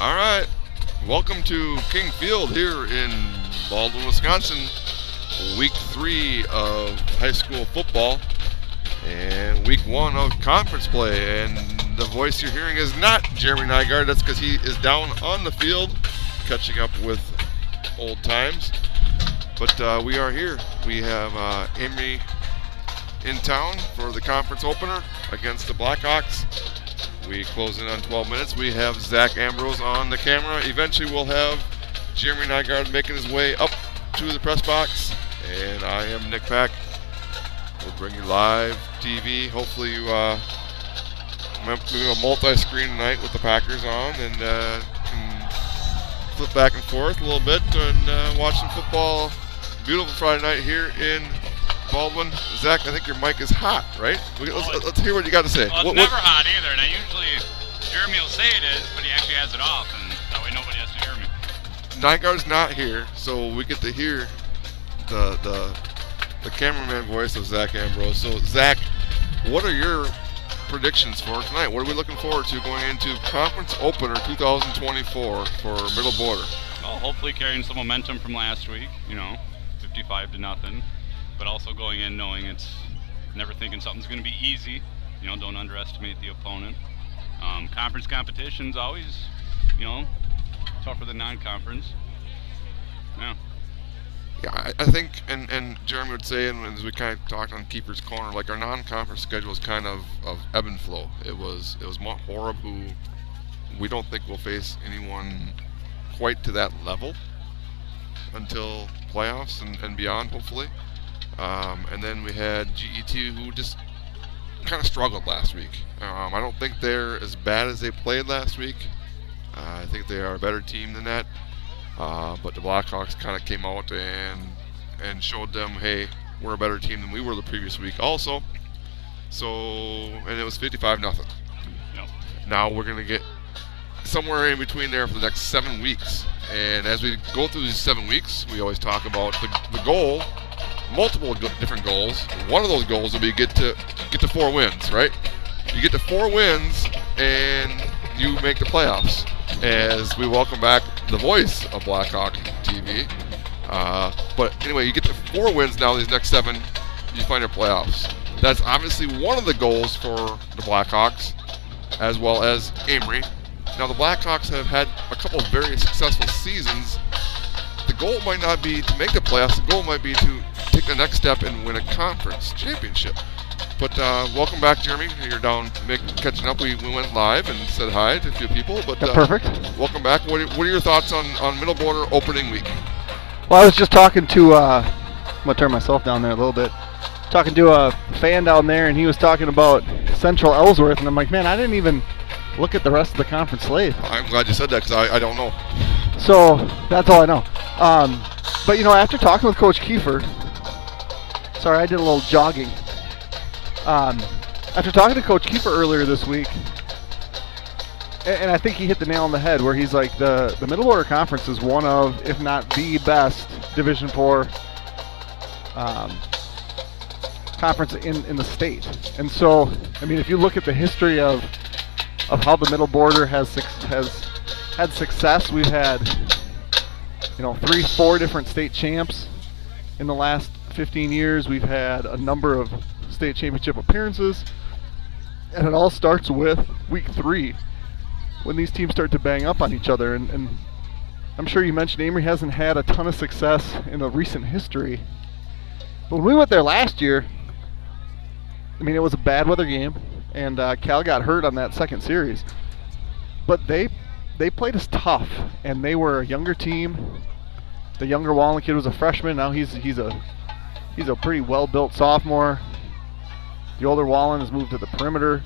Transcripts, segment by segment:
All right. Welcome to King Field here in Baldwin, Wisconsin. Week 3 of high school football and week 1 of conference play. And the voice you're hearing is not Jeremy Nygaard. That's because he is down on the field catching up with old times. But we are here. We have Amery in town for the conference opener against the Blackhawks. We close in on 12 minutes. We have Zach Ambrose on the camera. Eventually we'll have Jeremy Nygaard making his way up to the press box. And I am Nick Pack. We'll bring you live TV. Hopefully you doing a multi-screen tonight with the Packers on and can flip back and forth a little bit and watch some football. Beautiful Friday night here in Baldwin. Zach, I think your mic is hot, right? Let's hear what you got to say. Well, it's never hot either, and Jeremy will say it is, but he actually has it off, and that way nobody has to hear me. Nygaard's not here, so we get to hear the cameraman voice of Zach Ambrose. So, Zach, what are your predictions for tonight? What are we looking forward to going into conference opener 2024 for Middle Border? Well, hopefully carrying some momentum from last week, 55-0. But also going in knowing never thinking something's going to be easy. Don't underestimate the opponent. Conference competition's always, tougher than non-conference. Yeah. Yeah, I think, and Jeremy would say, and as we kind of talked on Keeper's Corner, like our non-conference schedule is kind of ebb and flow. It was Mount Horeb, who we don't think will face anyone quite to that level until playoffs and beyond, hopefully. And then we had GET, who just kind of struggled last week. I don't think they're as bad as they played last week. I think they are a better team than that. But the Blackhawks kind of came out and showed them, hey, we're a better team than we were the previous week also. And it was 55-0. Yep. Now we're going to get somewhere in between there for the next 7 weeks. And as we go through these 7 weeks, we always talk about the goal. Multiple different goals. One of those goals will be get to 4 wins, right? You get to 4 wins and you make the playoffs. As we welcome back the voice of Blackhawk TV. But anyway, you get to 4 wins now. These next 7, you find your playoffs. That's obviously one of the goals for the Blackhawks, as well as Amery. Now the Blackhawks have had a couple of very successful seasons. The goal might not be to make the playoffs. The goal might be to take the next step and win a conference championship. But welcome back, Jeremy. You're down catching up. We went live and said hi to a few people. But perfect. Welcome back. What are your thoughts on Middle Border opening week? Well, I was just talking to, I'm going to turn myself down there a little bit, talking to a fan down there, and he was talking about Central Ellsworth, and I'm like, man, I didn't even look at the rest of the conference slate. I'm glad you said that because I don't know. So that's all I know. But, after talking with Coach Kiefer, sorry, I did a little jogging. After talking to Coach Kiefer earlier this week, and I think he hit the nail on the head where he's like, the Middle Border Conference is one of, if not the best Division IV conference in the state. And so, if you look at the history of how the Middle Border has had success, we've had 3-4 different state champs in the last 15 years. We've had a number of state championship appearances, and it all starts with week 3 when these teams start to bang up on each other. And I'm sure you mentioned Amery hasn't had a ton of success in the recent history, but when we went there last year, it was a bad weather game, and Cal got hurt on that second series, but they played us tough, and they were a younger team. The younger Wallen kid was a freshman. Now he's a pretty well-built sophomore. The older Wallen has moved to the perimeter.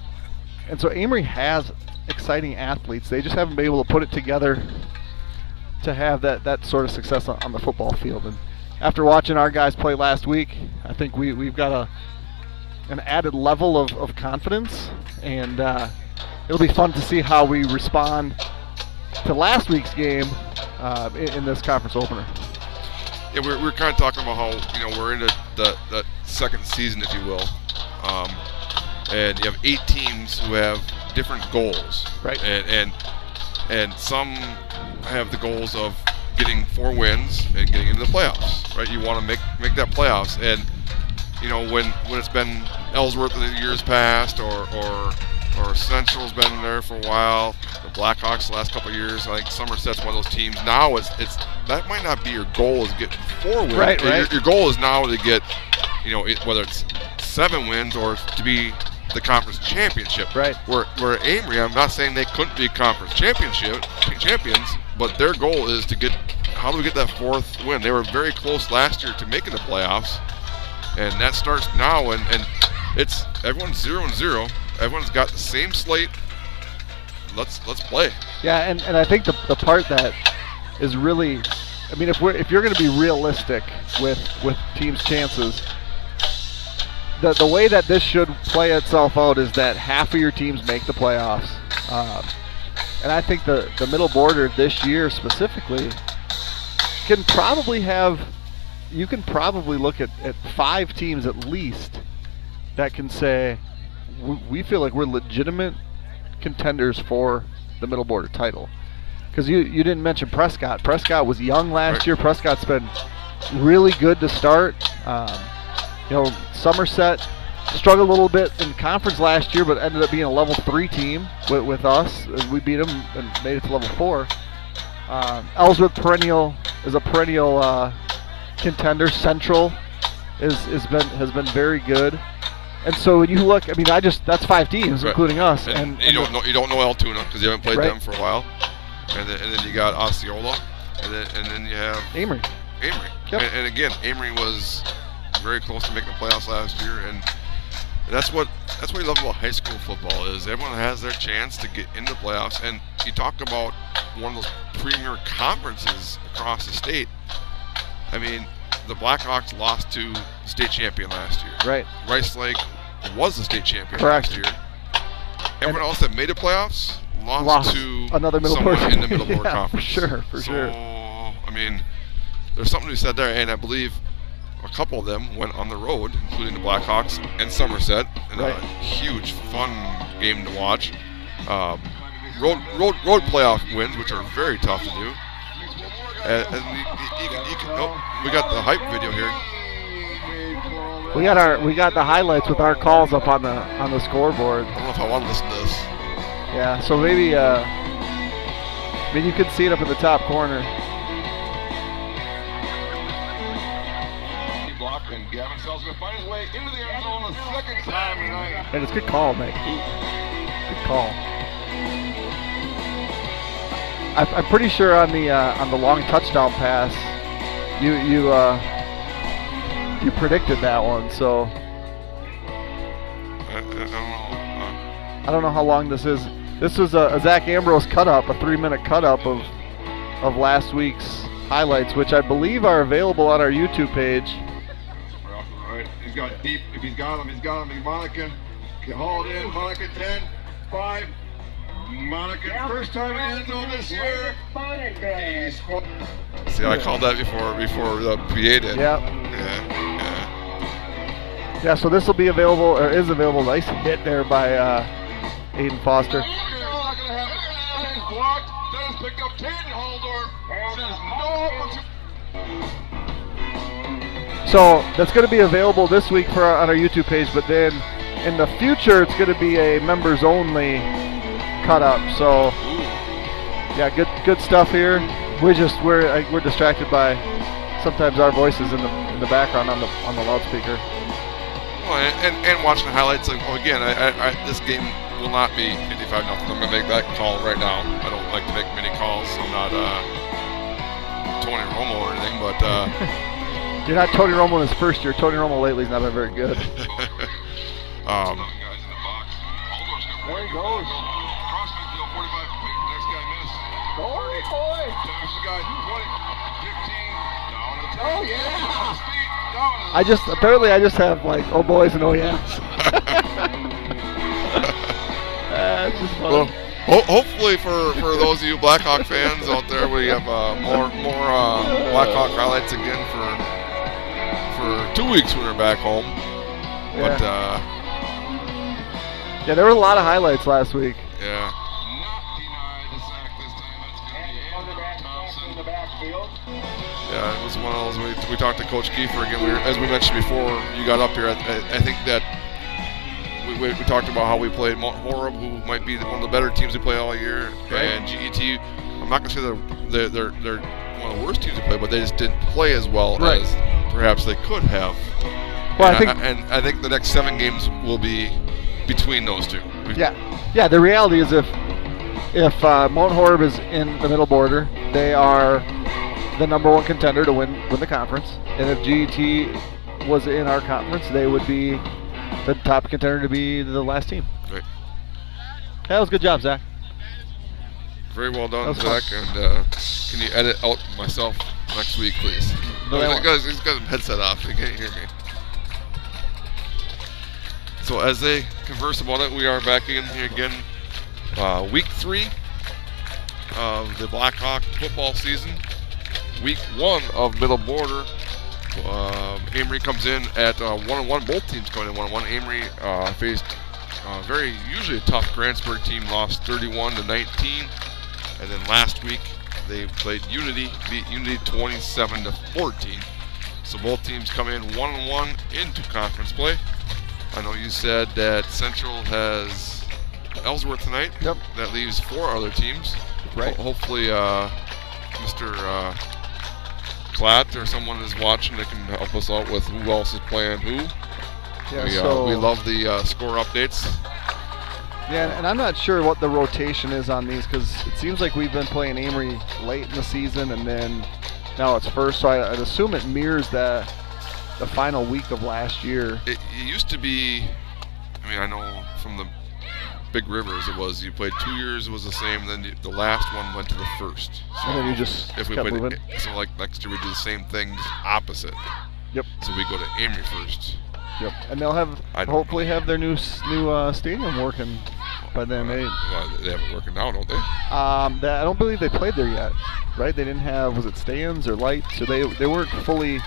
And so Amery has exciting athletes. They just haven't been able to put it together to have that sort of success on the football field. And after watching our guys play last week, I think we've got an added level of confidence. And it'll be fun to see how we respond to last week's game in this conference opener. Yeah, we're kind of talking about how we're in the second season, if you will, and you have 8 teams who have different goals, right? And And some have the goals of getting 4 wins and getting into the playoffs, right? You want to make that playoffs. And, you know, when it's been Ellsworth in the years past or Central's been there for a while, the Blackhawks the last couple of years, I think Somerset's one of those teams. Now it's that might not be your goal is getting 4 wins. Right. Your goal is now to get, you know, whether it's 7 wins or to be the conference championship. Right. Where Amery, I'm not saying they couldn't be conference champions, but their goal is to get, how do we get that 4th win? They were very close last year to making the playoffs, and that starts now, and it's everyone's 0-0. Everyone's got the same slate. Let's play. Yeah, and I think the part that is really, I mean, if you're going to be realistic with teams' chances, the way that this should play itself out is that half of your teams make the playoffs. And I think the middle border this year specifically can probably have, you can probably look at 5 teams at least that can say, we feel like we're legitimate contenders for the middle border title. Because you didn't mention Prescott. Prescott was young last year. Prescott's been really good to start. You know, Somerset struggled a little bit in conference last year, but ended up being a level 3 team with us. We beat them and made it to level 4. Ellsworth is a perennial contender. Central has been very good. And so when you look, I mean, that's 5 teams, including us. And you don't know Altoona because you haven't played them for a while. And then you got Osceola, and then you have Amery. Yep. And again, Amery was very close to making the playoffs last year, and that's what you love about high school football is everyone has their chance to get into the playoffs. And you talk about one of those premier conferences across the state. I mean, the Blackhawks lost to the state champion last year. Right. Rice Lake was the state champion Correct. last year. Everyone else that made the playoffs lost to another middle someone border in the middle border yeah, conference. For sure. I mean, there's something to be said there, and I believe a couple of them went on the road, including the Blackhawks and Somerset, in a huge, fun game to watch. Road playoff wins, which are very tough to do. And we got the hype video here. We got the highlights with our calls up on the scoreboard. I don't know if I want to listen to this. Yeah, so maybe you could see it up in the top corner. And Gavin Sells going to find his way into the end zone the second time tonight. And it's a good call, Nick. Good call. I'm pretty sure on the long touchdown pass, you predicted that one. So I don't know how long this is. This was a Zach Ambrose cut-up, a 3-minute cut-up of last week's highlights, which I believe are available on our YouTube page. Right. He's got deep. If he's got him, he's got him. Monica can haul it in. Monica 10, 5. Monica, first time in the end zone this year. See, I called that before the PA did. Yeah. Yeah, so this will be available, or is available. Nice hit there by Aiden Foster. So that's going to be available this week on our YouTube page, but then in the future it's going to be a members only cut up. So yeah, good stuff here. We're distracted by sometimes our voices in the background on the loudspeaker. Well, and watching the highlights. Again, I this game will not be 55-0. I'm going to make that call right now. I don't like to make many calls. I'm not Tony Romo or anything, but. You're not Tony Romo in his first year. Tony Romo lately has not been very good. There he goes. Cross midfield, 45. Next guy missed. There's the guy, 20, 15, down to the 10. Oh, yeah. I just have like, oh boys and oh yes. It's just fun. Well, hopefully for those of you Blackhawk fans out there, we have more Blackhawk highlights again for 2 weeks when we're back home. Yeah. But yeah, there were a lot of highlights last week. Yeah. Yeah, it was one of those. We talked to Coach Kiefer again. As we mentioned before, you got up here. I think that we talked about how we played Mount Horeb, who might be one of the better teams we play all year, and GET. I'm not going to say they're one of the worst teams to play, but they just didn't play as well as perhaps they could have. Well, and I think the next 7 games will be between those two. Yeah. The reality is if Mount Horeb is in the middle border, they are the #1 contender to win the conference, and if GET was in our conference, they would be the top contender to be the last team. Right. That was a good job, Zach. Very well done, Zach. And can you edit out myself next week, please? No, he's got his headset off. He can't hear me. So as they converse about it, we are back in here again. Week 3 of the Blackhawk football season. Week 1 of middle border. Amery comes in at 1-1. Both teams coming in 1-1. Amery faced very usually a tough Grantsburg team, lost 31-19. And then last week they played Unity, beat Unity 27-14. So both teams come in 1-1 into conference play. I know you said that Central has Ellsworth tonight. Yep. That leaves 4 other teams. Right. Hopefully, Mr. Klatt or someone is watching that can help us out with who else is playing who. Yeah, we love the score updates. Yeah, and I'm not sure what the rotation is on these because it seems like we've been playing Amery late in the season and then now it's first. So I'd assume it mirrors the final week of last year. It used to be, I know from the Big Rivers it was, you played 2 years, it was the same, then the last one went to the first. So and then you just if we kept played, moving. so like next year we do the same thing, just opposite. Yep. So we go to Amery first. Yep. And they'll hopefully have their new stadium working by then. They have it working now, don't they? I don't believe they played there yet, right? They didn't have, was it stands or lights? So they weren't fully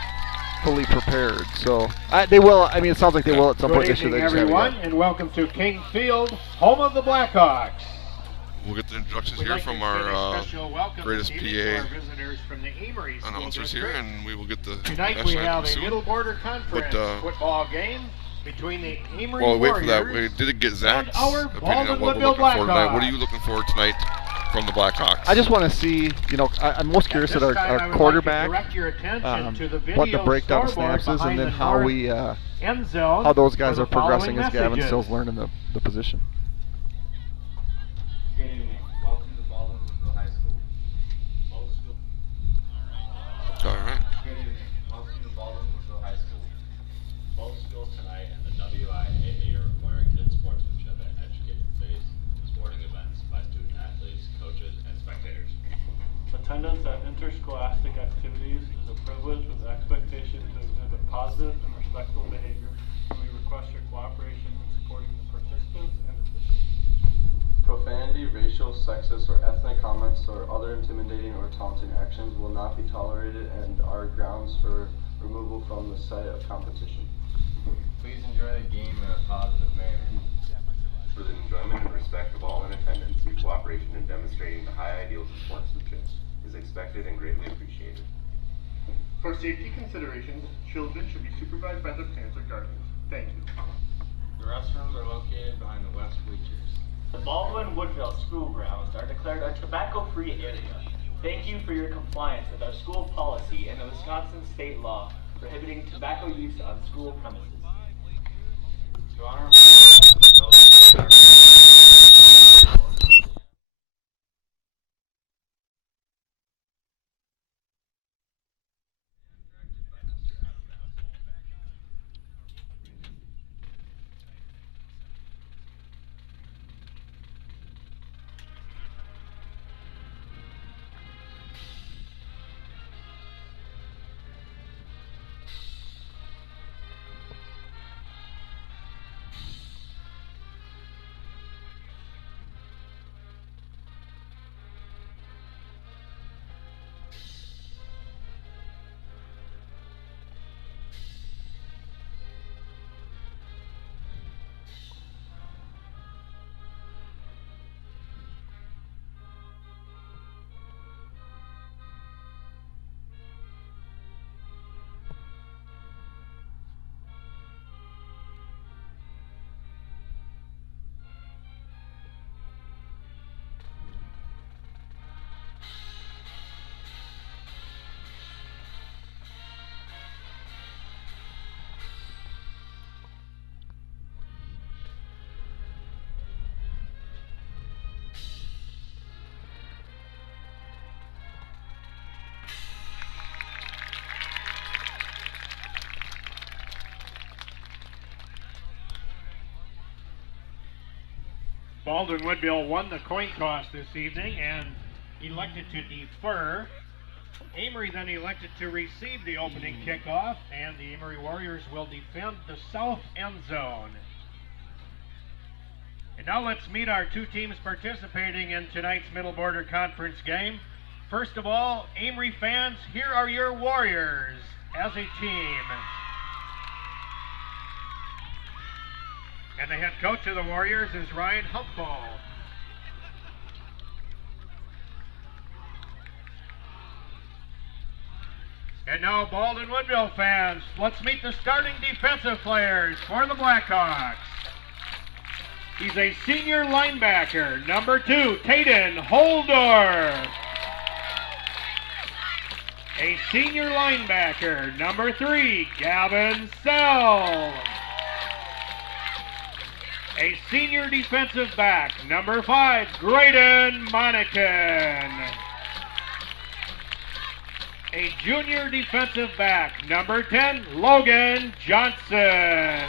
prepared. So they will. It sounds like they will at some point this year. Good evening, everyone, and welcome to King Field, home of the Blackhawks. We'll get the introductions here from our greatest PA announcers here, and we will get the tonight we have a middle border conference football game between the Amery Warriors. Wait for that. We did get Zach's opinion on what we're looking for tonight. What are you looking for tonight from the Blackhawks? I just want to see, I'm most curious at our quarterback, what the breakdown of snaps is, and then how those guys are progressing as Gavin still's learning the position. Good evening. Welcome to Baldwinsville High School. All right. Good evening. Welcome to Baldwinsville High School. Both schools tonight and the WIAA are requiring kid sportsmanship at education-based sporting events by student athletes, coaches, and spectators. Attendance at interscholastic activities is a privilege with the expectation to exhibit positive and respectful behavior, and we request your cooperation in supporting the participants and Profanity, racial, sexist, or ethnic comments or other intimidating or taunting actions will not be tolerated and are grounds for removal from the site of competition. Please enjoy the game in a positive manner. For the enjoyment and respect of all in attendance, your cooperation in demonstrating the high ideals of sportsmanship is expected and greatly appreciated. For safety considerations, children should be supervised by their parents or guardians. Thank you. The restrooms are located behind the west bleachers. The Baldwin-Woodville school grounds are declared a tobacco-free area. Thank you for your compliance with our school policy and the Wisconsin state law prohibiting tobacco use on school premises. To honor Baldwin Woodville won the coin toss this evening and elected to defer. Amery then elected to receive the opening kickoff, and the Amery Warriors will defend the south end zone. And now let's meet our two teams participating in tonight's Middle Border Conference game. First of all, Amery fans, here are your Warriors as a team. And the head coach of the Warriors is Ryan Humpball. And now, Baldwin Woodville fans, let's meet the starting defensive players for the Blackhawks. He's a senior linebacker, number 2, Tayden Holdor. A senior linebacker, number 3, Gavin Sell. A senior defensive back, number 5, Graydon Monacan. A junior defensive back, number 10, Logan Johnson.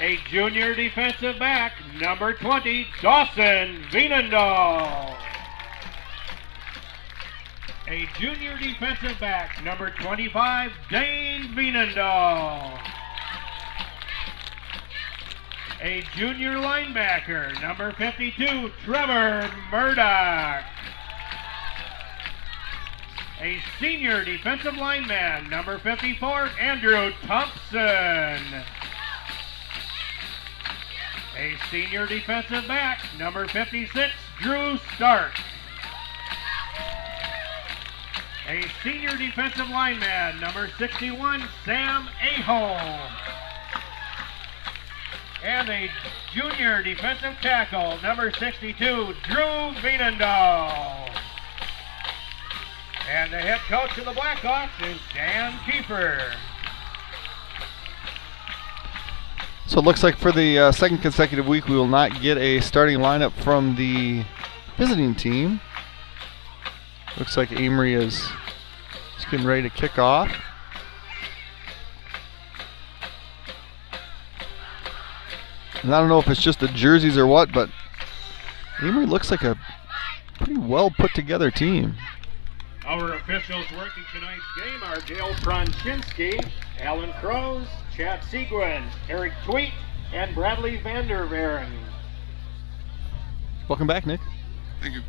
A junior defensive back, number 20, Dawson Vienendahl. A junior defensive back, number 25, Dane Vienendahl. A junior linebacker, number 52, Trevor Murdoch. A senior defensive lineman, number 54, Andrew Thompson. A senior defensive back, number 56, Drew Stark. A senior defensive lineman, number 61, Sam Aho. And a junior defensive tackle, number 62, Drew Vienendahl. And the head coach of the Blackhawks is Dan Kiefer. So it looks like for the second consecutive week, we will not get a starting lineup from the visiting team. Looks like Amery is just getting ready to kick off. And I don't know if it's just the jerseys or what, but Amery looks like a pretty well put together team. Our officials working tonight's game are Dale Pronczynski, Alan Crows, Chad Seguin, Eric Tweet, and Bradley Vanderveren. Welcome back, Nick. Thank you.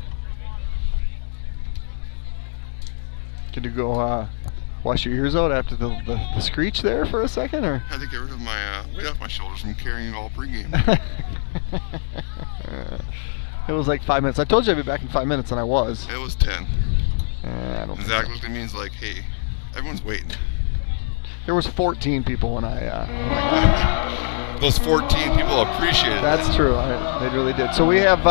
Did you go wash your ears out after the screech there for a second, or? I had to get rid of my weight off my shoulders from carrying it all pregame. It was like 5 minutes. I told you I'd be back in 5 minutes, and I was. It was 10. I don't think Zach so. looked at me and was like, hey, everyone's waiting. There was 14 people when I... Those 14 people appreciated That's that. true. They really did. So we have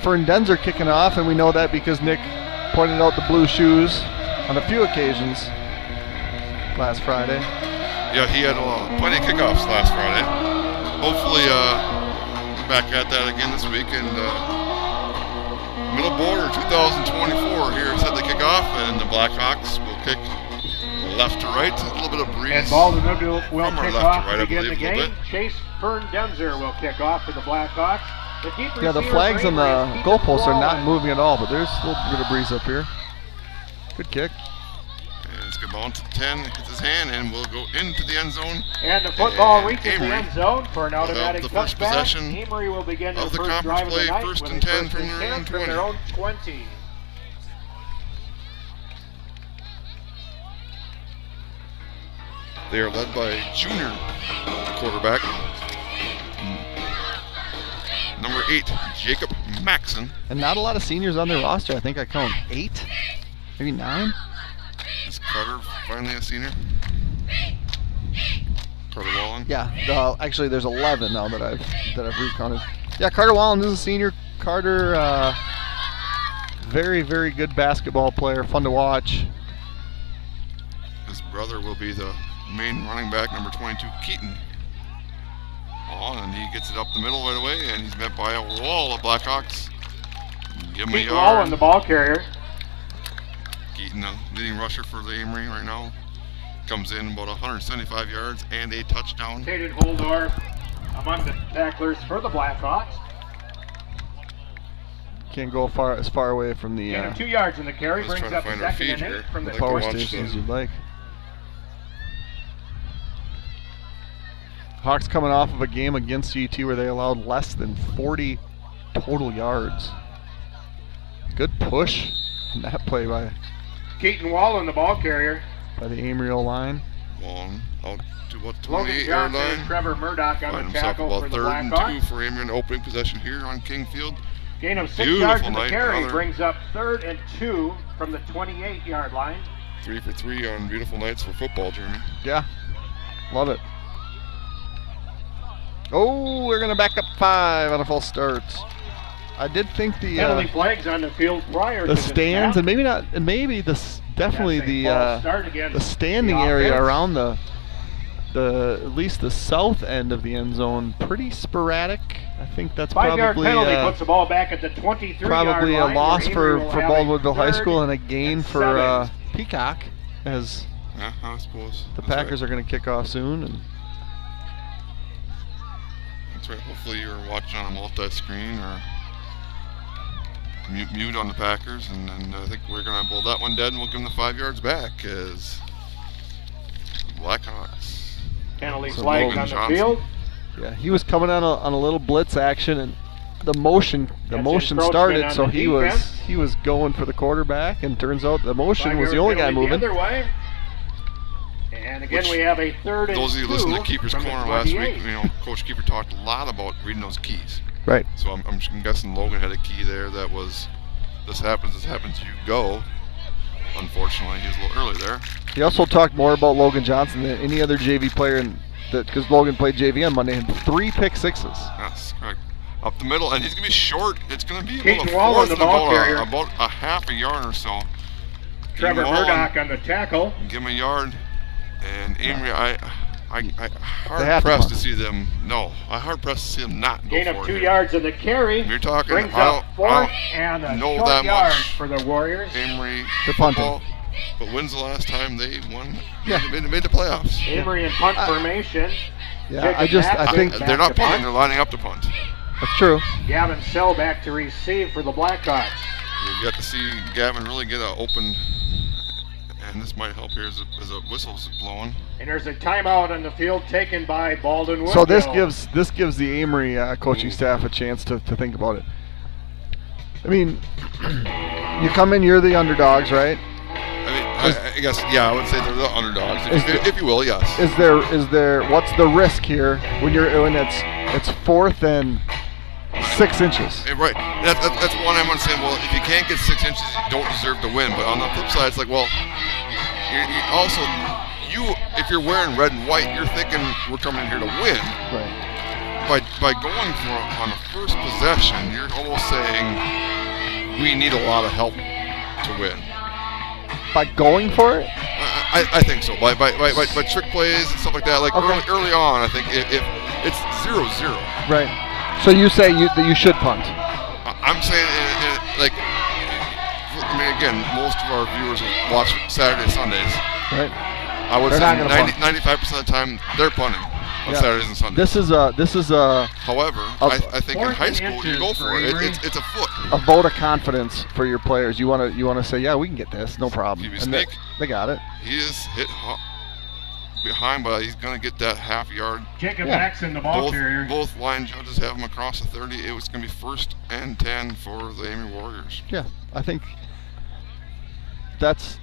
Fern Denzer kicking off, and we know that because Nick pointed out the blue shoes on a few occasions last Friday. Yeah, he had plenty of kickoffs last Friday. Hopefully back at that again this week. And Middle Border 2024 here set the kickoff, and the Blackhawks will kick left to right. A little bit of breeze. And Baldwin will from our kick left off to right, to begin I the believe, a little game. bit. Chase Fern Denzer will kick off for the Blackhawks. Yeah, the flags on the goalposts are not moving at all, but there's a little bit of breeze up here. Good kick. And it's good ball to 10, hits his hand, and will go into the end zone. And the football And reaches the Amery end zone for an will have automatic the first touchback. possession Amery will begin of their the first conference drive of play, the night first with and a 10 first from and their 10 own from 20. their own 20. They are led by junior quarterback, number 8, Jacob Maxson. And not a lot of seniors on their roster. I think I count 8, maybe 9. Is Carter finally a senior? Carter Wallen? Yeah, actually there's 11 now that I've recounted. Yeah, Carter Wallen is a senior. Carter, very, very good basketball player, fun to watch. His brother will be the main running back, number 22, Keaton. And he gets it up the middle right away, and he's met by a wall of Blackhawks. Give him a Keaton yard. Wallen, the ball carrier. Keaton, the leading rusher for the Amery right now, comes in about 175 yards and a touchdown. Tayden Holdor Among the tacklers for the Blackhawks. Can't go as far away from the Gain of 2 yards in the carry, Just brings trying up to a find our second feed and 8 here. from the I'd like to power watch station as the- you'd like. Hawks coming off of a game against GT where they allowed less than 40 total yards. Good push on that play by Keaton Wallen, the ball carrier. the Amery line. Long out to about Logan 28-yard Johnson line. and Trevor Murdoch on Find the himself tackle about for the 3rd and Blackhawks. 2 for Amery in opening possession here on King Field. Gain of 6 Beautiful yards in the night, carry, another- brings up 3rd and 2 from the 28-yard line. 3 for 3 on beautiful nights for football, Jeremy. Yeah, love it. Oh, we're gonna back up 5 on a false start. I did think Penalty flags on the field prior the to stands, the and maybe not, and maybe this definitely That's a false start the against standing the area offense. around the at least the south end of the end zone pretty sporadic. I think that's 5-yard probably penalty puts the ball back at the 23-yard probably line. a loss where Amery for will have a Baldwinville High 3rd School and a gain and for 7. Peacock, as Yeah, I suppose. the That's Packers right. are going to kick off soon. And That's right. Hopefully you're watching on a multi-screen or mute on the Packers, and I think we're going to blow that one dead, and we'll give them the 5 yards back as Blackhawks. Penalty So flags Logan on the Johnson. field. yeah, he was coming on a little blitz action, and the motion That's started, encroachment so on the defense. he was going for the quarterback, and turns out the motion was the only guy moving. The other way. And again, Which, we have a 3rd and 2. Those of you listening to Keeper's from the Corner last week, 28. you know, Coach Keeper talked a lot about reading those keys. Right. So I'm guessing Logan had a key there that was, this happens, you go. Unfortunately, he was a little early there. He also talked more about Logan Johnson than any other JV player, because Logan played JV on Monday, and 3 pick sixes. Yes, correct. Up the middle, and he's going to be short. It's going to be Keaton about a Wallen, fourth the and ball carrier. about a half a yard or so. Trevor Keaton Wallen, Murdoch on the tackle. give him a yard. And Amery, I have hard to pressed punt. to see them. No, I hard pressed to see them not go Gain for of it 2 here. yards in the carry. You're talking. Brings I up don't 4th and a know short that yard much. for the Warriors. Amery They're punting. football, but when's the last time they won? Yeah. They made the playoffs. Amery in punt formation. Yeah, I Jacob think Matson They're not back to punting. punt. They're lining up to punt. that's true. Gavin Selbach to receive for the Blackhawks. We've got to see Gavin really get an open, and this might help here as a whistle's blowing. And there's a timeout on the field taken by Baldwin Woodville. So this gives the Amery coaching staff a chance to think about it. I mean, you come in, you're the underdogs, right? I mean, I guess, yeah, I would say they're the underdogs, if you will, yes. Is there what's the risk here when it's 4th and 6 inches? Right. That's one I'm saying. Well, if you can't get 6 inches, you don't deserve to win. But on the flip side, it's like, well, if you're wearing red and white, you're thinking we're coming in here to win. Right. By going for on the first possession, you're almost saying we need a lot of help to win. By going for it? I think so. By trick plays and stuff like that. Like Okay. early on, I think if it's 0-0. Right. So you say that you should punt? I'm saying, like, I mean, again, most of our viewers will watch Saturday, Sundays. Right. I would They're say not gonna 95% of the time they're punting on Yeah. Saturdays and Sundays. This is a However, I think in 4th high and school you inches go for for it. Amery. It's a foot. vote of confidence for your players. You want to say, yeah, we can get this, no problem. If you And mistake, they got it. he is hit behind, but he's going to get that half yard. Jacob Yeah. Maxson, the ball carrier. Both line judges have him across the 30. It was going to be 1st and 10 for the Amery Warriors. Yeah, I think that's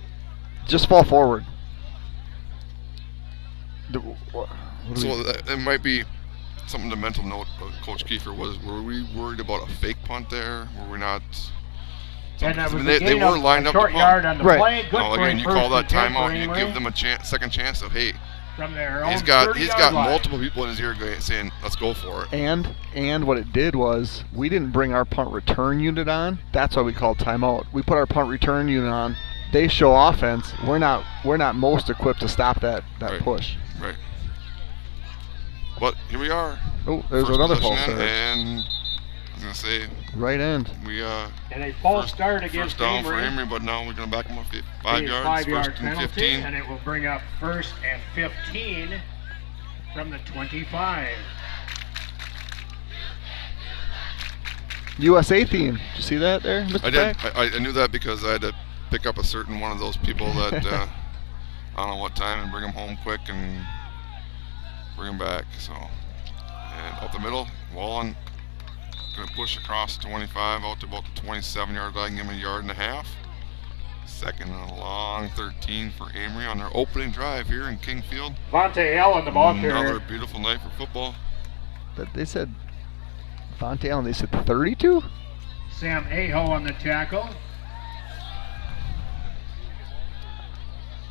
just fall forward. So it might be something to mental note. Coach Kiefer were we worried about a fake punt there? Were we not? And that was they a gain were of lined a up to short punt. yard on the Right. play. Good Well, for again, a you first call that and 10 timeout for and you Amery give them a second chance of, hey, from their own he's got 30-yard line. multiple people in his ear saying, let's go for it. And what it did was we didn't bring our punt return unit on. That's why we called timeout. We put our punt return unit on. They show offense. We're not most equipped to stop that Right. push. Right. But here we are. Oh, there's First another possession false in, start. and I was gonna say Right end. we And a false start against first down for Amery. Amery, but now we're gonna back him up 5 A yards. 5-yard 1st and penalty, 15. and it will bring up 1st and 15 from the 25. USA theme. Did you see that there, Mr. I did. Pack? I knew that because I had to pick up a certain one of those people that I don't know what time and bring them home quick and bring them back. So, and up the middle, Wallen going to push across 25 out to about the 27-yard line, give him a yard and a half. Second and a long 13 for Amery on their opening drive here in Kingfield. Vontae Allen, the ball carrier. Another beautiful night for football. But they said Vontae Allen. They said 32. Sam Aho on the tackle.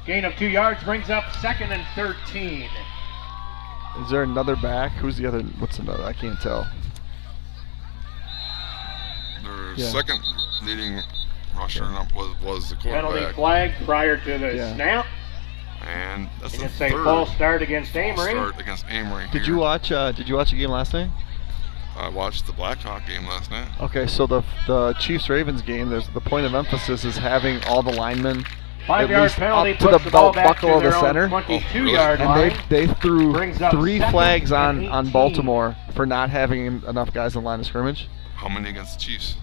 Gain of 2 yards brings up 2nd and 13. Is there another back? Who's the other? What's another? I can't tell. Their second leading rusher was the quarterback. Penalty flag prior to the snap. And that's And the it's a third false start against Amery. start against Amery. Did you watch the game last night? I watched the Blackhawk game last night. Okay, so the Chiefs-Ravens game, there's the point of emphasis is having all the linemen 5-yard penalty up to puts the ball belt back buckle to of the their own center. 22-yard And line. they threw Brings up 3 2nd flags and on 18. Baltimore for not having enough guys in the line of scrimmage. How many against the Chiefs?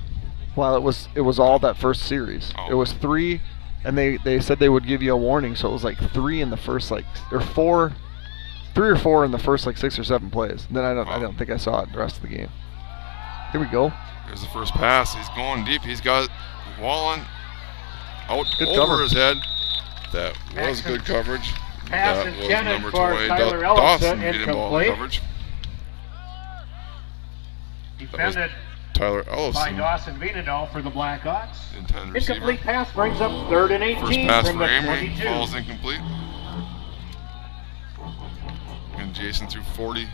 Well, it was all that first series. Oh. It was 3, and they said they would give you a warning, so it was like 3 in the first 3 or 4 in the first 6 or 7 plays. And then I don't think I saw it the rest of the game. Here we go. Here's the first pass. He's going deep. He's got Wallen out Good over cover. his head. That was good coverage. Pass That was intended number for 20, Tyler Dawson Ellison, getting ball incomplete. coverage. Defended Tyler by Ellison. Dawson Vienendahl for the Blackhawks. Intended receiver. Incomplete pass brings up 3rd and 18 First pass from for the Amery 22. falls incomplete. And Jason threw 40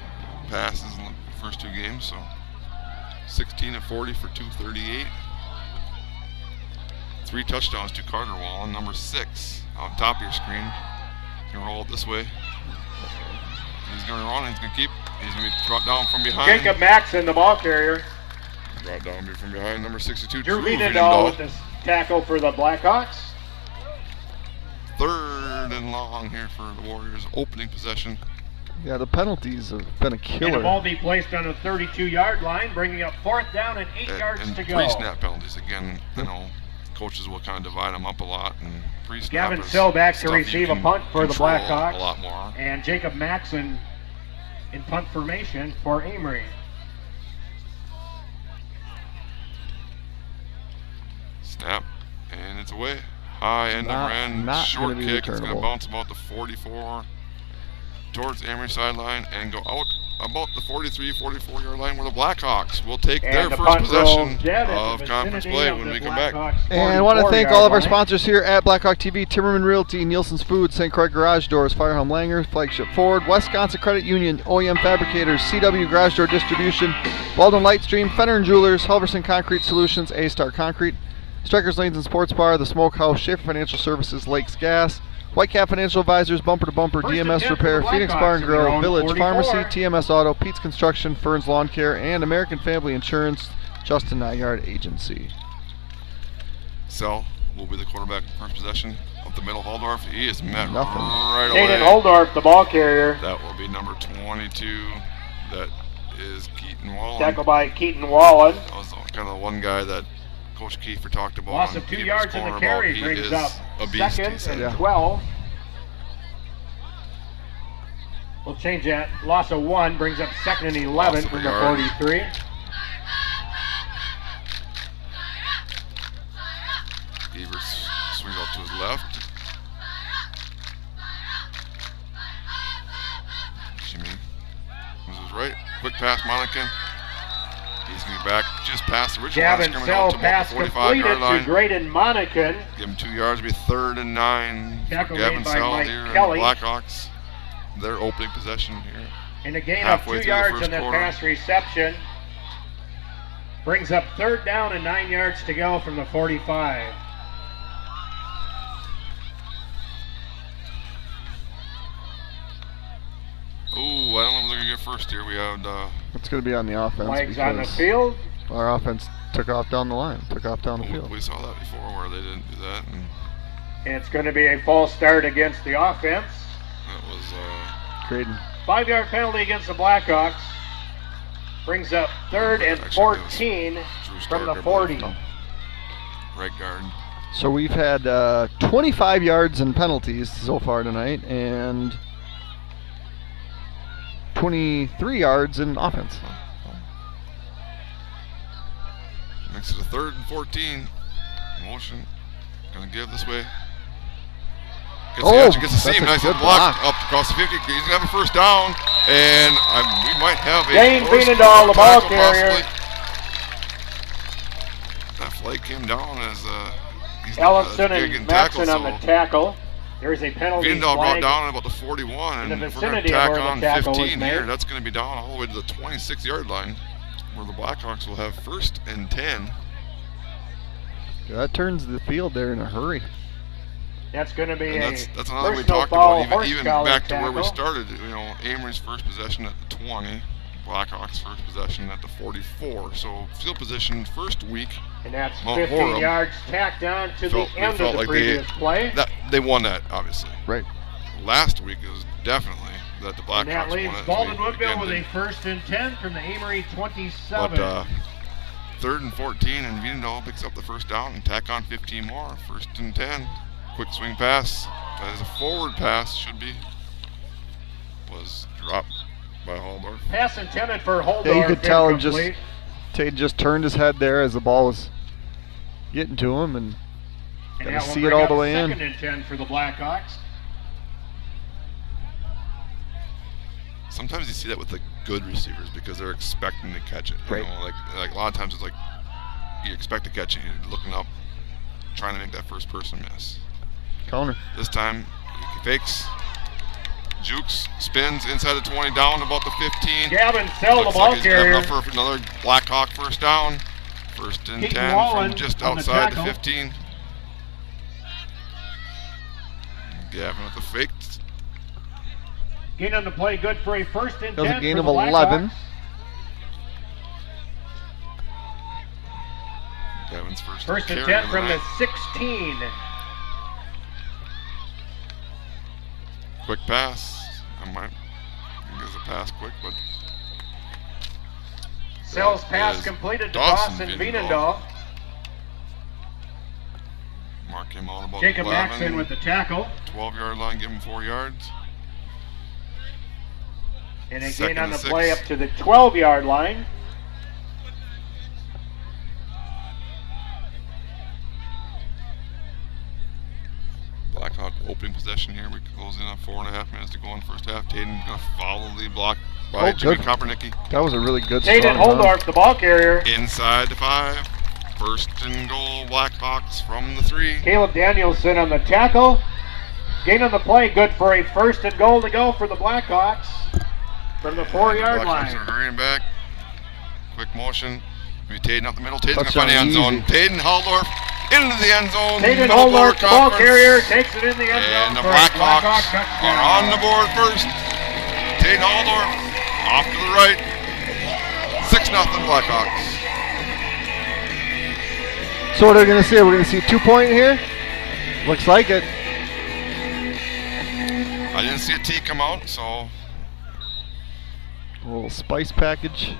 passes in the first 2 games, so 16 of 40 for 238. 3 touchdowns to Carter Wallen, number 6 on top of your screen. He's gonna roll it this way. He's gonna run. He's gonna be brought down from behind. Jacob Maxson, the ball carrier. Brought down from behind, number 62, Drew Drew Vienendahl with Vienendahl. the tackle for the Blackhawks. 3rd and long here for the Warriors. Opening possession. Yeah, the penalties have been a And the killer. ball be placed on the 32-yard line, bringing up 4th down and 8 yards And to go. pre-snap penalties. Again, you know, coaches will kind of divide them up a lot. And pre-snap Gavin is Sill back to stuff you receive a can punt for the control Blackhawks. a lot more. And Jacob Maxson in punt formation for Amery. Snap, and it's away. High end over end, Not short gonna be kick. It's going to returnable. bounce about the 44 towards Amery sideline and go out about the 43, 44-yard line where the Blackhawks will take And their the first punt possession rolls dead at of the conference vicinity play of when the we come back. Blackhawks And I want to thank all of our 44-yard line. sponsors here at Blackhawk TV: Timmerman Realty, Nielsen's Food, St. Craig Garage Doors, Firehelm Langer, Flagship Ford, Wisconsin Credit Union, OEM Fabricators, CW Garage Door Distribution, Baldwin Lightstream, Fenner and Jewelers, Halverson Concrete Solutions, A-Star Concrete, Strikers Lanes and Sports Bar, The Smokehouse, Schaefer Financial Services, Lakes Gas, Whitecap Financial Advisors, Bumper to Bumper, First and DMS 10 Repair, for the Phoenix Blackhawks Bar and in their Grill, own Village 44. Pharmacy, TMS Auto, Pete's Construction, Ferns Lawn Care, and American Family Insurance, Justin Nygaard Agency. Sell will be the quarterback first possession. Up the middle, Holdorf. He is met Nothing. right away. Caden Holdorf, the ball carrier. That will be number 22. That is Keaton Wallen. Tackled by Keaton Wallen. That was kind of the one guy that Coach Kiefer talked about. Loss on of 2 Kiefer's yards in the corner carry about. He brings is up a beast, he 2nd said. and 12. We'll change that. Loss of 1 brings up 2nd and 11 Loss of from a the yard. 43. Evers swing out to his left. Jimmy moves his right. Quick pass, Monacan. He's going to be back just past the original line of Gavin scrimmage Sell out to about pass the 45 completed yard to line. Graydon Monacan. Give him 2 yards, be 3rd and 9 for Tackle Gavin made by Sell Mike here Kelly. in the Blackhawks. Their opening possession here. And a gain Halfway of 2 through the yards first on that quarter. pass reception. Brings up 3rd down and 9 yards to go from the 45. Ooh, I don't know if they're going to get first here. We have It's going to be on the offense. Flags on the because field. our offense took off down the line, took off down the field. we saw that before where they didn't do that. And And it's going to be a false start against the offense. that was Graydon. 5-yard penalty against the Blackhawks. Brings up 3rd and 14 from the 40. Right guard. So we've had 25 yards in penalties so far tonight and 23 yards in offense. Makes it a 3rd and 14. Motion. Gonna give this way. Gets the seam. Nice little block up across the 50. He's gonna have a first down, and we might have a Dane Veenendahl, the ball carrier. Possibly. That flag came down as Ellison and Maxson on the tackle. There is a penalty Veenendahl brought flag down at about the 41, and in the if we're going to vicinity of tack where the on tackle 15 was here, made. that's going to be down all the way to the 26-yard line, where the Blackhawks will have 1st and 10. Yeah, that turns the field there in a hurry. That's going to be And that's another we personal talked foul, about, horse even collar back to where we tackle. started. Amery's first possession at the 20, Blackhawks first possession at the 44. So field position first week. And that's Mount 15 Horeb yards tacked on to the end of the previous play. They won that, obviously. Right. Last week it was definitely that the Blackhawks And that leaves won it. Baldwin Woodville with a 1st and 10 from the Amery 27. But 3rd and 14, and Veenendahl picks up the first down and tack on 15 more. 1st and 10. Quick swing pass. That is a forward pass. Should be. Was dropped by Halldorf. Pass intended for Halldorf. Yeah, you could tell him incomplete. Tate just turned his head there as the ball was getting to him, and And got that to will see it bring all up the way in. 2nd and 10 for the Blackhawks. Sometimes you see that with the good receivers because they're expecting to catch it. Right. Like a lot of times it's like you expect to catch it, you're looking up, trying to make that first person miss. Counter. This time he fakes, jukes, spins inside the 20, down about the 15. Gavin Sell, the Looks ball like he's got carrier. enough for another Blackhawk first down. 1st and Keaton 10 Wallen from just on the outside the tackle. 15. Gavin with the fake. Gain on the play, good for a 1st and 10. That was a gain for of the 11. Blackhawks. Gavin's first 1st and carry 10 of from the night. 16. Quick pass. I might give a pass quick, but Sell's that pass is completed to Dawson Dawson Veenendahl. Veenendahl. mark him out about Jacob 11. Maxson with the tackle. 12-yard line, give him 4 yards. And a Second gain on and the play 6. up to the 12-yard line. Blackhawk opening possession here. We close in on 4.5 minutes to go in the first half. Tatum gonna follow the block by Jimmy good. Kopernicki. That was a really good Taden strong run. Holdorf, the ball carrier. Inside the 5. 1st and goal, Blackhawks from the 3. Caleb Danielson on the tackle. Gain on the play, good for a 1st and goal to go for the Blackhawks from the 4-yard Blackhawks line. are hurrying back. Quick motion. Taden up the middle. Taden's gonna Touchdown find the end zone. easy. Taden Halldorf into the end zone. Taden Middle blower Holdorf, the ball conference. carrier, takes it in the end zone And the for a Blackhawk Blackhawks touchdown. are on the board first. Taden Halldorf off to the right. 6-0 Blackhawks. So what are we going to see? We're going to see a 2-point here? Looks like it. I didn't see a T come out, so A little spice package.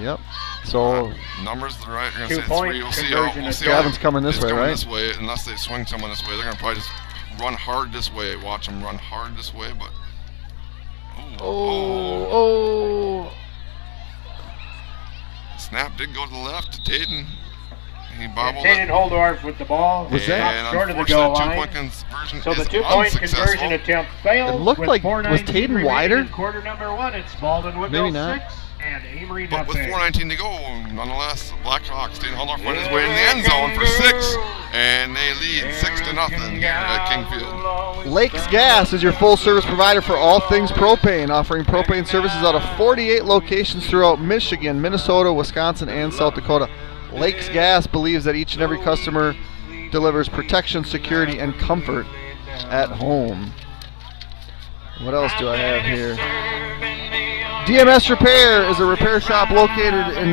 Yep. So numbers are right. You're 2 gonna say point 3. We'll see conversion how. We'll see Gavin's how coming this it's way, coming right? This way, unless they swing someone this way, they're gonna probably just run hard this way. Watch them run hard this way, but. Oh. Snap did go to the left to Taden. He And bobbled Taden it. Holdorf with the ball. Was that- And Short of the goal unfortunately, line. 2-point conversion So the is 2-point unsuccessful. conversion attempt failed. It looked with like- 4:19 was Taden remaining wider? in quarter number 1. It's Baldwin Woodville Maybe not. 6 and Amery But with nothing. 4:19 to go, nonetheless, the Blackhawks, Taden Halldorf went his way in the end zone for 6, and they lead 6-0 here at King Field. Lakes Gas is your full-service provider for all things propane, offering propane services out of 48 locations throughout Michigan, Minnesota, Wisconsin, and South Dakota. Lakes Gas believes that each and every customer delivers protection, security, and comfort at home. What else do I have here? DMS Repair is a repair shop located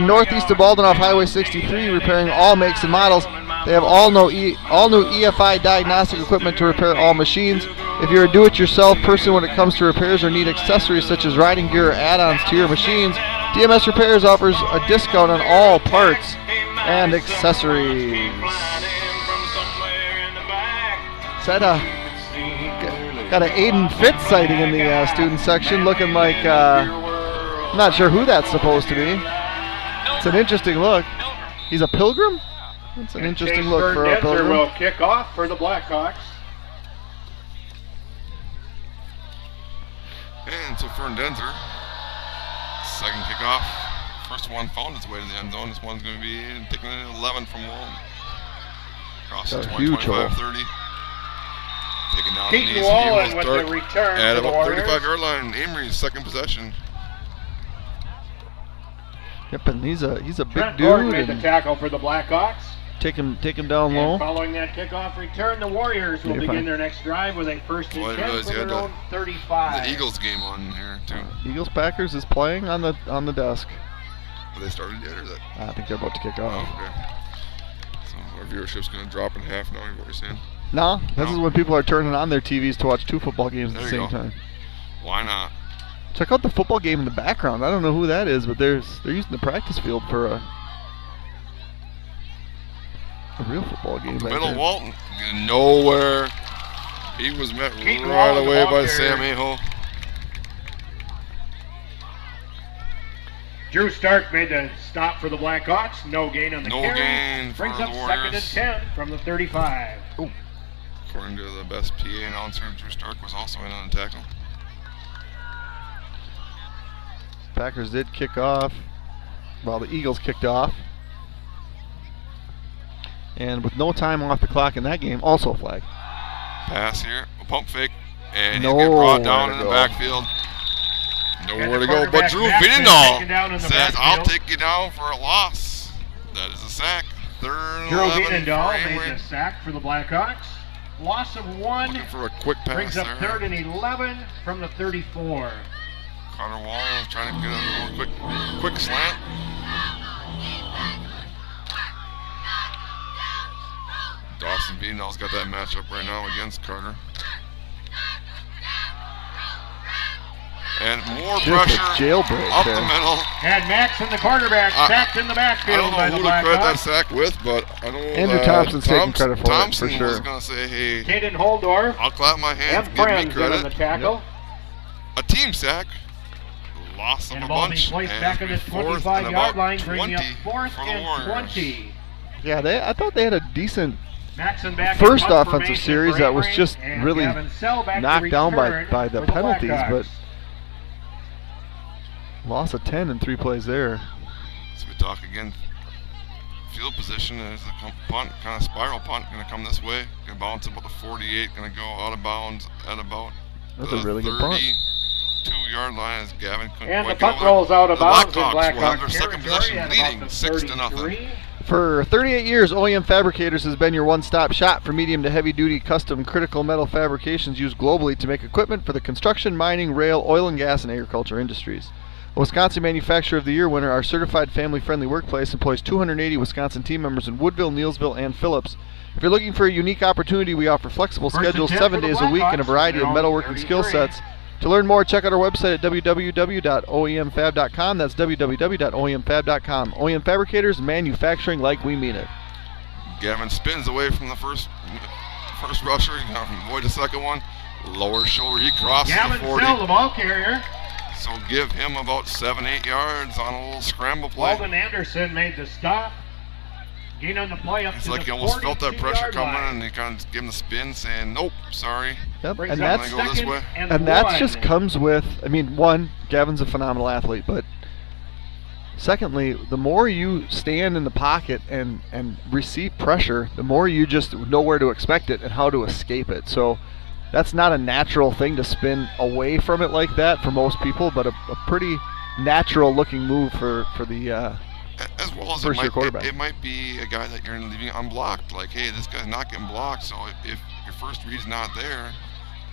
northeast of Baldwin off Highway 63, repairing all makes and models. They have all new EFI diagnostic equipment to repair all machines. If you're a do-it-yourself person when it comes to repairs or need accessories such as riding gear or add-ons to your machines, DMS Repairs offers a discount on all parts and accessories. Got an Aiden Fitz sighting in the student section, looking like, I'm not sure who that's supposed to be. It's an interesting look. He's a pilgrim? It's an interesting look for a pilgrim. Will kick off for the Blackhawks. And so Fern Denzer, second kickoff. First one found its way to the end zone. This one's going to be taking an 11 from Walton. Across the 25-30. Taking down the knees. Wallen with the return at to the about Warriors. 35-yard line. Amery's second possession. Yep, and he's a big Trent dude. Gordon made the tackle for the Blackhawks. Take him down And low. following that kickoff return, the Warriors will begin their next drive with a first and 10 from their own 35. The Eagles game on here too. Eagles Packers is playing on the desk. Have they started yet, or is that? I think they're about to kick off. Oh, okay. So our viewership's going to drop in half now. What you're saying? No, this is when people are turning on their TVs to watch two football games at the same time. Why not? Check out the football game in the background. I don't know who that is, but they're using the practice field for a real football game. Middle Walton, nowhere. He was met right away by Sam Aho. Drew Stark made the stop for the Blackhawks. No gain on the carry. No gain for Brings the up Warriors. second and 10 from the 35. Ooh. According to the best PA announcer, Drew Stark was also in on the tackle. Packers did kick off. Well, the Eagles kicked off. And with no time off the clock in that game, also a flag. Pass here, a pump fake, and he's getting brought down in the backfield. Nowhere to go, but Drew Vienendahl says, I'll take you down for a loss. That is a sack. Third and Drew 11 Vienendahl for made Amery. the sack for the Blackhawks. Loss of 1. Looking for a quick pass Brings up there. third and 11 from the 34. Carter Wall is trying to get a little quick slant. Dawson Vienendahl's got that matchup right now against Carter. And more Just a pressure jailbreak up there. the middle. And Max in the quarterback, sacked in the I backfield don't know by the who to credit that Blackhawks. sack with, but I know Andrew Thompson's taking credit for Thompson it, for sure. was going to say, hey, Caden Holdorf I'll clap my hands, and give me Friends in on the credit. tackle. A team sack. Loss of And a the ball bunch. being placed And back on the it'll be fourth 25 and yard about line, bringing up 20 fourth for the and Warriors. 20. Yeah, I thought they had a decent Maxon back in first punt offensive formation series for that was Amery, just and really Gavin Sell back to knocked down return by the for penalties, Blackhawks. but loss of 10 in 3 plays there. So we talk again. Field position is a punt, kind of spiral punt, going to come this way. Going to bounce about the 48, going to go out of bounds at about That's the a really good punt. 32-yard line as Gavin couldn't And the quite punt get over. rolls out of The bounds in Blackhawks will have Blackhawks their second territory possession, at about leading the 6-0. 33. For 38 years, OEM Fabricators has been your one-stop shop for medium to heavy-duty custom critical metal fabrications used globally to make equipment for the construction, mining, rail, oil and gas, and agriculture industries. A Wisconsin Manufacturer of the Year winner, our certified family-friendly workplace employs 280 Wisconsin team members in Woodville, Neillsville, and Phillips. If you're looking for a unique opportunity, we offer flexible First and schedules 10 7 for the days a week and a Blackhawks. variety of They're on metalworking skill 33. sets. To learn more, check out our website at www.oemfab.com. That's www.oemfab.com. OEM Fabricators, manufacturing like we mean it. Gavin spins away from the first rusher. He can avoid the second one. Lower shoulder, he crosses Gavin the 40. Sell, the ball carrier. So give him about 7-8 yards on a little scramble play. Walden Anderson made the stop. Gain on the play up It's to like the he almost felt that pressure 42-yard coming, line. and he kind of gave him the spin, saying, "Nope, sorry." Yep, Brings and up that's go this second way. and that one. just comes with, I mean, one, Gavin's a phenomenal athlete, but secondly, the more you stand in the pocket and receive pressure, the more you just know where to expect it and how to escape it. So that's not a natural thing to spin away from it like that for most people, but a pretty natural looking move for the As well as first-year quarterback. it might be a guy that you're leaving unblocked. Like, hey, this guy's not getting blocked, so if your first read's not there,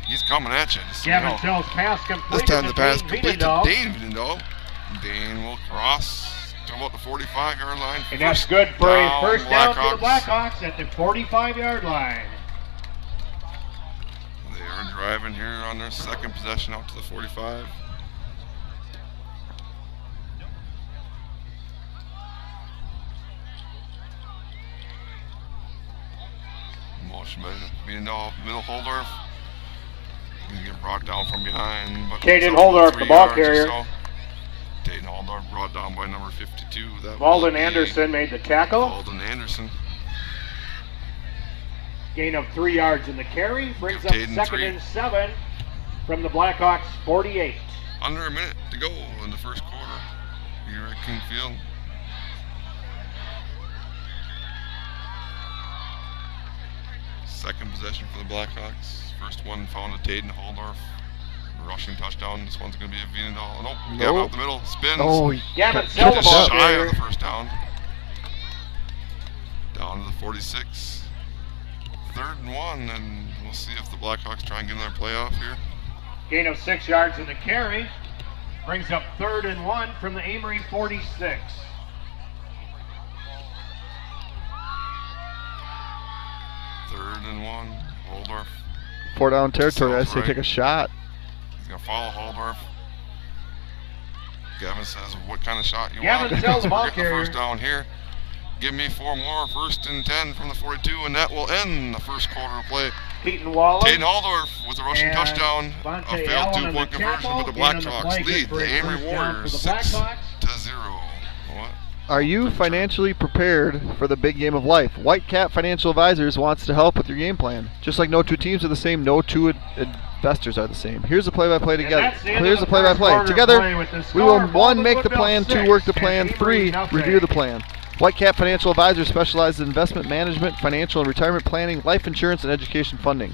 he's coming at you. So, Gavin Sell's pass completed this time the pass to complete to Vienendahl. Dane Vienendahl. Dane will cross to about the 45-yard line. And that's good for a first down for the Blackhawks at the 45-yard line. They are driving here on their second possession out to the 45. Motion by middle Holdorf. Gonna get brought down from behind. Caden Holdorf, the ball carrier. Caden Holdorf brought down by number 52. Walden Anderson made the tackle. Walden Anderson. Gain of 3 yards in the carry. Brings up second and 7 from the Blackhawks 48. Under a minute to go in the first quarter here at King Field. Second possession for the Blackhawks. First one found to Taden Holdorf. Rushing touchdown. This one's going to be a Viendahl. Nope. Gavin out the middle. Spins. Oh, Gavin just Selma shy of the first down. Down to the 46. 3rd and 1, and we'll see if the Blackhawks try and get another playoff here. Gain of 6 yards in the carry. Brings up 3rd and 1 from the Amery 46. Third and 1. Holdorf. 4 down territory. I say Right. take a shot. He's going to follow Holdorf. Gavin says, what kind of shot you Gavin want? tells the ball We're getting the carrier. first down here. Give me 4 more. 1st and 10 from the 42, and that will end the first quarter of play. Keaton Wallace. Taden Holdorf with a rushing and touchdown. A Vontae failed Allen 2-point on the conversion, tackle. but the Gain on the Blackhawks play, good lead for the a Amery first down Warriors for the 6-0. Blackhawks. What? Are you financially prepared for the big game of life? Whitecap Financial Advisors wants to help with your game plan. Just like no two teams are the same, no two investors are the same. Here's the play-by-play together. Here's the play-by-play. Together, we will 1, make the plan, 2, work the plan, 3, review the plan. Whitecap Financial Advisors specializes in investment management, financial and retirement planning, life insurance, and education funding.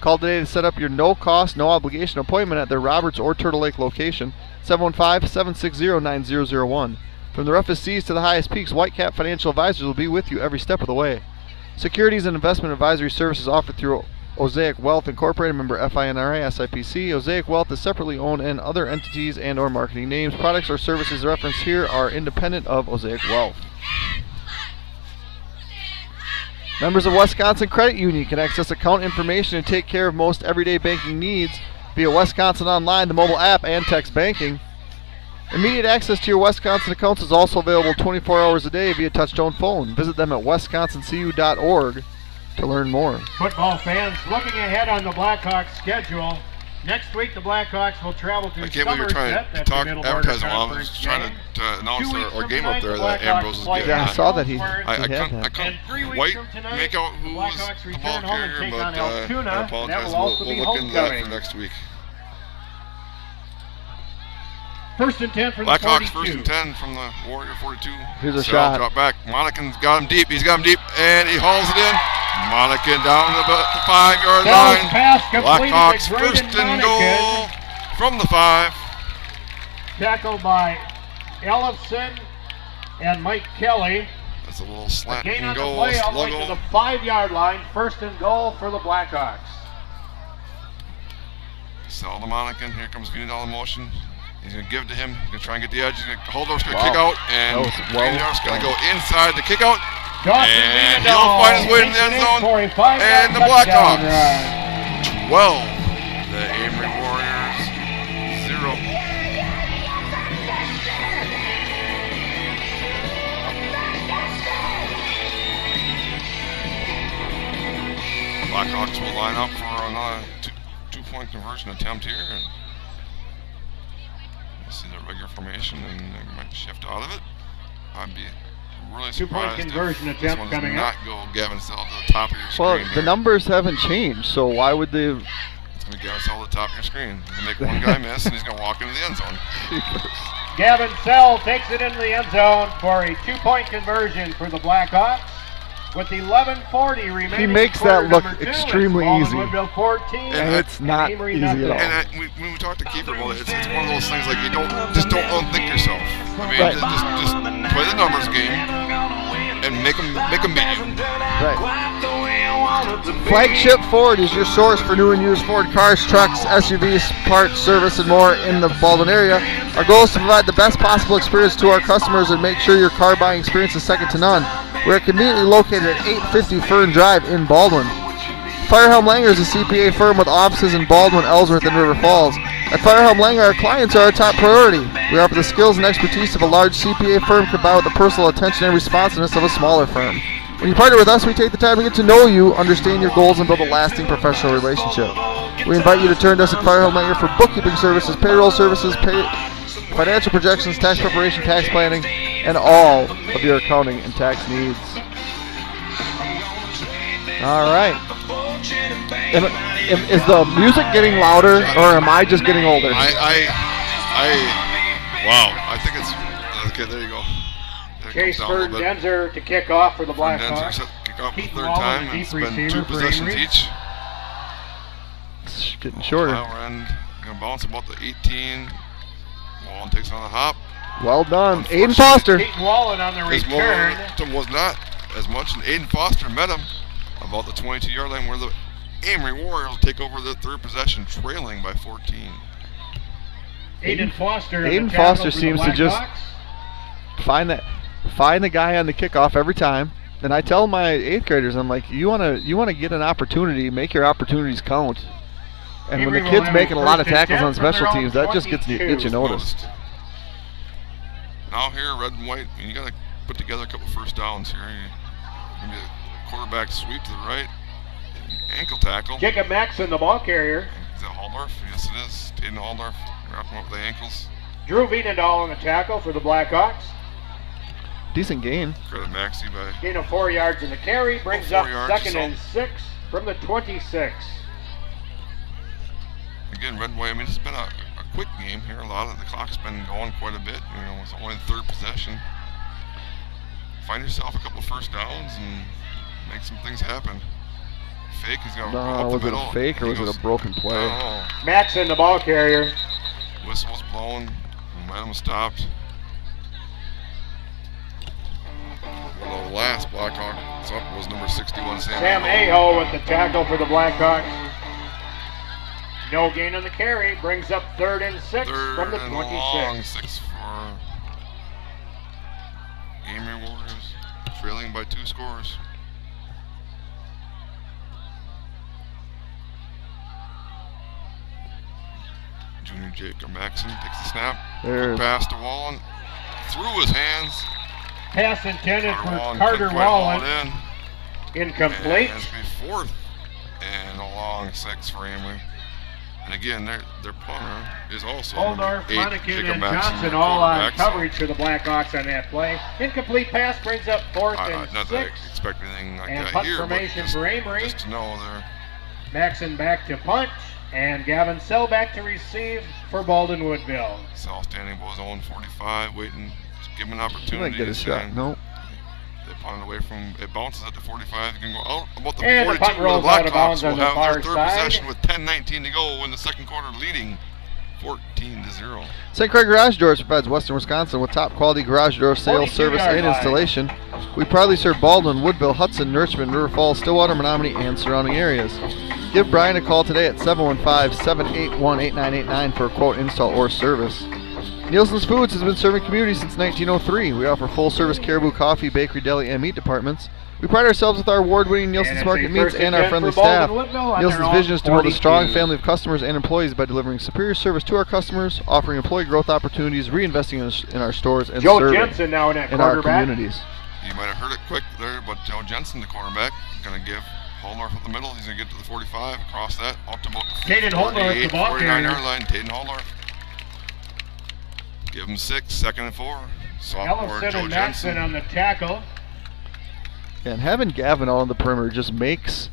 Call today to set up your no-cost, no-obligation appointment at their Roberts or Turtle Lake location, 715-760-9001. From the roughest seas to the highest peaks, Whitecap Financial Advisors will be with you every step of the way. Securities and investment advisory services offered through Osaic Wealth Incorporated, member FINRA, SIPC. Osaic Wealth is separately owned and other entities and or marketing names. Products or services referenced here are independent of Osaic Wealth. Members of Wisconsin Credit Union can access account information and take care of most everyday banking needs via Wisconsin Online, the mobile app, and text banking. Immediate access to your Wisconsin accounts is also available 24 hours a day via touch-tone phone. Visit them at wisconsincu.org to learn more. Football fans, looking ahead on the Blackhawks schedule. Next week, the Blackhawks will travel to I can't believe you're trying Somerset. to talk advertising while I was trying to announce our game up there that Ambrose is getting. Yeah, I saw that he I couldn't And 3 weeks quite from tonight, make out the who was Blackhawks the return ball home and carrier, take but on I Altoona. That apologize. will also We'll be look into that homecoming. for next week. 1st and 10 from the Blackhawks 42. 1st and 10 from the Warrior 42. Here's a Sell, shot. Drop back. Monacan's got him deep. He's got him deep, and he hauls it in. Monacan down to the 5-yard Bell's line. pass completed Blackhawks to Braden 1st and Monacan. goal from the 5. Tackled by Ellison and Mike Kelly. That's a little slant Gain on and the goal. play all the way to the 5-yard line. 1st and goal for the Blackhawks. Sell to Monacan. Here comes Viendahl in motion. He's going to give it to him. He's going to try and get the edge. Holdorf's going to kick out, and Viendahl's going to go inside the kick out. And he'll find his way to the end zone. And the Blackhawks 12. The Amery Warriors 0. Blackhawks will line up for another two-point conversion attempt here. And we'll see the regular formation, and they might shift out of it. I'd be really Two-point surprised conversion if attempt this one coming does up. not go Gavin Sell to the top of your Well, screen the here. numbers haven't changed, so why would they? It's going to Gavin Sell to the top of your screen. He's going to make one guy miss, and he's going to walk into the end zone. Gavin Sell takes it into the end zone for a 2-point conversion for the Blackhawks. With 11:40 remaining. He makes that look extremely easy. And it's not easy at all. And when we talk to Kiefer about it, it's one of those things like you don't unthink yourself. I mean, Right. just play the numbers game and make them beat you. Right. Flagship Ford is your source for new and used Ford cars, trucks, SUVs, parts, service, and more in the Baldwin area. Our goal is to provide the best possible experience to our customers and make sure your car buying experience is second to none. We're conveniently located at 850 Fern Drive in Baldwin. Firehelm Langer is a CPA firm with offices in Baldwin, Ellsworth, and River Falls. At Firehelm Langer, our clients are our top priority. We offer the skills and expertise of a large CPA firm combined with the personal attention and responsiveness of a smaller firm. When you partner with us, we take the time to get to know you, understand your goals, and build a lasting professional relationship. We invite you to turn to us at Firehelm Langer for bookkeeping services, payroll services, financial projections, tax preparation, tax planning, and all of your accounting and tax needs. All right. Is the music getting louder, or am I just getting older? Wow. I think it's okay. There you go. Chase Denzer to kick off for the Blackhawks. Set to kick off for the third time. It's been 2 possessions each. It's getting shorter. We're going to bounce about the 18. Wallen takes on the hop. Well done, Aiden Foster. Peyton Wallen on the His return. momentum was not as much, and Aiden Foster met him about the 22-yard line, where the Amery Warriors take over the third possession, trailing by 14. Aiden Foster. Aiden Foster seems to just find the guy on the kickoff every time. And I tell my 8th graders, I'm like, you wanna get an opportunity, make your opportunities count. And when the kid's making a lot of tackles on special teams, that just gets you noticed. Now here, red and white, you got to put together a couple first downs here. Maybe a quarterback sweep to the right, ankle tackle. Jacob Maxson, the ball carrier. Is that Haldorf? Yes, it is. Taden Haldorf, wrapping up the ankles. Drew Vienendahl on the tackle for the Blackhawks. Decent gain. Credit Maxey by gain of 4 yards in the carry, brings up 2nd and 6 from the 26. Again, red and white. I mean, it's been a quick game here. A lot of the clock's been going quite a bit. You know, it's only the third possession. Find yourself a couple first downs and make some things happen. Fake, he's going to go up the middle. Was it a fake or was it a broken play? I don't know. Maxson, the ball carrier. Whistle was blown. Momentum stopped. Well, the last Blackhawk up was number 61, Sam Aho with the tackle for the Blackhawks. No gain on the carry, brings up 3rd and 6 from the 26. Long 6 for Amery Warriors, trailing by 2 scores. Junior Jacob Maxson takes the snap. Pass to Wallen. Through his hands. Pass intended for Carter Wallen. Incomplete. And it's going to be 4th and a long 6 for Amery. And again, their punter is also Haldorf, Monacan, and Johnson all on coverage for the Blackhawks on that play. Incomplete pass brings up 4th and 6. Not that I expect anything like and that punt here, formation for Amery. Just to know there. Maxson back to punt, and Gavin Sell back to receive for Baldwin Woodville. Sell standing by his own 45, waiting to give him an opportunity. He might get a shot. Nope. They punt it away from, it bounces at the 45. It can go out about the and 42. The punt rolls out of bounds on the far their third side. possession with 10:19 to go in the second quarter, leading 14-0. St. Craig Garage Doors provides Western Wisconsin with top quality garage door sales, service, and installation. We proudly serve Baldwin, Woodville, Hudson, Richmond, River Falls, Stillwater, Menominee, and surrounding areas. Give Brian a call today at 715-781-8989 for a quote, install, or service. Nielsen's Foods has been serving communities since 1903. We offer full-service caribou coffee, bakery, deli, and meat departments. We pride ourselves with our award-winning Nielsen's Market Meats and our friendly staff. Nielsen's vision is to build a strong family of customers and employees by delivering superior service to our customers, offering employee growth opportunities, reinvesting in our stores, and serving now in our communities. You might have heard it quick there, but Joe Jensen, the quarterback, is going to give Haldorf up the middle. He's going to get to the 45, across that, out to about the 49-yard line. Taden Haldorf. Give him 6, 2nd and 4. Sophomore Ellison Joe and Maxson Jensen on the tackle. And having Gavin on the perimeter just makes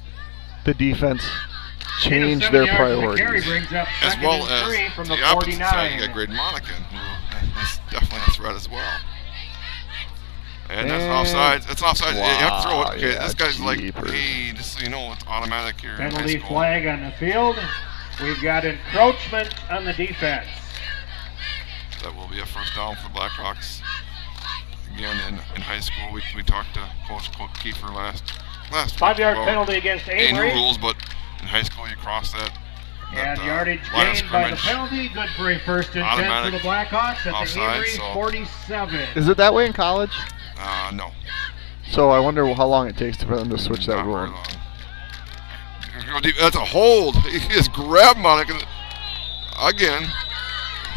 the defense change their priorities. As well as the opposite side, you got Graydon Monacan, who is definitely a threat as well. And that's an offside. It's an offside. Wow, you have to throw it. Okay, yeah, this guy's jeepers. like, hey, just so you know, it's automatic here. Penalty flag on the field. We've got encroachment on the defense. That will be a first down for the Blackhawks. again in high school. We talked to Coach Kiefer last 5-yard week penalty against any Amery. new rules, but in high school you cross that And yardage line of gained by the scrimmage. penalty. Good for a first and 10 for Automatic the Blackhawks at offside, the Amery so- 47. Is it that way in college? No. So I wonder how long it takes for them to switch that Not rule. very long. That's a hold. He just grabbed Monica again.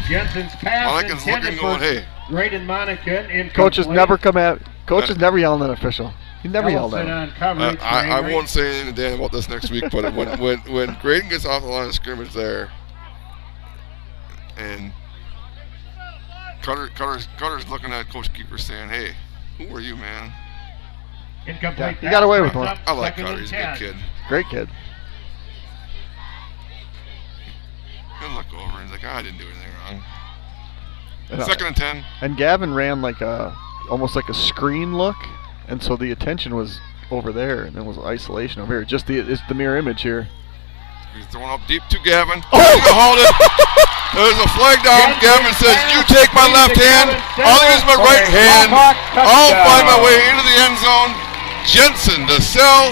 Jensen's pass Monica's intended looking, for going, hey. Graydon Monica. Coaches never come at. Coaches never yell at an official. He never yelled at him. on coverage for I Amery. won't say anything to Dan about this next week, but when Graydon gets off the line of scrimmage there, and Cutter's looking at Coach Keeper saying, "Hey, who are you, man?" Incomplete. He got away with Brings one. up I like second Cutter. and He's a 10. good kid. Great kid. He'll look over and he's like, I didn't do anything wrong. And, Second and 10. And Gavin ran like almost like a screen look, and so the attention was over there, and then was isolation over here. Just it's the mirror image here. He's throwing up deep to Gavin. Oh! He's gonna hold it. There's a flag down. Gavin says, "You take my left hand. I'll use my right hand. I'll find my way into the end zone." Jensen to sell.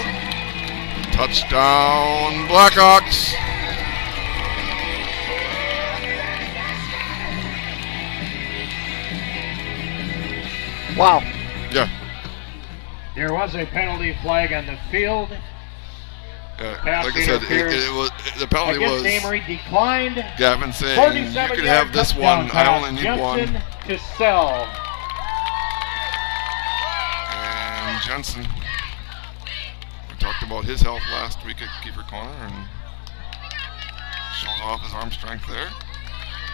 Touchdown, Blackhawks. Wow. Yeah. There was a penalty flag on the field. Pass Like I said, interference the penalty against was Amery declined. Gavin saying, "You can have this one. I only need one." To sell. And Jensen, we talked about his health last week at keeper corner, and shows off his arm strength there.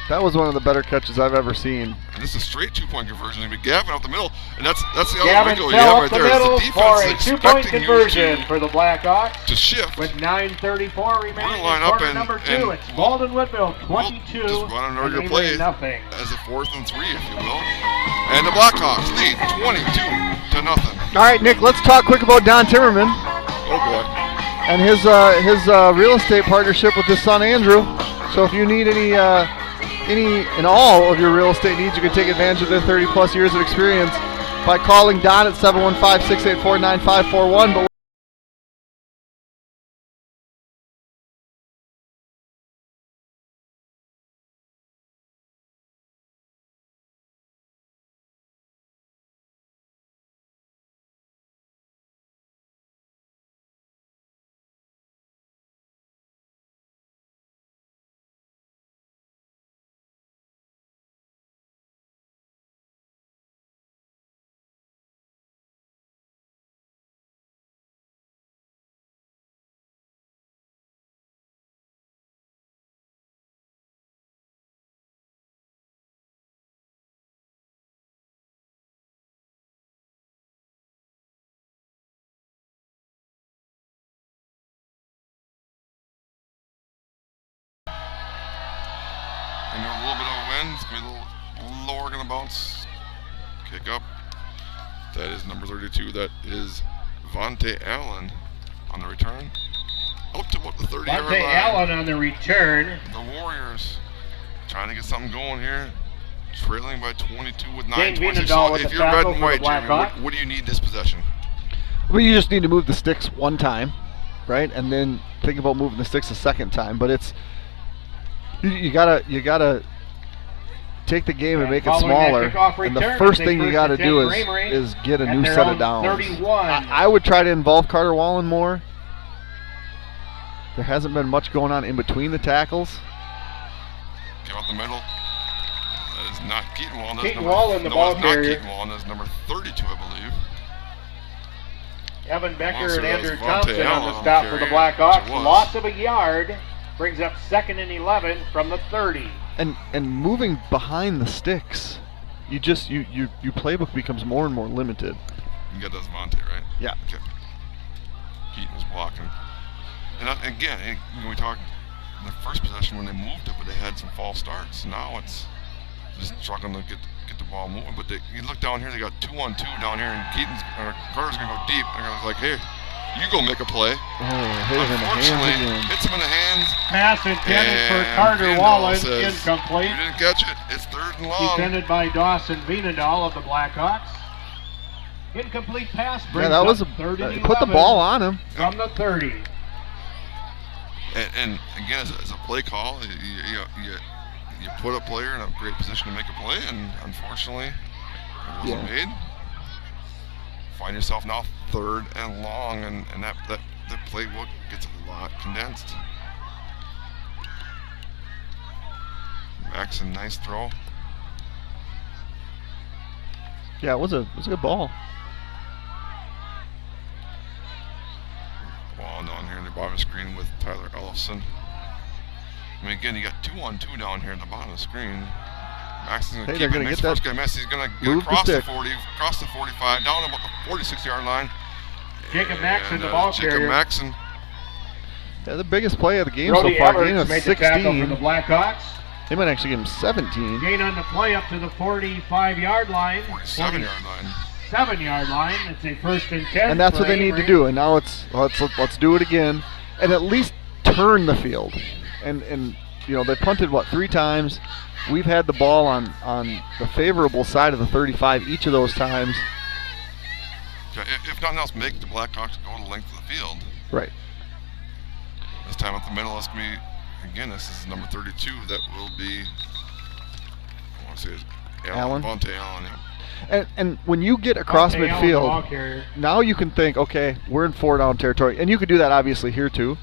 That was one of the better catches I've ever seen. And this is a straight two-point conversion. But Gavin up the middle, and that's the other Gavin wrinkle you fell have up right the there. Is middle the for defense a is two-point expecting you conversion for the Blackhawks. to shift. With 9:34 remaining in line up quarter and- number and 2, it's Baldwin Woodville 22 Just run and under your Amery play nothing. as a 4th and 3, if you will. And the Blackhawks lead 22-0. All right, Nick, let's talk quick about Don Timmerman Oh boy. and his real estate partnership with his son Andrew. So if you need any and all of your real estate needs, you can take advantage of their 30-plus years of experience by calling Don at 715-684-9541. But And a little bit of a wind. It's going to be a little lower, going to bounce. Kick up. That is number 32. That is Vontae Allen on the return. Up to about the 30-yard line. Vontae Allen on the return. The Warriors trying to get something going here. Trailing by 22 with Dane 9:26. Veenendahl So with if the you're red tackle and for the white, Jeremy, Blackhawks. what do you need this possession? well, you just need to move the sticks one time, right? And then think about moving the sticks a second time. But it's you gotta take the game and make it Following that smaller. kickoff And the return, first it's a thing you first got to and 10 do for Amery is get a at new their set own of downs. 31. I would try to involve Carter Wallen more. There hasn't been much going on in between the tackles. Give out the middle. That is not Keaton Wallen. That's Keaton number, Wallen, the no, ball it's not carrier. Keaton Wallen. That's number 32, I believe. Evan Becker Also, and Andrew that's Vontae Thompson on Allen the on stop the for the carry, Blackhawks. which it was. Loss of a yard brings up 2nd and 11 from the 30. And moving behind the sticks, you playbook becomes more and more limited. You got that's Vontae, right? Yeah. Okay. Keaton was blocking. And again, when we talked in the first possession when they moved it, but they had some false starts. Now it's just struggling to get the ball moving. But you look down here, they got 2-on-2 down here, and Carter's gonna go deep. And I was like, hey, you go make a play. Oh, hit him in the hands Unfortunately, again. hits him in the hands. Pass intended for And Carter Veenendahl Wallen, says, incomplete. You didn't catch it. It's 3rd and long. Defended by Dawson Veenendahl of the Blackhawks. Incomplete pass Yeah, brings that up was third and put the 11 ball on him. from the 30. And again, as a play call, you put a player in a great position to make a play, and unfortunately, it wasn't made. Find yourself now third and long, and that playbook gets a lot condensed. Maxon, nice throw. Yeah, it was a good ball. Ball down here in the bottom screen with Tyler Ellison. I mean, again, you got 2-on-2 down here in the bottom of the screen. Maxon's going to keep it. Next first guy misses. He's going to get across the 40, across the 45, down about the 46-yard line. Jacob Maxon, the ball carrier. Jacob Maxon. Yeah, the biggest play of the game Brody so far. Everett Gain of made the tackle for 16. the Blackhawks. They might actually give him 17. Gain on the play up to the 45-yard line. 47-yard line. 7-yard line. It's a 1st and 10. And that's what they need to do. And now it's let's do it again, and at least turn the field. And you know, they punted 3 times. We've had the ball on the favorable side of the 35 each of those times. If nothing else, make the Blackhawks go the length of the field. Right. This time up the middle, it's going to be, again, this is number 32. That will be, I want to say it's Allen. Vontae Allen, yeah. And when you get across midfield, now you can think, okay, we're in 4-down territory, and you could do that obviously here too.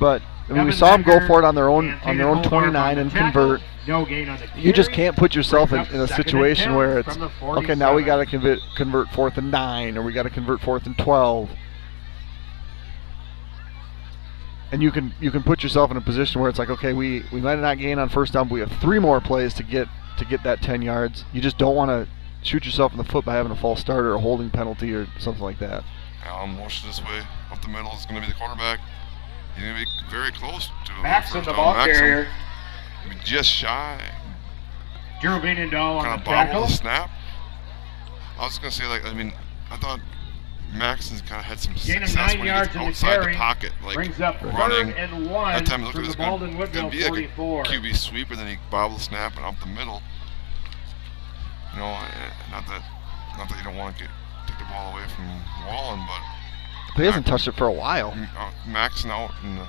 But I mean, we saw them go for it on their own 29 and convert. No gain on the You just can't put yourself in a situation where it's okay. Now we got to convert 4th and 9, or we got to convert 4th and 12. And you can put yourself in a position where it's like, okay, we might not gain on first down, but we have 3 more plays to get that 10 yards. You just don't want to shoot yourself in the foot by having a false start or a holding penalty or something like that. Allen motion this way up the middle is going to be the quarterback. He's going to be very close to Maxon, the ball carrier. Just shy. Drew Veenendahl on the bobbled tackle. The snap. I was going to say, I thought Maxon's kind of had some success when he gets outside the pocket, brings up running. 3rd and 1 that time it looked like it was going to be like a QB sweep, and then he bobbled the snap and up the middle. You know, not that you don't want to take the ball away from Wallen, but he hasn't touched it for a while. Maxon out in the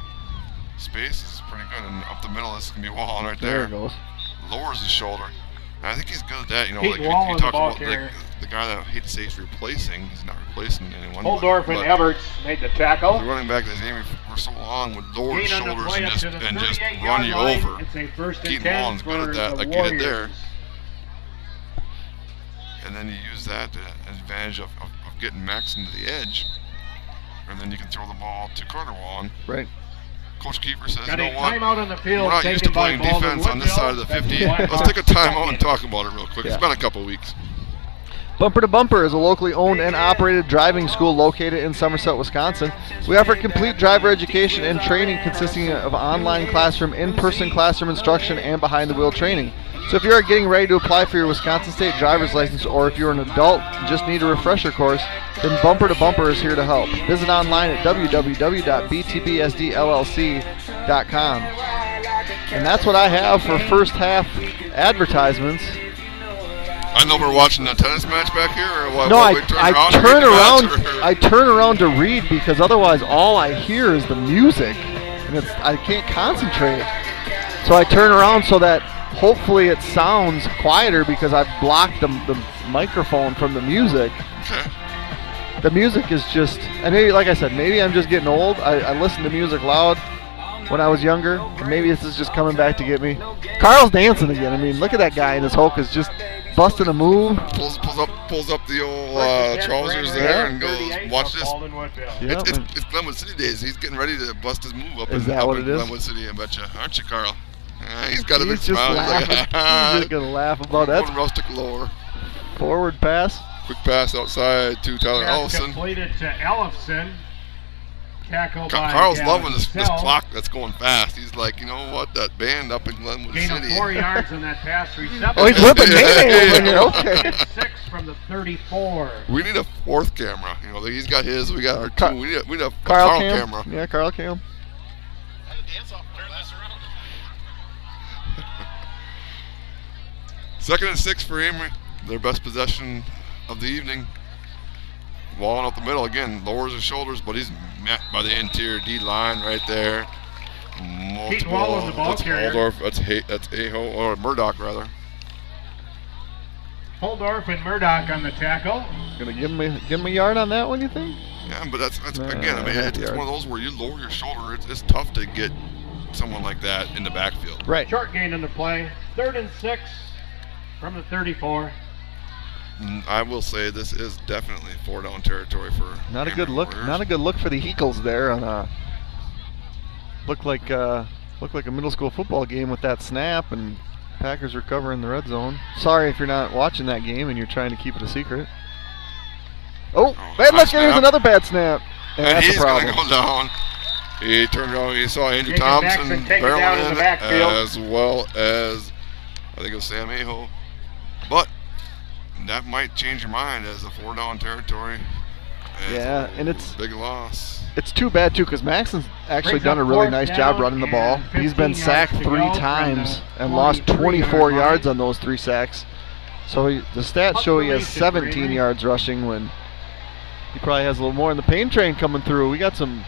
space is pretty good, and up the middle this can be Wallen right there. There It goes. Lowers his shoulder. And I think he's good at that. You know, Pete like Wallen, you talk the ball about carrier. the guy that I hate to say he's replacing. He's not replacing anyone. Holdorf and Everett made the tackle. The running back that's aiming for so long would lower his Gain on the shoulders play and up to the just 38-yard run you line. over. It's a 1st and Keaton 10 Wallen's good for at that, the like he did there. Warriors. And then you use that to advantage of getting Max into the edge, and then you can throw the ball to Carter Wallen. Right. Coach Keeper says, Got you a know what? timeout on the field. We're not used to playing defense on this side of the 50. Let's take a timeout and talk about it real quick. Yeah. It's been a couple weeks. Bumper to Bumper is a locally owned and operated driving school located in Somerset, Wisconsin. We offer complete driver education and training consisting of online classroom, in-person classroom instruction, and behind-the-wheel training. So if you are getting ready to apply for your Wisconsin State driver's license, or if you're an adult and just need a refresher course, then Bumper to Bumper is here to help. Visit online at www.btbsdllc.com. And that's what I have for first half advertisements. I know we're watching a tennis match back here, or what? No, what, I turn around to read, because otherwise all I hear is the music, and I can't concentrate. So I turn around so that hopefully it sounds quieter, because I've blocked the microphone from the music. Okay. The music is just, and maybe, like I said, maybe I'm just getting old. I listened to music loud when I was younger, and maybe this is just coming back to get me. Carl's dancing again. I mean, look at that guy, and his Hulk is just busting a move. Pulls up the old trousers there and goes, watch this. Yeah, it's Glenwood City days. He's getting ready to bust his move up in Glenwood City, I bet you. Aren't you, Carl? He's got a big smile. He's just going to laugh about that. Rustic lower. Forward pass. Quick pass outside to Tyler Ellison. Completed to Ellison. Tackled by Carl's Gavin loving this Sell. clock that's going fast. He's like, you know what, that band up in Glenwood Gain City. of 4 yards on that pass reception. Oh, he's whipping Nene over here. Okay. 6 from the 34. We need a 4th camera. You know, he's got his, we got our 2. We need a Carl camera. Yeah, Carl cam. Second and 6 for Amery. Their best possession of the evening. walling up the middle again, lowers his shoulders, but he's met by the interior D line right there. Keaton Wallen, the ball That's carrier. Holdorf, that's Aho, or Murdoch rather. Holdorf and Murdoch on the tackle. Gonna give him a yard on that one, you think? Yeah, but that's again, I mean, it's one of those where you lower your shoulder. It's tough to get someone like that in the backfield. Right. Short gain in the play. 3rd and 6 from the 34. I will say this is definitely 4-down territory for Not a good Amery look. Warriors. Not a good look for the Eagles there. On looked like a middle school football game with that snap, and Packers recover in the red zone. Sorry if you're not watching that game and you're trying to keep it a secret. Oh, bad luck! Here's another bad snap. And that's he's a problem. going to go down. He turned around. He saw Andrew Jacob Thompson Maxson taken down in barreling the in, backfield. as well as I think it was Sam Aho. But that might change your mind as a 4-down territory. Yeah, and it's big loss. It's too bad too, because Maxon's actually Brings done a up really 4th nice job down running the ball. and He's been 15 sacked yards to 3 go from times the and lost 23-yard 24 line. yards on those 3 sacks. So the stats show he has Observation, 17 Raymond. yards rushing when he probably has a little more. And the pain train coming through. We got some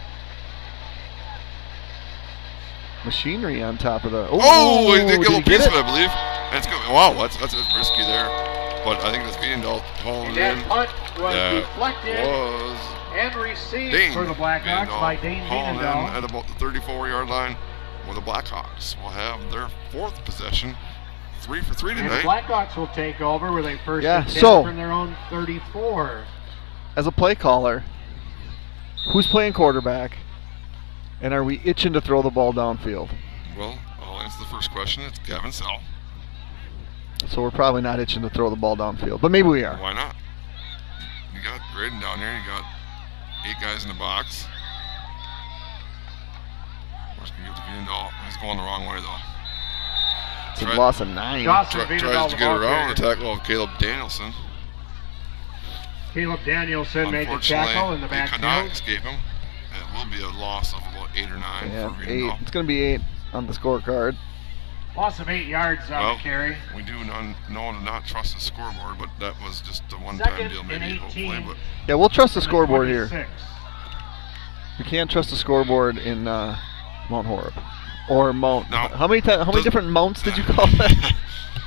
machinery on top of the. Oh, he did did get a he little piece get of it? it, I believe. And it's good. Wow, that's risky there. But I think that's being hauled And in. that punt was That deflected was and received Dane for the Blackhawks Viendahl by Dane hauling in Viendahl. at about the 34-yard line, where the Blackhawks will have their 4th possession. 3 for 3 And the tonight. Blackhawks will take over with a first Yeah, and 10 so- from their own 34. As a play caller, who's playing quarterback, and are we itching to throw the ball downfield? Well, I'll answer the first question. It's Gavin Sell. So we're probably not itching to throw the ball downfield, but maybe we are. Why not? You got Graydon down there. You got 8 guys in the box. Where's going to give to Viendahl? He's going the wrong way, though. It's a Tried- loss of 9. Johnson Tries Viendahl, to the get ball around the carrier. tackle of Caleb Danielson. Caleb Danielson made the Unfortunately, tackle in the he could not backfield. escape him. It will be a loss of about 8 or 9 Yeah, for 8. Viendahl. It's going to be 8 on the scorecard. Loss of 8 yards on Well, the carry. we do know to not trust the scoreboard, but that was just a one-time 2nd deal, and maybe, 18. hopefully. But Yeah, we'll trust the from scoreboard here. 26. We can't trust the scoreboard in Mount Horeb or Mount. No. How many Does- different mounts did you call that?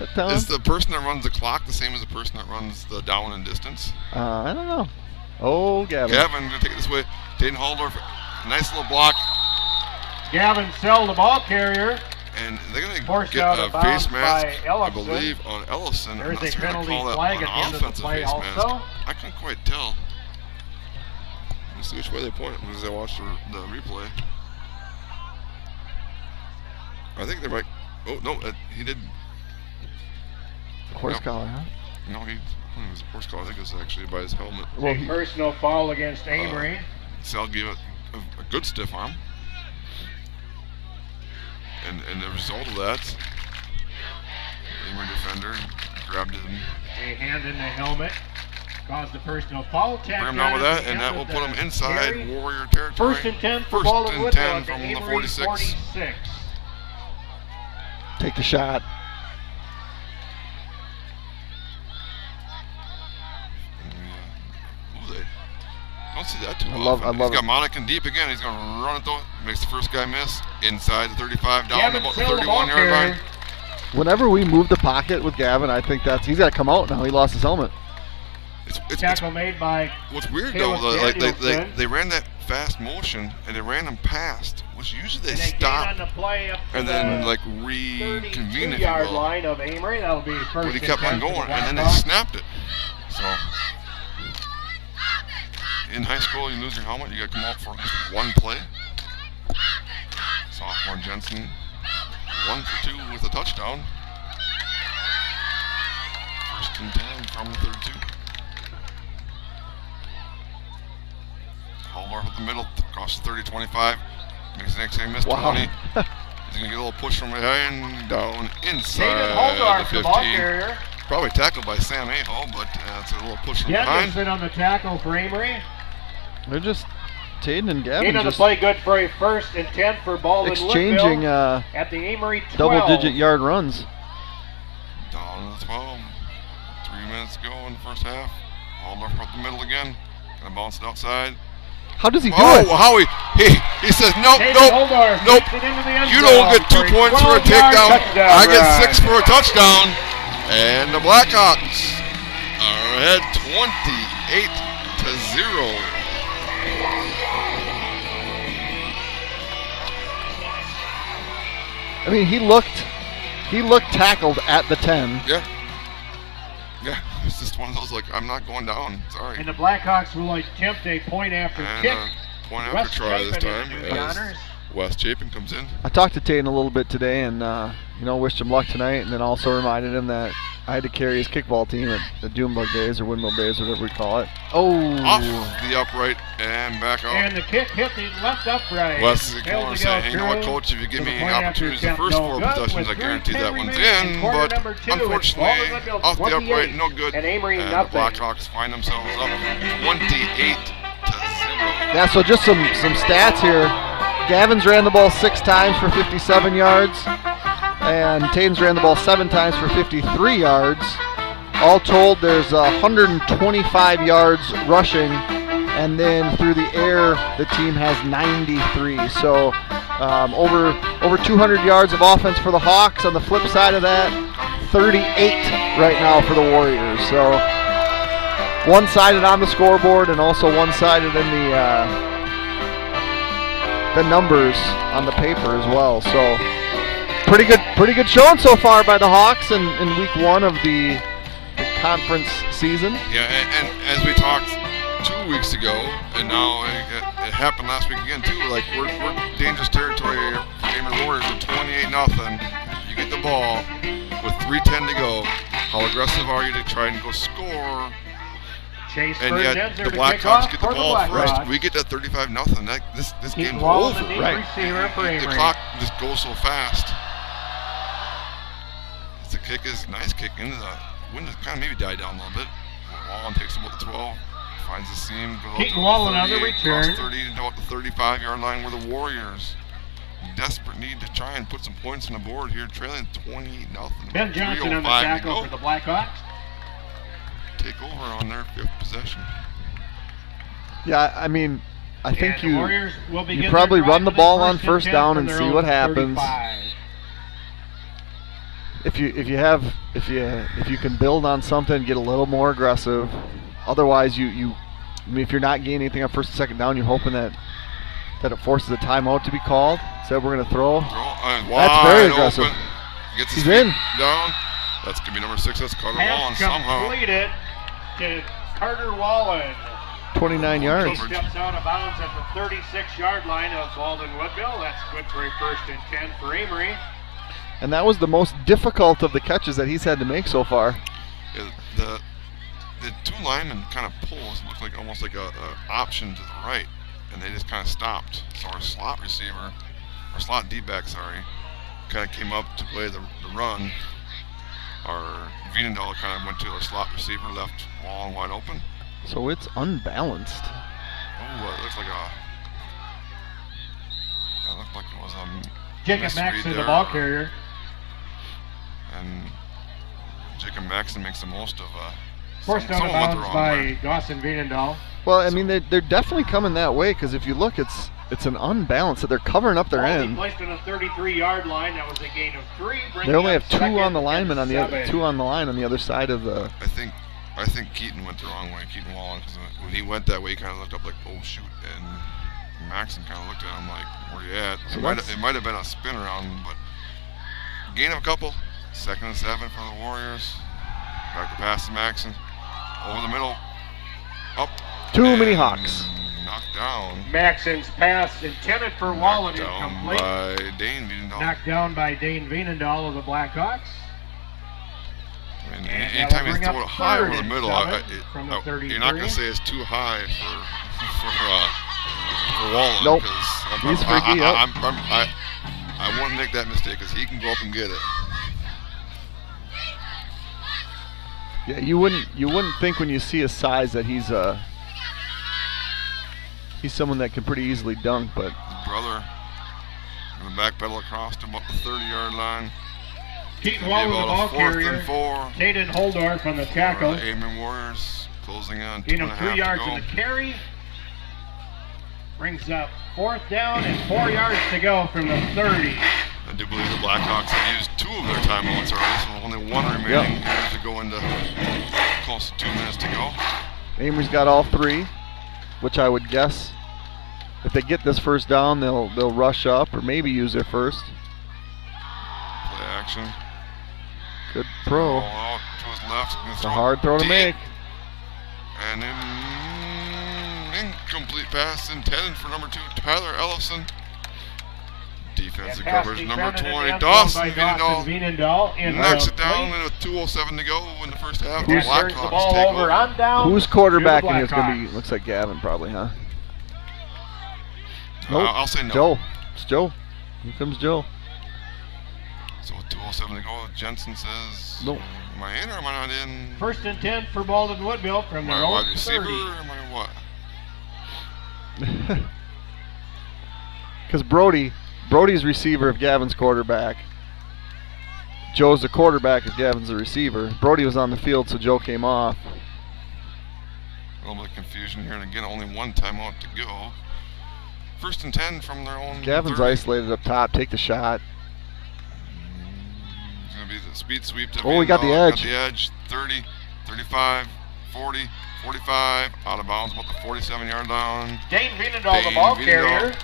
that town? is the person that runs the clock the same as the person that runs the down and distance? I don't know. Oh, Gavin. Gavin, going to take it this way. Dayton Holdorf, nice little block. Gavin Sell, the ball carrier. And they're going to Forced get out a of bounds face mask, by I Ellison. believe, on Ellison. There's I'm not a sure how to penalty call that flag an at the end of the offensive play face also. mask. I couldn't quite tell. Let's see which way they point because I watched the replay. I think they might. Oh, no, he did. Horse Yep. collar, huh? No, it was a horse collar. I think it was actually by his helmet. Well, A personal foul against Amery. Sal gave it a good stiff arm. And the result of that, Amery defender grabbed him. A hand in the helmet. Caused a personal foul. Bring him down with that, and that will put him inside Warrior territory. 1st and 10 for First Baldwin and Woodville 10 at the from the Amery 46. 46. take the shot. Don't see that too I often. love He's got it. Monacan deep again. He's going to run it though. Makes the first guy miss. Inside the 35, down Gavin about the Sell, the ball 31-yard line. carrier. Whenever we move the pocket with Gavin, I think he's got to come out now. He lost his helmet. It's Tackle made by what's weird Caleb though, like Danielson. they ran that fast motion and they ran them past, which usually they and they gain stop on the play up to and then the like reconvene if you 32-yard will. line of Amery. That'll be first But he and kept 10 on for the going and then they Blackhawks. snapped it. So in high school, you lose your helmet, you got to come out for just one play. Sophomore Jensen, 1 for 2 with a touchdown. 1st and 10 from the 32. Holdorf at the middle, across the 30-25. Makes the next game miss 20. He's going to get a little push from behind, down inside David Holdorf, the the ball 15. carrier. Probably tackled by Sam Aho, but it's a little push from behind. Jensen on the tackle for Amery. They're just Taden and Gain Gavin on the just play, good for a 1st and 10 for Baldwin exchanging Woodville at the Amery 12. double-digit yard runs. Down to the 12. 3 minutes to go in the first half. Holdorf up the middle again. Gonna bounce it outside. How does he do Oh, it? how he says nope. You don't get 2 points for a takedown. I get 6 for a touchdown. And the Blackhawks are ahead 28-0. I mean, he looked tackled at the 10. Yeah. Yeah, it's just one of those, like, I'm not going down. Sorry. And the Blackhawks will attempt a point after kick. Point after try this time as Wes Chapin comes in. I talked to Tatum a little bit today and, wished him luck tonight, and then also reminded him that I had to carry his kickball team at the Doomberg days or Windmill days, whatever we call it. Oh. Off the upright and back out. And the kick hit the left upright. Wes is going to say, hey, you know what, Coach, if you give me opportunities the first 4 possessions, I guarantee that one's in. But unfortunately, off the upright, no good. And the Blackhawks find themselves up 28-0. Yeah, so just some stats here. Gavin's ran the ball 6 times for 57 yards. And Tatum's ran the ball 7 times for 53 yards. All told, there's 125 yards rushing, and then through the air, the team has 93. So over 200 yards of offense for the Hawks. On the flip side of that, 38 right now for the Warriors. So one-sided on the scoreboard, and also one-sided in the numbers on the paper as well. So pretty good showing so far by the Hawks in week 1 of the conference season. Yeah, and as we talked 2 weeks ago, and now it happened last week again too. Like we're dangerous territory for Amery Warriors at 28-0. You get the ball with 3:10 to go. How aggressive are you to try and go score? Chase and yet the Blackhawks get the ball first. We get that 35-0. This game's over. Right. The clock just goes so fast. The kick is nice kick into the wind. Kind of maybe died down a little bit. Wallen takes about the 12, finds the seam, goes Keaton Wallen on the return. 30 to about the 35-yard line, where the Warriors desperate need to try and put some points on the board here, trailing 20-0. Ben Johnson on the tackle for the Blackhawks. Take over on their 5th possession. Yeah, I mean, I think you begin probably their run the drive ball with on first first and 10 down from and their see own what happens. 35. If you can build on something, get a little more aggressive. Otherwise, I mean, if you're not gaining anything on first and second down, you're hoping that it forces a timeout to be called. Said we're going to throw. That's very aggressive. He's in. Down. That's going to be number 6. That's Carter Wallen somehow. Completed to Carter Wallen. 29 yards. He steps out of bounds at the 36-yard line of Walden Woodville. That's good for a 1st and 10 for Amery. And that was the most difficult of the catches that he's had to make so far. Yeah, the 2 linemen kind of pulls. It looked like almost like a option to the right, and they just kind of stopped. So our slot receiver, our slot D-back, kind of came up to play the run. Our Vienendahl kind of went to our slot receiver, left Wallen wide open. So it's unbalanced. Oh, it looks like that looked like it was Jacob Maxson, the ball carrier. And Jacob Maxson makes the most of forced out of bounds by Dawson Vienendahl. Well, I mean, they're definitely coming that way, because if you look, it's an unbalance that they're covering up their end. Placed on a 33-yard line. That was a gain of 3. They only have 2 on the lineman on the other 2 on the line on the other side of the. I think Keaton went the wrong way. Keaton Wallen, because when he went that way, he kind of looked up like, oh shoot, and Maxson kind of looked at him like, where you at? So it might have been a spin around, but gain of a couple. 2nd and 7 for the Warriors. Back to pass to Maxson. Over the middle. Up. Too many Hawks. Knocked down. Maxson's pass intended for Wallen incomplete. By Dane Vienendahl. Knocked down by Dane Vienendahl of the Blackhawks. And anytime you throw it high over the middle, you're not going to say it's too high for Wallen. Nope. He's freaky. I wouldn't make that mistake, because he can go up and get it. Yeah, you wouldn't think when you see his size that he's someone that can pretty easily dunk, but his brother going to backpedal across to about the 30-yard line. Keaton Wallen, the ball carrier. Tatum Holdorf on the tackle. Amery Warriors Closing on Gain of 2.5 3 to yards go. in the carry. Brings up 4th down and 4 yards to go from the 30. I do believe the Blackhawks have used 2 of their timeouts already, so only 1 remaining here to go into close to 2 minutes to go. Amery's got all 3, which I would guess if they get this first down, they'll rush up or maybe use their first. Play action. Good throw. Ball out to his left. It's a hard throw to make. And incomplete pass intended for number 2, Tyler Ellison. Defensive coverage, number 20, Dawson Vienendahl. Knocks it down with 2:07 to go in the first half. The Blackhawks take over. Who's quarterbacking is going to be, looks like Gavin probably, huh? Nope. I'll say no. Joe. It's Joe. Here comes Joe. So with 2:07 to go, Jensen says, nope. Am I in or am I not in? 1st and 10 for Baldwin Woodville from their own 30. Wide receiver or am I what? Because Brody's receiver if Gavin's quarterback. Joe's the quarterback if Gavin's the receiver. Brody was on the field, so Joe came off. A little bit of confusion here, and again, only 1 timeout to go. 1st and 10 from their own. Gavin's 30. isolated up top. Take the shot. It's going to be the speed sweep. Oh, we got the edge. Got the edge. 30, 35, 40, 45. Out of bounds, about the 47-yard line. Dane Vienendahl, the ball carrier.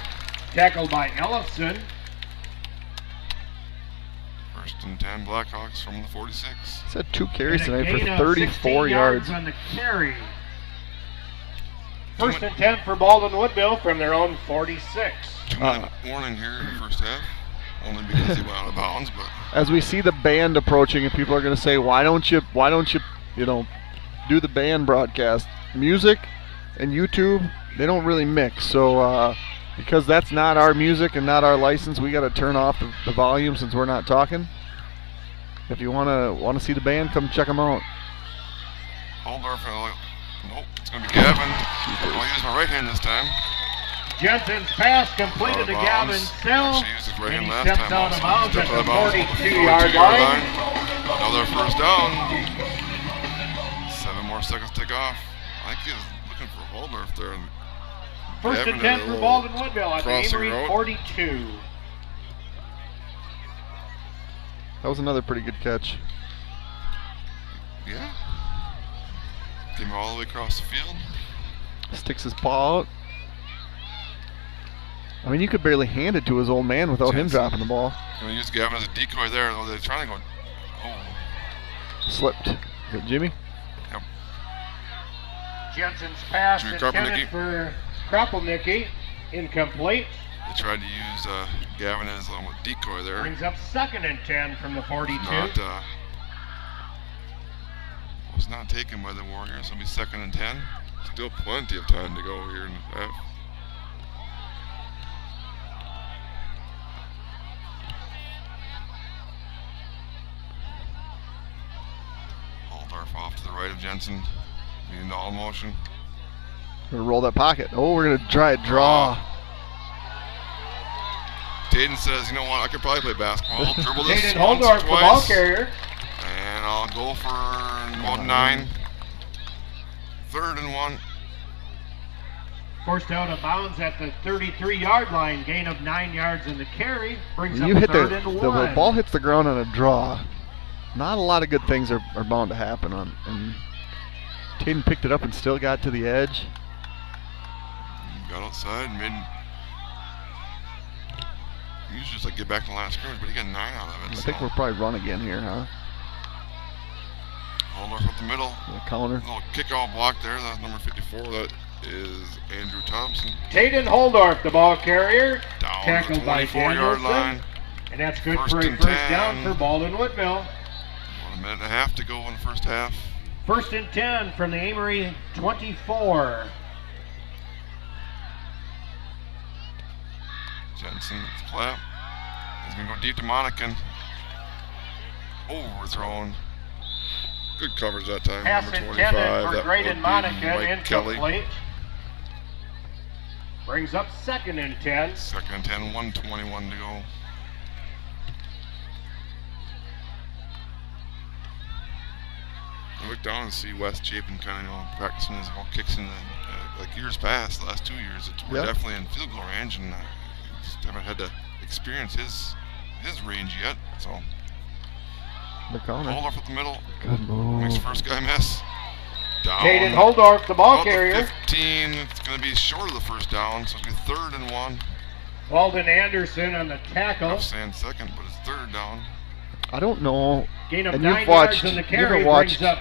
Tackled by Ellison. 1st and 10 Blackhawks from the 46. He's had 2 carries And a tonight for gain of 34 16 yards. on the carry. 1st and 10 for Baldwin Woodville from their own 46. 2-minute warning here in the first half. Only because he went out of bounds, but As we see the band approaching, and people are going to say, why don't you, do the band broadcast? Music and YouTube, they don't really mix. So because that's not our music and not our license, we got to turn off the volume since we're not talking. If you want to see the band, come check them out. Holdorf, nope, it's going to be Gavin. I'll use my right hand this time. Jensen's pass completed to Gavin Sell, and he steps out of bounds at the 42-yard line. Another first down. 7 more seconds to take off. I think he's looking for Holdorf there. 1st and 10 for Baldwin Woodville at the Amery 42. That was another pretty good catch. Yeah. Came all the way across the field. Sticks his paw out. I mean, you could barely hand it to his old man without him dropping the ball. Going to use Gavin as a decoy there. They're trying to go. Oh. Slipped. Is it Jimmy? Yep. Jensen's pass Jimmy intended for Kropelnicki. Incomplete. They tried to use Gavin as a decoy there. Brings up 2nd and 10 from the 42. Was not taken by the Warriors. It'll be 2nd and 10. Still plenty of time to go here in the half. Holdorf off to the right of Jensen. Being all motion. We're gonna roll that pocket. Oh, we're gonna try a draw. Taden says, you know what, I could probably play basketball. Dribble this Taden once, Holdorf, the ball twice, carrier. and I'll go for about 9. 3rd and 1. Forced out of bounds at the 33-yard line. Gain of 9 yards in the carry. Brings When up you hit 3rd and 1. the ball hits the ground on a draw, not a lot of good things are bound to happen on. And Taden picked it up and still got to the edge. Got outside, made. He was just like get back to the last scrimmage, but he got 9 out of it. I think we'll probably run again here, huh? Holdorf up the middle. The counter. Little kickoff block there. That's number 54. That is Andrew Thompson. Taden Holdorf, the ball carrier. Down Tackled the by 24-yard line. And that's good for a 1st and first 10. down for Baldwin Woodville. 1 minute and a half to go in the first half. 1st and 10 from the Amery 24. Jensen's clap. He's going to go deep to Monacan. Overthrown. Good coverage that time. Pass Number 25. intended for That Graydon would be Monacan. Mike Kelly. Incomplete. Brings up 2nd and 10. 2nd and 10, 1:21 to go. sit down and see Wes Chapin kind of practicing his whole kicks in like years past, the last 2 years. We're definitely in field goal range, and just haven't had to experience his range yet. So Holdorf up the middle. Good move. Makes first guy miss. Down. Caden Holdorf, the ball About carrier. the 15. It's going to be short of the first down, so it's going to be 3rd and 1. Walden Anderson on the tackle. I'm saying second, but it's 3rd down. I don't know. Gain of And 9 you've watched, yards on the you carry, haven't watched brings up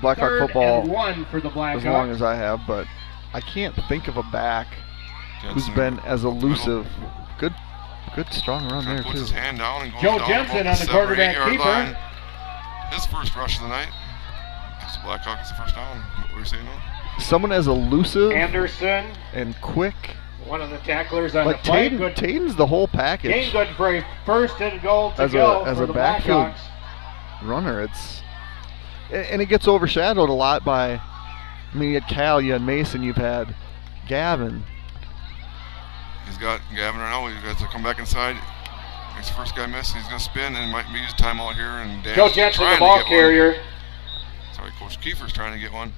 Blackhawk 3rd football and 1 for the Blackhawks. as long as I have, but I can't think of a back who's been as elusive. Good, strong run there puts too. his hand down and goes Joe down Jensen about on the 7 or 8 quarterback yard keeper. line. His first rush of the night. It's the Blackhawks the first down. What were you saying now? Someone as elusive Anderson, and quick. one of the tacklers on Like the play. Good. Tatum's the whole package. Game good for a 1st and goal to As go a for the backfield Blackhawks. runner, and it gets overshadowed a lot by. I mean, you had Cal, you had Mason, you've had Gavin. He's got Gavin right now. He got to come back inside. Makes the first guy miss. He's going to spin and might use timeout here. And Dan's Joe Jensen, trying the ball to get carrier. one. Sorry, Coach Kiefer's trying to get one.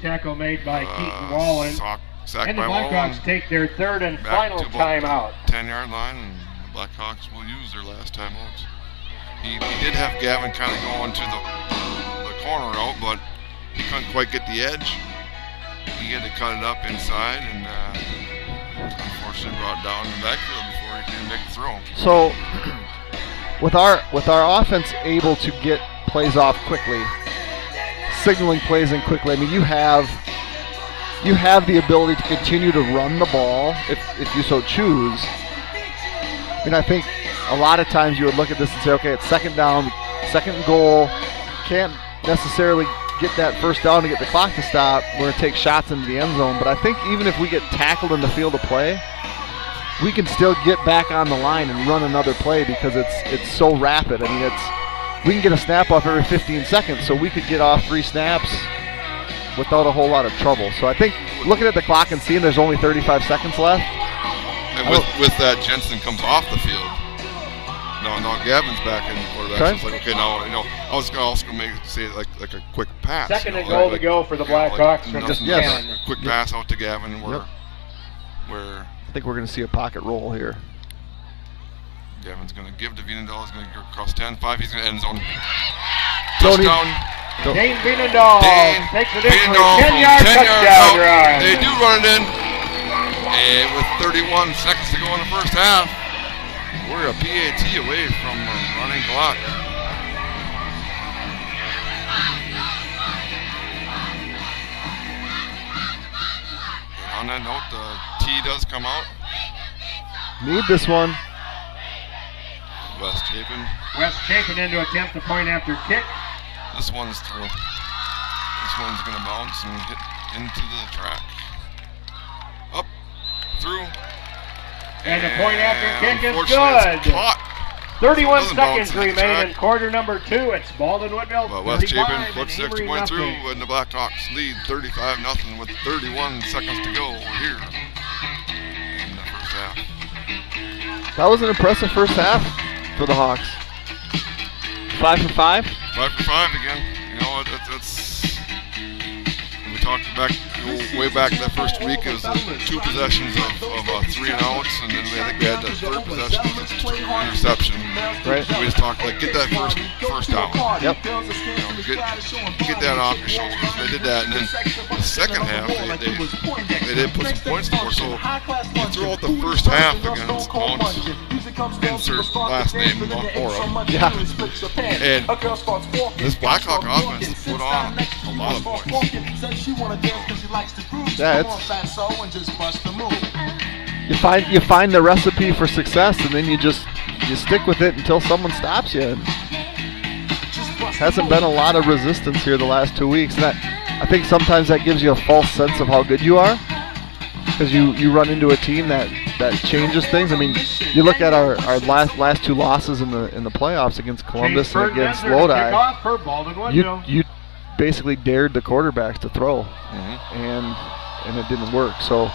Tackle made by Keaton Wallen. Sacked And the by Blackhawks Wallen. take their 3rd and Back final to about timeout. 10-yard line, and the Blackhawks will use their last timeout. He did have Gavin kind of going to the corner route, but he couldn't quite get the edge. He had to cut it up inside, and unfortunately brought down in the backfield before he could make the throw. So, with our offense able to get plays off quickly, signaling plays in quickly, I mean, you have the ability to continue to run the ball if you so choose. I mean, I think a lot of times you would look at this and say, okay, it's 2nd down, 2nd and goal, can't necessarily get that first down to get the clock to stop. We're going to take shots into the end zone. But I think even if we get tackled in the field of play, we can still get back on the line and run another play because it's so rapid. I mean, we can get a snap off every 15 seconds, so we could get off 3 snaps without a whole lot of trouble. So I think looking at the clock and seeing there's only 35 seconds left. And with that, Jensen comes off the field. No, Gavin's back in the quarterback. Okay. So it's like, okay, now, I was also going to say it like a quick pass. 2nd and goal to go for the Blackhawks from just Yes. 10. A quick pass out to Gavin where I think we're going to see a pocket roll here. Gavin's going to give to Vienendahl. He's going to go across 10-5. He's going to end zone. Don't Touchdown. Dane Vienendahl takes it in for a 10-yard 10 touchdown run. They do run it in. And with 31 seconds to go in the first half, we're a PAT away from a running clock. And on that note, the T does come out. Need this one. Wes Chapin. Wes Chapin in to attempt the point after kick. This one's through. This one's going to bounce and hit into the track. Up, through. And the point after kick is unfortunately, it's good. caught. 31 Doesn't bounce seconds in the remain track. in quarter number 2. It's Baldwin Woodville But Wes Chapin 35 puts and 6 Amery point through, nothing. and the Blackhawks lead 35-0 with 31 seconds to go here in the first half. That was an impressive first half for the Hawks. 5 for 5. 5 for 5 again. You know, that's we talked way back that first week. It was 2 possessions of 3 and outs, and then I think we had the 3rd possession with interception. Right. We just talked like get that first down. Yep. You know, get that off your shoulders. They did that, and then the second half they did put some points to score. So you throw out the first half against Mount, insert last name Mount Ora. Yeah. And this Blackhawk offense put on a lot of points. Yeah, you find the recipe for success, and then you stick with it until someone stops you. And hasn't been a lot of resistance here the last 2 weeks, and I think sometimes that gives you a false sense of how good you are, because you run into a team that changes things. I mean, you look at our last 2 losses in the playoffs against Columbus and against Lodi. You basically dared the quarterbacks to throw, and it didn't work. So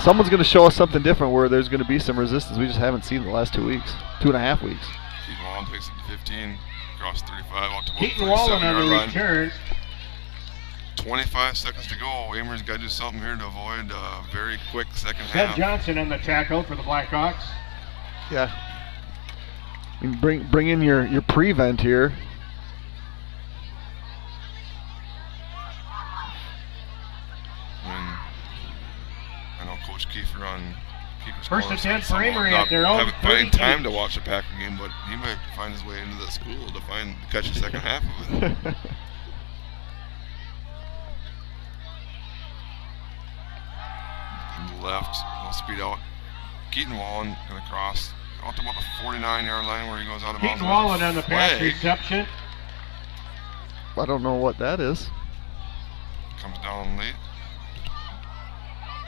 someone's going to show us something different where there's going to be some resistance we just haven't seen in the last 2 weeks, 2.5 weeks. Keaton Wallen takes it to 15, across 35, out to about Keaton Wallen 37-yard on the line. return. 25 seconds to go. Amery's got to do something here to avoid a very quick second Ted half. Johnson on the tackle for the Blackhawks. Yeah. I mean, bring in your prevent here. I know Coach Kiefer on Kiefer's First Corner and 10 said for something Amery about at their own haven't finding 32. time to watch a Packer game, but he might find his way into the school to catch the second half of it. Left, he'll speed out. Keaton Wallen gonna cross out to about the 49-yard line where he goes out of bounds. Keaton Wallen on the pass Flag. reception. I don't know what that is. Comes down late.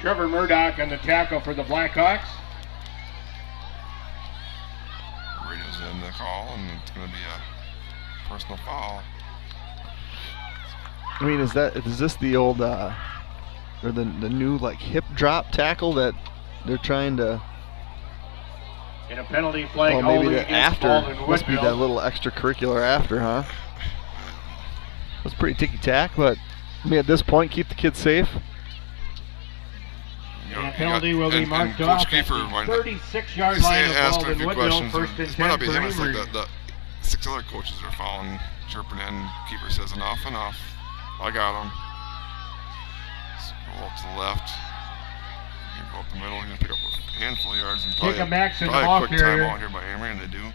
Trevor Murdoch on the tackle for the Blackhawks. Radio's in the call, and it's gonna be a personal foul. I mean, is this the old or the new like hip drop tackle that they're trying to? And a penalty flag Oh, maybe holding the against after Baldwin must be Woodville. that little extracurricular after, huh? That's pretty ticky tack, but I mean, at this point, keep the kids safe. And a penalty will be marked Coach off at Kiefer the might 36-yard line of asked her a Baldwin few Woodville. questions. First and This might 10 not be for him. It's like Amery. the 6 other coaches are following, chirping in. Keeper says enough. I got him. Roll up to the left. You go up the middle. You're gonna pick up a handful of yards and Take a max and probably off a quick here. timeout here by Amery, and they do.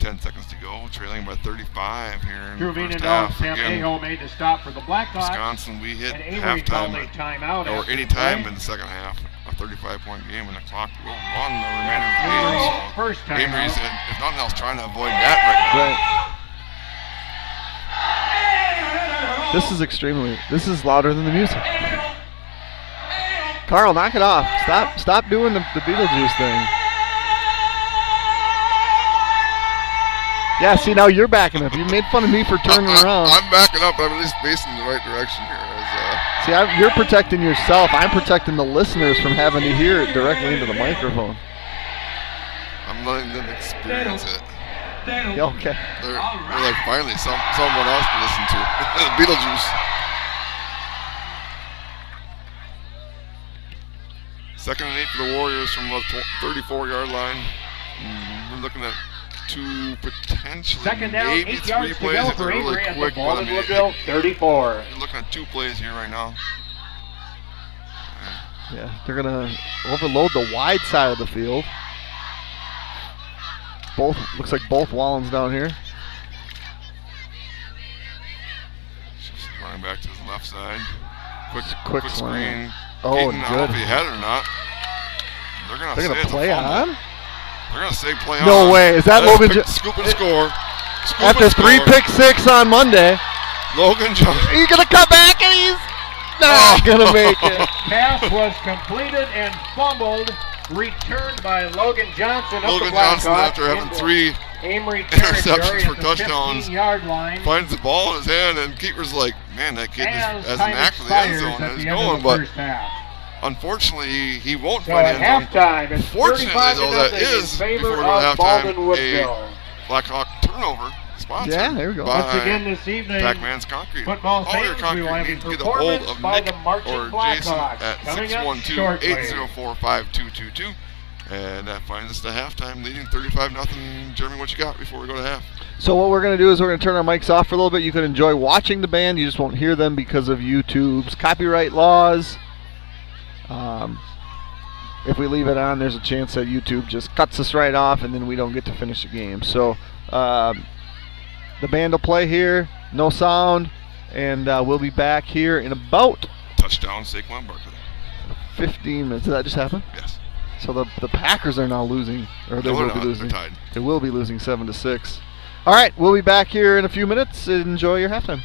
10 seconds to go, trailing by 35 here in Drew the first Veenendahl, half. Sam Again, Aho made the stop for the Blackhawks. Wisconsin, we hit And Amery called halftime a timeout or after any the time play. in the second half. A 35-point game, and the clock will run the remainder of the game. So First timeout. Amery's, if nothing else, trying to avoid that right now. Right. This is louder than the music. Carl, knock it off. Stop doing the Beetlejuice thing. Yeah, see, now you're backing up. You made fun of me for turning around. I'm backing up, but I'm at least facing the right direction here. See, you're protecting yourself. I'm protecting the listeners from having to hear it directly into the microphone. I'm letting them experience it. Yeah, okay. They're like finally someone else to listen to. Beetlejuice. Second and 8 for the Warriors from the 34-yard line. We're looking at two, potentially Second down, maybe 8 three yards to plays go if they're for really Amery at the quick. But I Baldwin mean, Woodville 34. you're looking at 2 plays here right now. Yeah, they're going to overload the wide side of the field. Looks like both Wallens down here. Just running back to his left side. Quick screen. slant. Oh, Keaton, I don't know good. if he had it or not. They're going to play on? They're going to say play on. No way. Is that Logan? Scoop and score. After 3 pick 6 on Monday. Logan Johnson. He's going to come back and he's not going to make it. Pass was completed and fumbled. Returned by Logan Johnson. Logan Johnson, after having 3 Amery interceptions for touchdowns, 15-yard line. finds the ball in his hand, and keeper's like, man, that kid As has an time knack for the end expires zone at and is the end of going, the but first half. unfortunately, he won't So find at the end zone. halftime, it's Fortunately, 35 though, to that nothing in is, favor before we go of to halftime, Baldwin Woodville. a Blackhawk turnover sponsored Yeah, there we go. by Once again this evening, Pac-Man's Concrete. football All your fans, we concrete will have a needs to get a hold performance of by Nick the Marching or Jason Blackhawks at coming up shortly. 612-804-5222. And that finds us to halftime, leading 35-0. Jeremy, what you got before we go to half? So what we're going to do is we're going to turn our mics off for a little bit. You can enjoy watching the band. You just won't hear them because of YouTube's copyright laws. If we leave it on, there's a chance that YouTube just cuts us right off and then we don't get to finish the game. So the band will play here, no sound, and we'll be back here in about Touchdown, Saquon Barkley. 15 minutes. Did that just happen? Yes. So the Packers are now losing, or they No, will they're be not. losing. They're tied. They will be losing 7-6. All right, we'll be back here in a few minutes. Enjoy your halftime.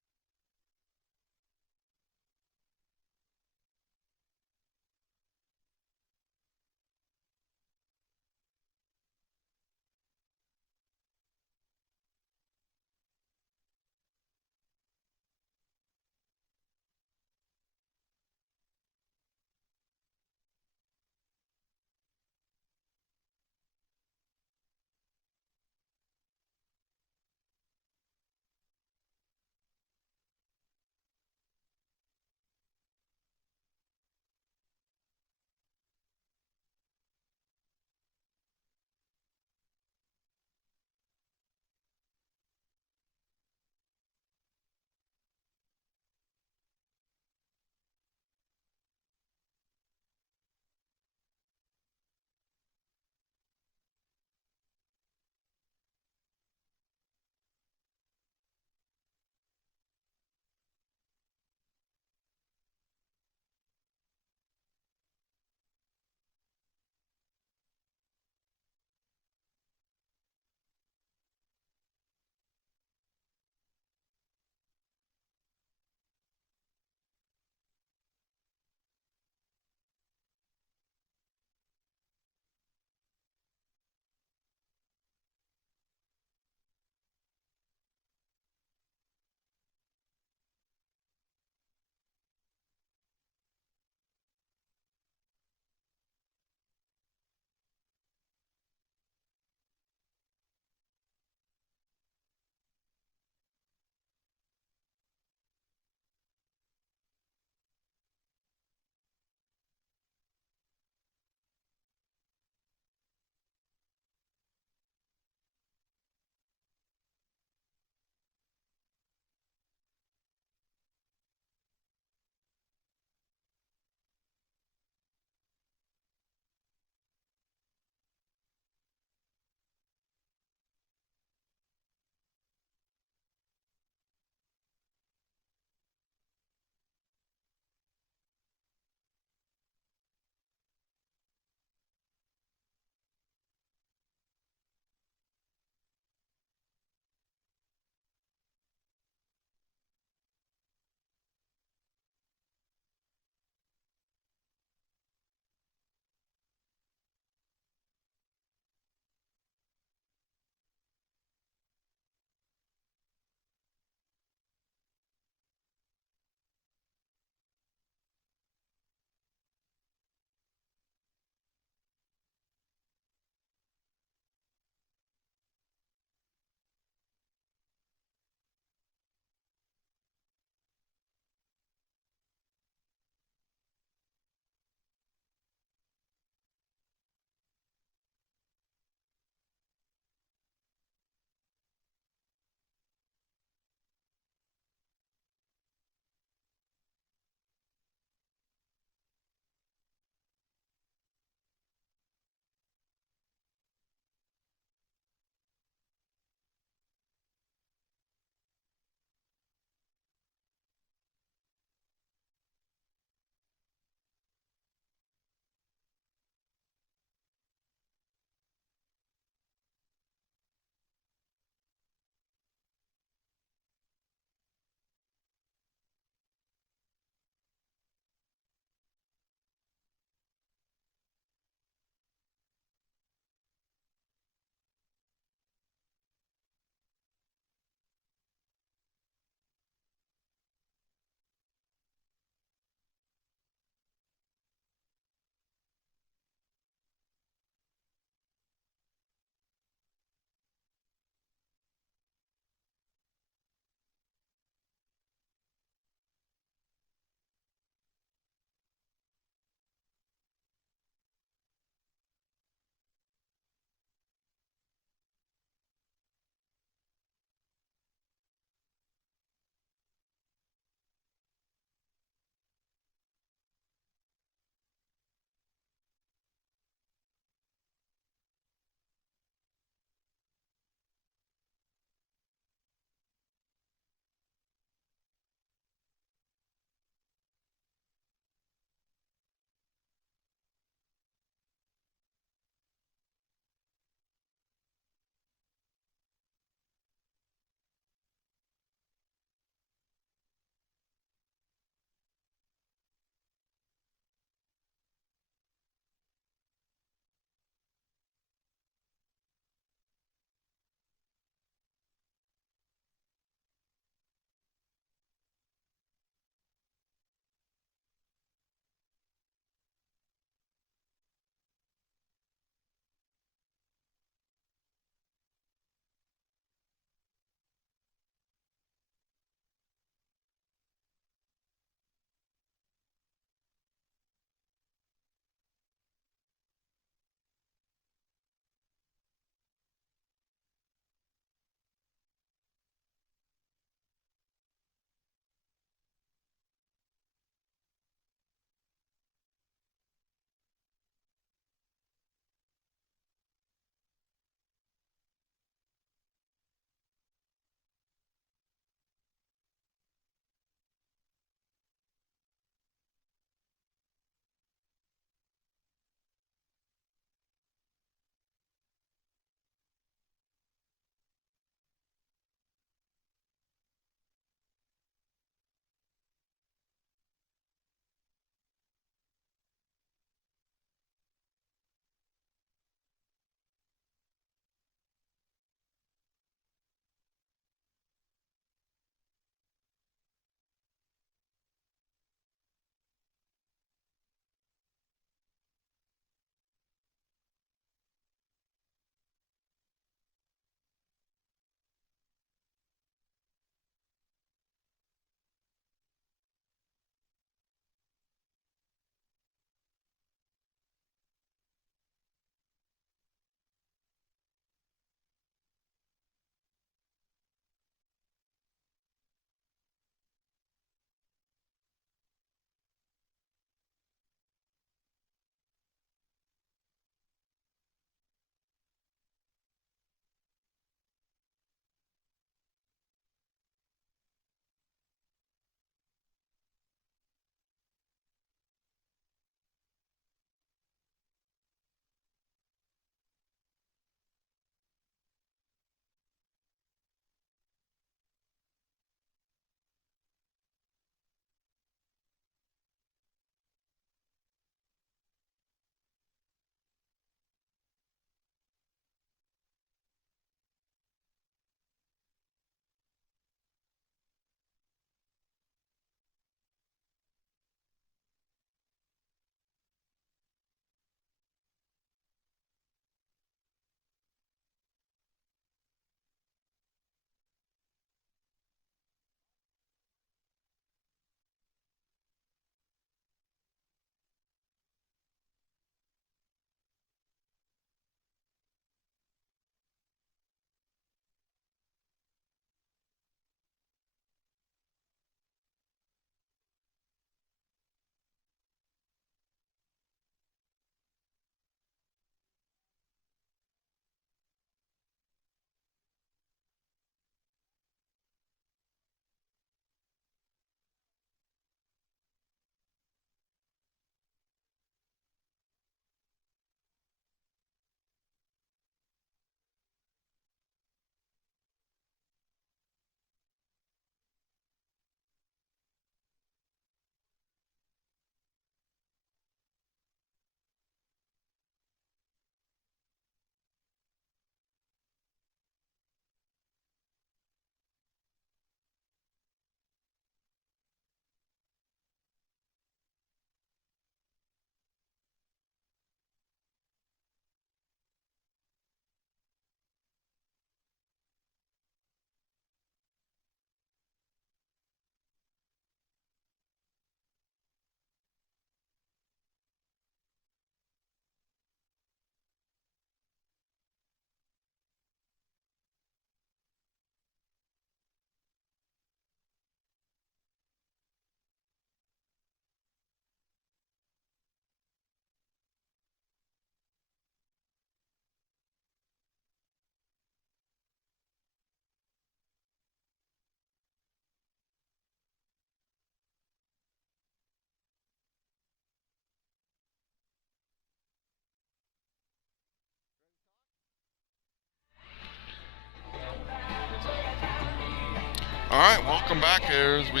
All right, welcome back here as we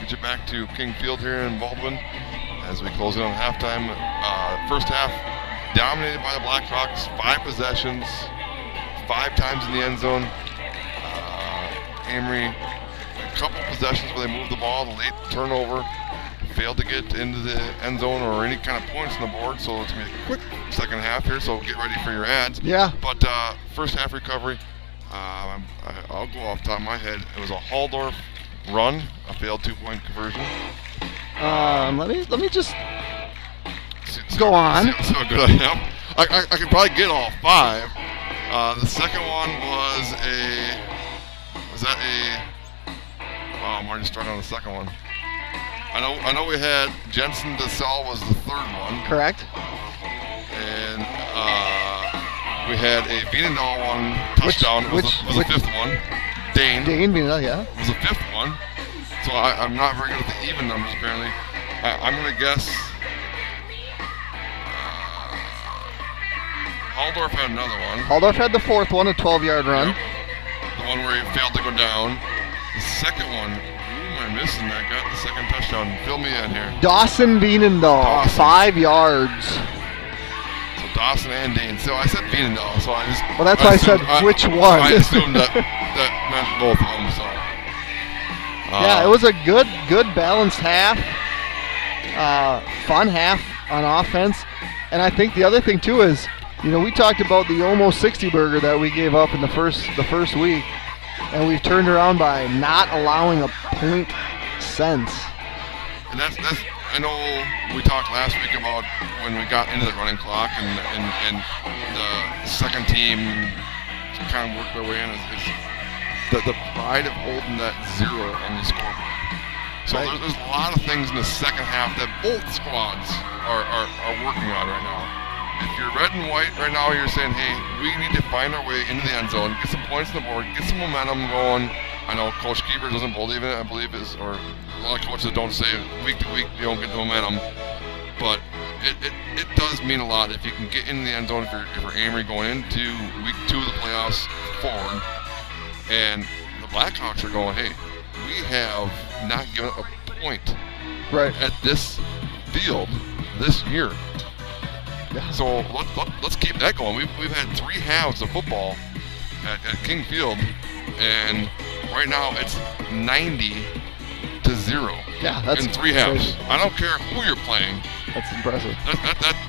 get you back to King Field here in Baldwin as we close in on halftime. First half dominated by the Blackhawks, 5 possessions, 5 times in the end zone. Amery, a couple possessions where they moved the ball, the late turnover, failed to get into the end zone or any kind of points on the board, so it's going to be a quick second half here, so get ready for your ads. Yeah. But first half recovery, I'll go off the top of my head. It was a Halldorf run, a failed 2-point conversion. Let me just go on. See how good I am. I could probably get all 5. The second one was wow, I'm already starting on the second one. I know we had Jensen DeSalle was the third one. Correct. And we had a Vienendahl one touchdown. Was the 5th one. Dane Vienendahl, yeah. Was the 5th one. So I'm not very good at the even numbers apparently. I'm going to guess Halldorf had another one. Halldorf had the 4th one, a 12-yard run. Yep. The one where he failed to go down. The second one, who am I missing that got the second touchdown? Fill me in here. Dawson Vienendahl, 5 yards. So Dawson and Dane. So I said Vienendahl, so I just... Well, that's why I said which one. I assumed that meant both of them, so... yeah, it was a good balanced half. Fun half on offense. And I think the other thing, too, is, you know, we talked about the almost 60 burger that we gave up in the first week. And we've turned around by not allowing a point since. And that's I know we talked last week about when we got into the running clock and the second team kind of worked their way in is the pride of holding that 0 on the scoreboard. So right. there's a lot of things in the second half that both squads are working on right now. If you're red and white right now, you're saying, hey, we need to find our way into the end zone, get some points on the board, get some momentum going. I know Coach Keeper doesn't believe in it, I believe or a lot of coaches don't say week to week you don't get the momentum. But it does mean a lot if you can get in the end zone if you're Amery going into week 2 of the playoffs forward. And the Blackhawks are going, hey, we have not given up a point at this field this year. Yeah. So let's keep that going. We've had 3 halves of football at King Field, and right now it's 90-0. Yeah, that's in 3 halves. crazy. I don't care who you're playing. That's impressive.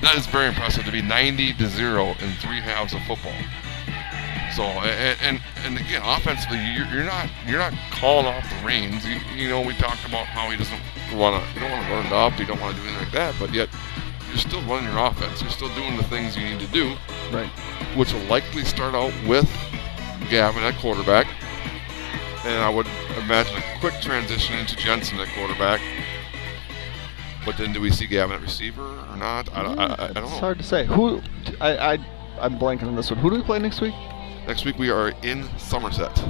That is very impressive to be 90-0 in 3 halves of football. So and again, offensively, you're not calling off the reins. You know, we talked about how you don't want to run it up. You don't want to do anything like that, but yet you're still running your offense. You're still doing the things you need to do, right? Which will likely start out with Gavin at quarterback, and I would imagine a quick transition into Jensen at quarterback. But then, do we see Gavin at receiver or not? I don't know. It's hard to say. I'm blanking on this one. Who do we play next week? Next week we are in Somerset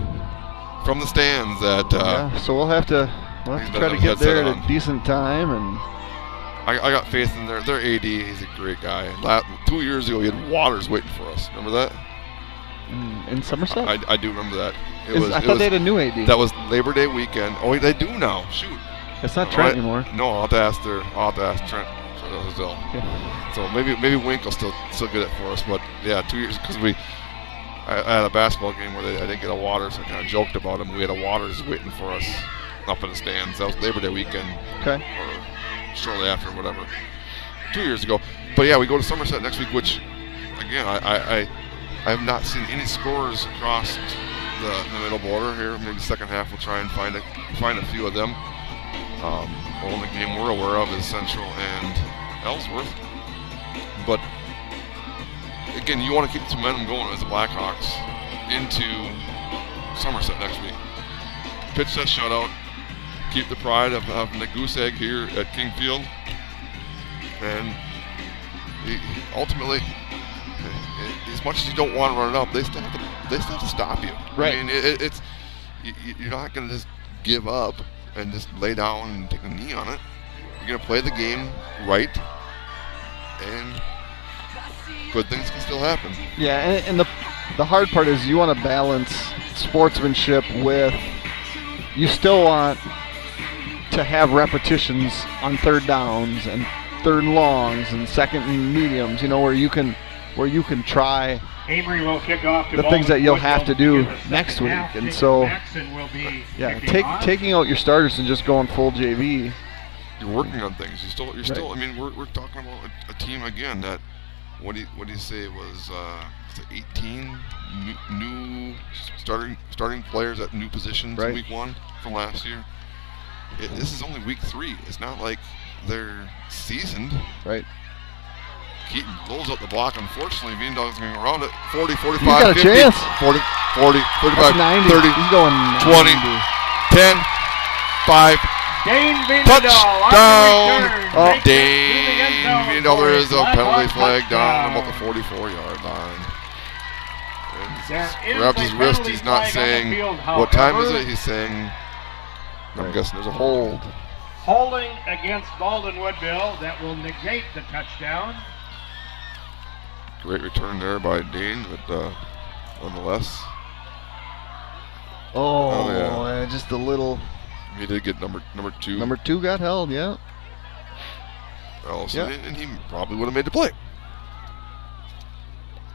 from the stands at. Yeah, so we'll have to try to get there at a decent time, and I got faith in their AD. He's a great guy. 2 years ago he had Waters waiting for us. Remember that? In Somerset? I do remember that. I thought they had a new AD. That was Labor Day weekend. Oh, they do now. Shoot. It's not Trent anymore. No, I'll have to ask Trent. Yeah. So maybe Wink will still get it for us. But yeah, 2 years because I had a basketball game where I didn't get a Waters. I kind of joked about him. We had a Waters waiting for us up in the stands. That was Labor Day weekend. Okay. Or shortly after, whatever. 2 years ago. But yeah, we go to Somerset next week, which, again, I have not seen any scores across the middle border here. Maybe second half we'll try and find a few of them. The only game we're aware of is Central and Ellsworth. But again, you want to keep the momentum going as the Blackhawks into Somerset next week. Pitch that shutout. Keep the pride of the goose egg here at King Field. And ultimately, as much as you don't want to run it up, they still have to stop you. Right. I mean, you're not going to just give up and just lay down and take a knee on it. You're going to play the game right, and good things can still happen. Yeah, and the hard part is you want to balance sportsmanship with you still want to have repetitions on third downs and third and longs and second and mediums, where you can try Amery will kick off to the things that you'll have to do begin the next second week. half. And Jacob so, Maxson will be yeah, kicking off. taking out your starters and just going full JV. You're working on things. You're still. I mean, we're talking about a team again that. What do you say it was? 18 new starting players at new positions in week 1 from last year. This is only week 3. It's not like they're seasoned. Right. Keaton rolls up the block. Unfortunately, Veendog's going around it. 40, 45, He's got 50, a chance. 40, 35, That's 90. 30, He's going 20, 90. 10, 5. Dane Veendog Touchdown! Dane Veendog, there is a penalty flag down about the 44-yard line. Grabs his wrist. He's not saying what time is it. He's saying, I'm guessing there's a hold. Holding against Baldwin Woodville that will negate the touchdown. Great return there by Dane, but nonetheless. Oh, yeah. Just a little. He did get number 2. Number 2 got held, yeah. Also, and he probably would have made the play.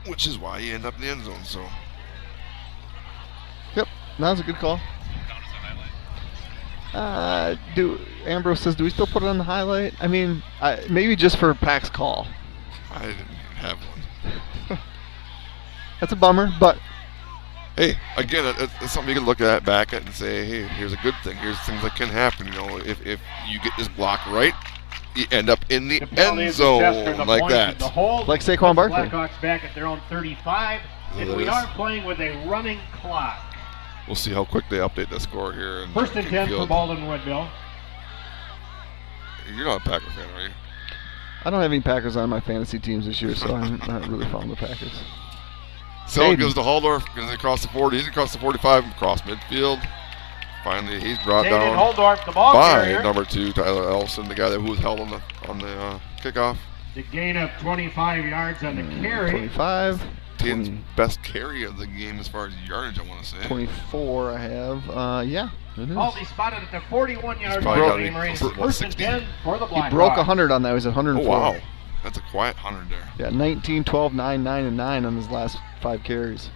Which is why he ended up in the end zone, so. Yep, that was a good call. Ambrose says, do we still put it on the highlight? I mean, maybe just for Pac's call. I didn't have one. That's a bummer, but. Hey, again, it's something you can look at back at and say, hey, here's a good thing. Here's things that can happen. If you get this block right, you end up in the end zone like that. Like Saquon Barkley. Blackhawks back at their own 35, and we are playing with a running clock. We'll see how quick they update the score here. First and 10 for Baldwin Woodville. You're not a Packer fan, are you? I don't have any Packers on my fantasy teams this year, so I'm not really following the Packers. So it goes to Haldorf, goes across the 40, he's across the 45, across midfield. Finally, he's brought down Haldorf, the ball by carrier. number 2, Tyler Ellison, the guy who was held on the kickoff. The gain of 25 yards on the carry. 25. Tatum's best carry of the game as far as yardage, I want to say. 24 I have. Yeah, it is. Baldy spotted at the 41-yard line. Amery. First and 10 for the Blackhawks. He broke 100 on that. He was at 104. Oh, wow. That's a quiet 100 there. Yeah, 19, 12, 9, 9, and 9 on his last 5 carries.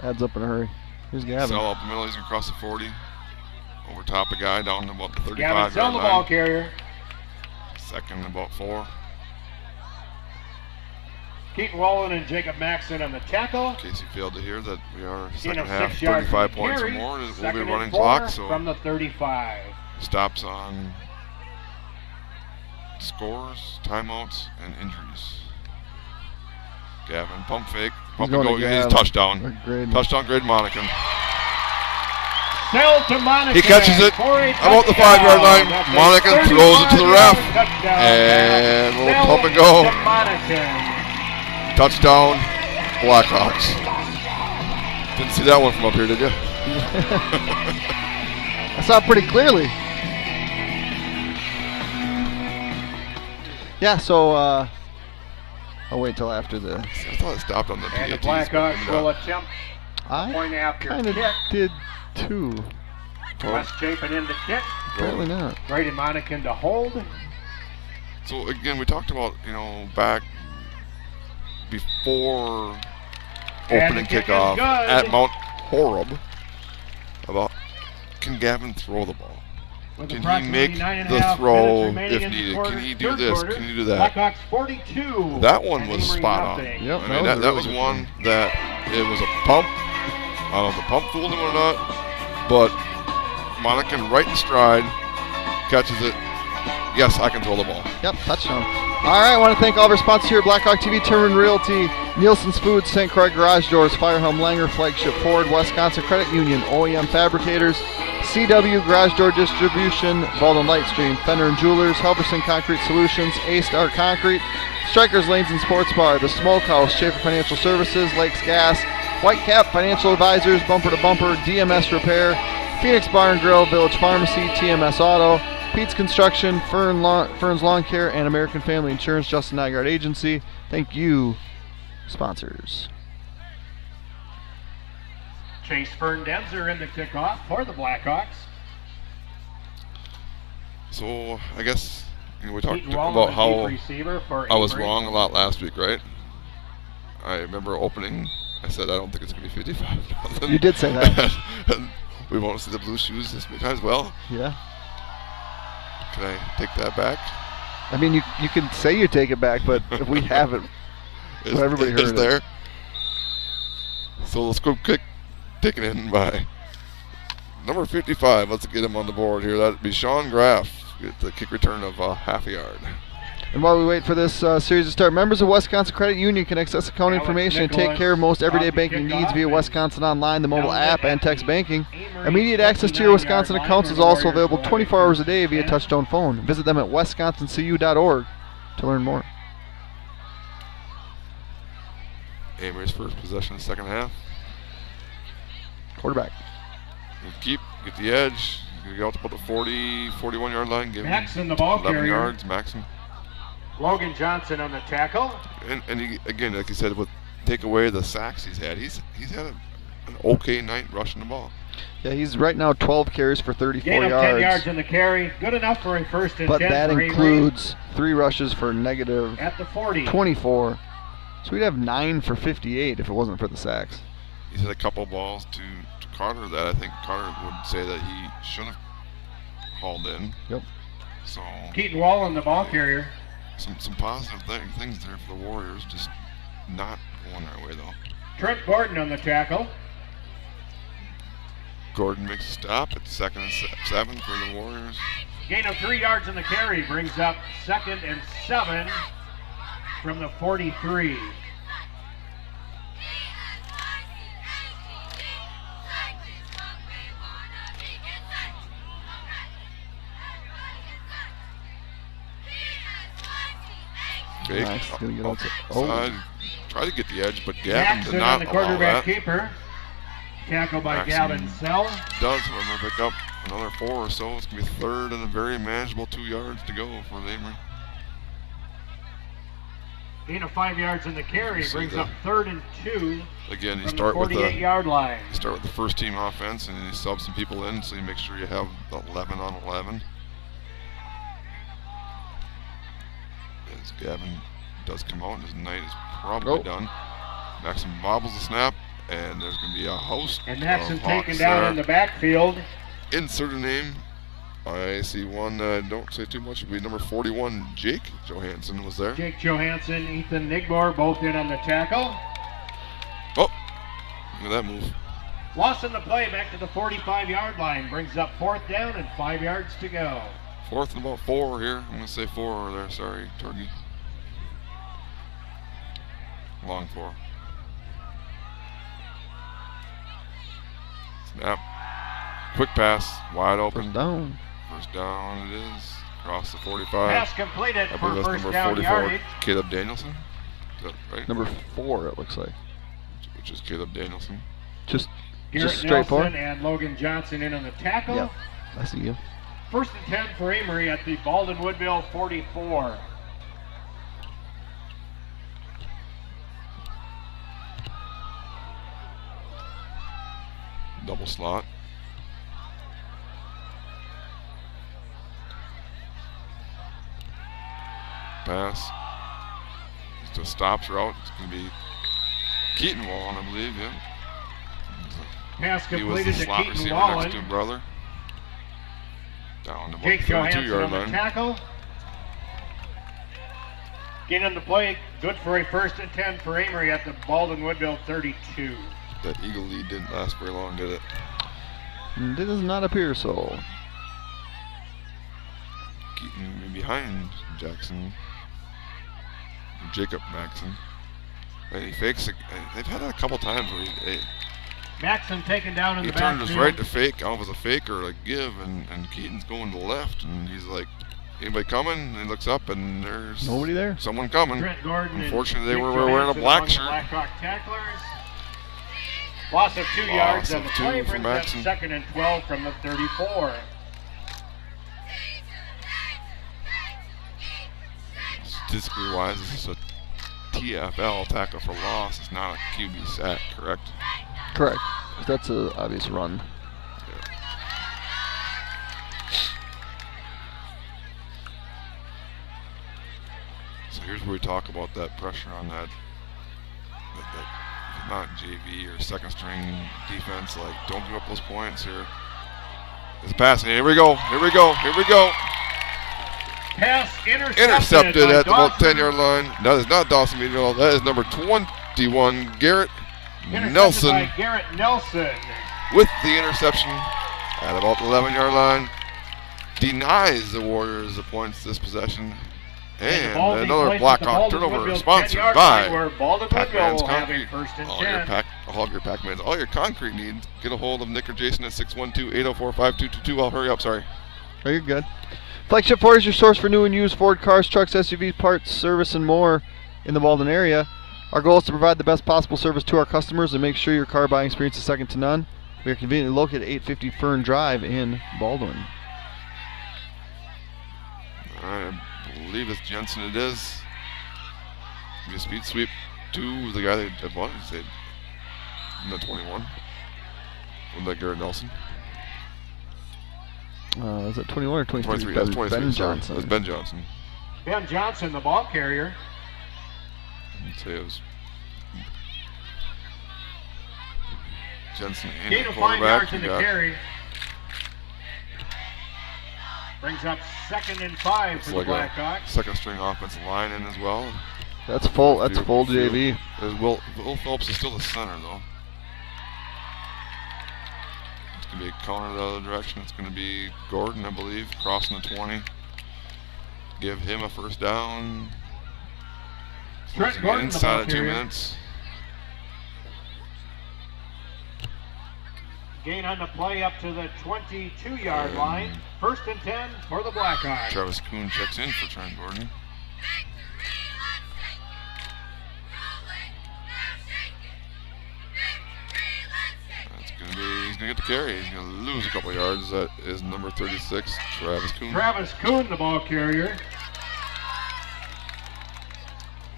Adds up in a hurry. Here's Gavin. Sell up the middle, he's across the 40. Over top a guy, down to about the 35 Gavin Sell, the ball carrier. Second, about 4. Keaton Wallen and Jacob Maxson on the tackle. In case you failed to hear that we are Gain second of half, 6 yards 35 points or carry. more. We'll Second be running and clock, 4 so from the 35. stops on scores, timeouts, and injuries. Gavin, pump fake. Pump and go. He's touchdown. Touchdown, Grade Monacan. Sell to Monacan. He catches it about the 5-yard line. Monacan throws it to the ref. And we'll pump and go. Touchdown, Blackhawks. Didn't see that one from up here, did you? I saw it pretty clearly. Yeah, so I'll wait till after the. I thought it stopped on the PATs. And the Blackhawks will attempt point after kind of kick. did too. West Chapin in the kick. Apparently not. Brady Monacan to hold. So again, we talked about, back before opening kickoff at Mount Horeb about, can Gavin throw the ball? Can he make the throw if needed? Can he do this? Can he do that? Blackhawks 42. That one was spot on. Yep, I mean, that was one that it was a pump. I don't know if the pump fooled him or not, but Monacan right in stride, catches it. Yes, I can throw the ball. Yep, touchdown. All right, I want to thank all of our sponsors here at Blackhawk TV, Timberman Realty, Nielsen's Foods, St. Croix Garage Doors, Firehelm Langer, Flagship Ford, Wisconsin Credit Union, OEM Fabricators, CW Garage Door Distribution, Baldwin Lightstream, Fender and Jewelers, Helverson Concrete Solutions, A-Star Concrete, Strikers Lanes and Sports Bar, The Smokehouse, Schaefer Financial Services, Lakes Gas, Whitecap Financial Advisors, Bumper to Bumper, DMS Repair, Phoenix Bar and Grill, Village Pharmacy, TMS Auto, Pete's Construction, Fern's Lawn Care, and American Family Insurance, Justin Nygaard Agency. Thank you, sponsors. Chase Ferndenzer in the kickoff for the Blackhawks. So I guess we talked Keaton Wall, about the how deep receiver for I was Amery. wrong a lot last week, right? I remember opening. I said I don't think it's going to be 55. You did say that. And we won't see the blue shoes this many times. Well, Yeah. can I take that back? I mean, you can say you take it back, but if we have it, well, everybody heard it's it. there. So the scoop kick taken in by number 55. Let's get him on the board here. That'd be Sean Graff. Get the kick return of half a yard. And while we wait for this series to start, members of Wisconsin Credit Union can access account Alex information and take Nicholas care of most everyday off the banking kickoff needs via and Wisconsin Online, the mobile down app, at and text the banking. Amery Immediate access to your 29-yard Wisconsin line accounts where is the also Warriors available will 24 have hours a it day via first touchtone phone. Visit them at wisconsincu.org to learn more. Amery's first possession of the second half. Quarterback. Get the edge. Get out to about the 40, 41-yard line. Give Maxon, him the ball 11 carrier. yards. Maxon. Logan Johnson on the tackle. And he, again, like you said, with take away the sacks he's had an okay night rushing the ball. Yeah, he's right now 12 carries for 34 Gain of yards. 10 yards in the carry. Good enough for a first and But 10 that for Amery includes 3 rushes for negative at the 40. 24. So we'd have 9 for 58 if it wasn't for the sacks. He's had a couple balls to Carter that I think Carter would say that he should have hauled in. Yep. So Keaton Wall on the ball carrier. some positive things there for the Warriors, just not going their way though. Trent Gordon on the tackle. Gordon makes a stop at 2nd and 7 for the Warriors. Gain of 3 yards in the carry brings up 2nd and 7 from the 43. Fake. Nice. Gonna get outside. Outside. Try to get the edge, but Gavin Jackson did on not the allow quarterback that. keeper. Tackle by Maxon Gavin Sell. Does, however, pick up another 4 or so. It's going to be 3rd and a very manageable 2 yards to go for Amery. Gain of 5 yards in the carry See brings that. up 3rd and 2 Again, you from start the with the 48-yard line. you start with the first team offense and you sub some people in, so you make sure you have the 11 on 11. As Gavin does come out, and his night is probably done. Maxon bobbles the snap, and there's going to be a host And Maxon of taken Hawks down there. in the backfield. Insert a name. I see one. Don't say too much. It'll be number 41. Jake Johansson was there. Jake Johansson, Ethan Nigbor, both in on the tackle. Oh, look at that move. Loss in the play back to the 45-yard line. Brings up 4th down and 5 yards to go. 4th and about 4 here. I'm going to say 4 there. Sorry, Turkey. Long 4. Snap. Quick pass. Wide open. First down. First down it is. Across the 45. Pass completed I for believe that's first number down 44. yardage. Caleb Danielson. Is that right? Number 4, it looks like. Which is Caleb Danielson. Just Garrett straightforward. Nelson and Logan Johnson in on the tackle. Yeah, I see you. First and 10 for Amery at the Baldwin Woodville 44. Double slot. Pass. It's a stops route. It's going to be Keaton Wallen, I believe, yeah. Pass He was the completed to slot Keaton receiver Wallen. next to brother. Down to about Jake the Johansson 32-yard on the line. tackle. Gain on the play, good for a first and 10 for Amery at the Baldwin Woodville 32. That Eagle lead didn't last very long, did it? It does not appear so. Keaton behind Jackson. Jacob Maxon. And he fakes it. They've had it a couple times where Maxon taken down in he the turned backfield. his right to fake. I don't know if it was a fake or a give, and Keaton's going to the left, and he's like, anybody coming? And he looks up, and there's Nobody there. someone coming. Trent Gordon and Unfortunately, they Jake were wearing a Johansson black among the shirt. Blackhawk tacklers. Loss of 2 Loss yards on of the 2 play for brings up Maxon. 2nd and 12 from the 34. Statistically wise, this is a TFL, tackle for loss. It's not a QB sack, correct? Correct. That's an obvious run. So here's where we talk about that pressure on that not JV or second string defense. Like, don't give up those points here. It's passing. Here we go. Here we go. Here we go. Pass Intercepted by at about Dawson. 10-yard line. That is not Dawson Meadville. That is number 21, Garrett Intercepted Nelson, by Garrett Nelson. with the interception at about the 11-yard line. Denies the Warriors the points this possession. And another Blackhawk turnover sponsored by Pac-Man's Concrete. All your Pac-Man's, all your concrete needs. Get a hold of Nick or Jason at 612-804-5222. I'll hurry up, sorry. Oh, you're good. Flagship Ford is your source for new and used Ford cars, trucks, SUVs, parts, service, and more in the Baldwin area. Our goal is to provide the best possible service to our customers and make sure your car buying experience is second to none. We are conveniently located at 850 Fern Drive in Baldwin. All right, I believe it's Jensen it is. Be a speed sweep to the guy that won. He said, not 21. Wasn't that Garrett Nelson? Is it 21 or 23? 23, that's 23. Ben Sorry. Johnson. That's Ben Johnson. Ben Johnson, the ball carrier. I'd say it was Jensen and Gain the of 5 yards quarterback. in the carry. Brings up 2nd and 5 It's for like the a Blackhawks. second string offensive line in as well. That's full. That's full JV. Will Phelps is still the center though. It's gonna be a counter the other direction. It's gonna be Gordon, I believe, crossing the 20. Give him a first down. Trent Gordon, the inside ball of 2 carrier. minutes. Gain on the play up to the 22-yard line. 1st and 10 for the Blackhawks. Travis Kuhn checks in for Trent Gordon. He's going to get the carry. He's going to lose a couple yards. That is number 36, Travis Kuhn. Travis Kuhn, the ball carrier.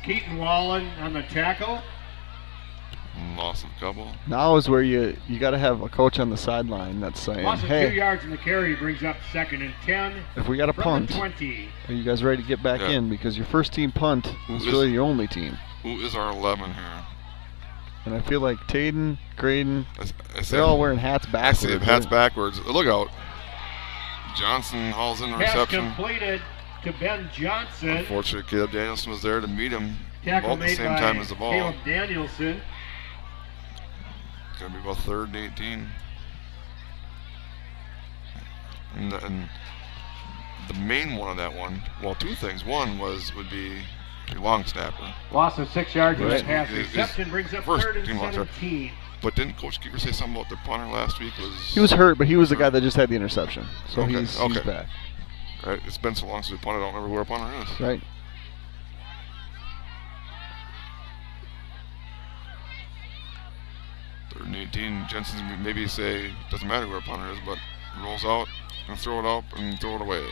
Keaton Wallen on the tackle. Loss of a couple. Now is where you got to have a coach on the sideline that's saying, Loss of 2 hey, yards in the carry brings up 2nd and 10. if we got a from the punt, 20. are you guys ready to get back in? Because your first team punt is really your only team. Who is our 11 here? And I feel like Taden, Graydon, they're all wearing hats backwards. I see hats backwards. Look out. Johnson hauls in the Pass reception. completed to Ben Johnson. Unfortunately, Caleb Danielson was there to meet him Tackle about the made same by time as the ball. Caleb Danielson. It's going to be about 3rd and 18. And the main one of that one, well, 2 things. One would be your long snapper. Loss of 6 yards in the Right. pass His reception brings up first 3rd and team long snapper. 17. But didn't Coach Keeper say something about the punter last week? He was hurt, but he was the guy that just had the interception. So Okay, he's okay. back. All right, it's been so long since we punted, I don't remember who our punter is. Right. Third and 18. Jensen's maybe say, doesn't matter who our punter is, but rolls out and throw it up and throw it away.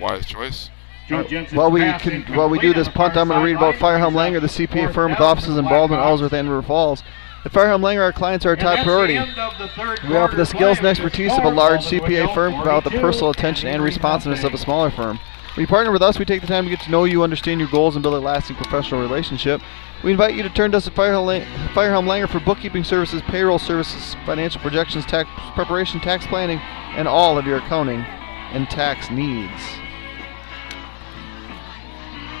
Wise choice. Joe Jensen's While we pass do incomplete this on the punt, far I'm going to read about sideline. Firehelm Brings Langer, up the CPA 4th firm with down offices for in the Baldwin, Blackhawks. Ellsworth, and River Falls. At Firehelm Langer, our clients are our And top that's priority. the end of the third We offer the quarter skills and play. expertise of a Score, large Baldwin CPA Woodville, firm without the 42, personal attention and 3-0. responsiveness of a smaller firm. When you partner with us, we take the time to get to know you, understand your goals, and build a lasting professional relationship. We invite you to turn to us at Firehelm Langer for bookkeeping services, payroll services, financial projections, tax preparation, tax planning, and all of your accounting and tax needs.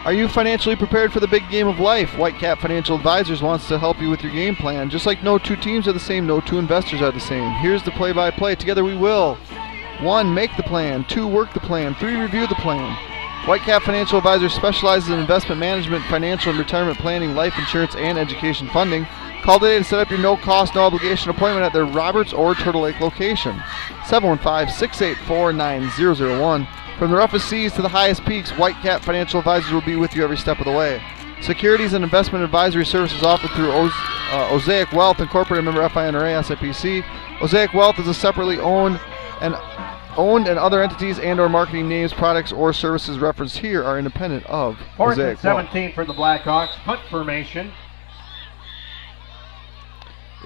Are you financially prepared for the big game of life? Whitecap Financial Advisors wants to help you with your game plan. Just like no 2 teams are the same, no 2 investors are the same. Here's the play-by-play. Together we will. 1, make the plan. 2, work the plan. 3, review the plan. Whitecap Financial Advisors specializes in investment management, financial and retirement planning, life insurance, and education funding. Call today to set up your no-cost, no-obligation appointment at their Roberts or Turtle Lake location. 715-684-9001. From the roughest seas to the highest peaks, Whitecap Financial Advisors will be with you every step of the way. Securities and investment advisory services offered through Osaic Wealth, Incorporated, member FINRA, SIPC. Osaic Wealth is a separately owned and other entities and or marketing names, products, or services referenced here are independent of 4th Osaic and Wealth. 17 for the Blackhawks. Punt formation.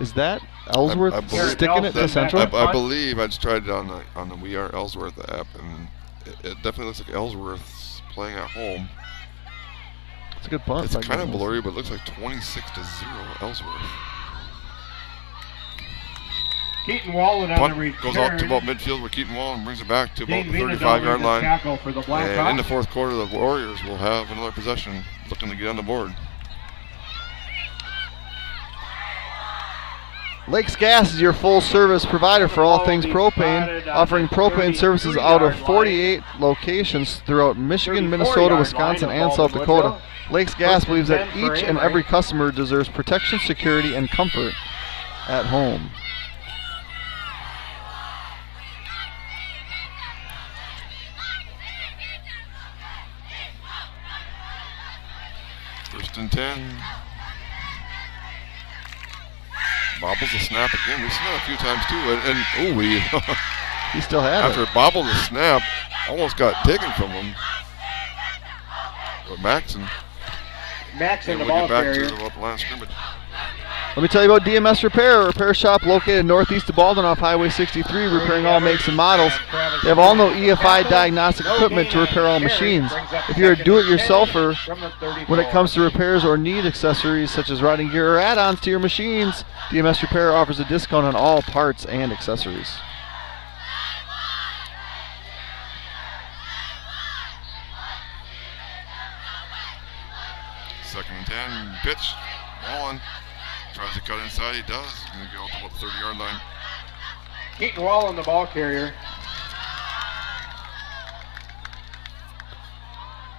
Is that Ellsworth I believe- sticking it to Central? I believe I just tried it on the We Are Ellsworth app, and it definitely looks like Ellsworth's playing at home. a good punt. It's kind of blurry, but it looks like 26-0 Ellsworth. Keaton Wallen on Punt the return. goes out to about midfield where Keaton Wallen brings it back to about the Dean 35-yard line. Tackle for the Blackhawks. And in the fourth quarter, the Warriors will have another possession, looking to get on the board. Lakes Gas is your full-service provider for all things propane, offering propane services out of 48 locations throughout Michigan, Minnesota, Wisconsin, and South Dakota. Lakes Gas believes that each and every customer deserves protection, security, and comfort at home. First and 10. Bobbles the snap again. We've seen that a few times too. And he still had after it. After bobbled the snap, almost got taken from him. But Maxon the ball carrier. To the line of scrimmage. Let me tell you about DMS Repair, a repair shop located northeast of Baldwin off Highway 63, repairing all makes and models. They have all no EFI diagnostic equipment to repair all machines. If you're a do-it-yourselfer when it comes to repairs or need accessories such as riding gear or add-ons to your machines, DMS Repair offers a discount on all parts and accessories. Second and 10, pitch, Wallen. Tries to cut inside, he does. He's going to go to about the 30-yard line. Keaton Wallen, the ball carrier.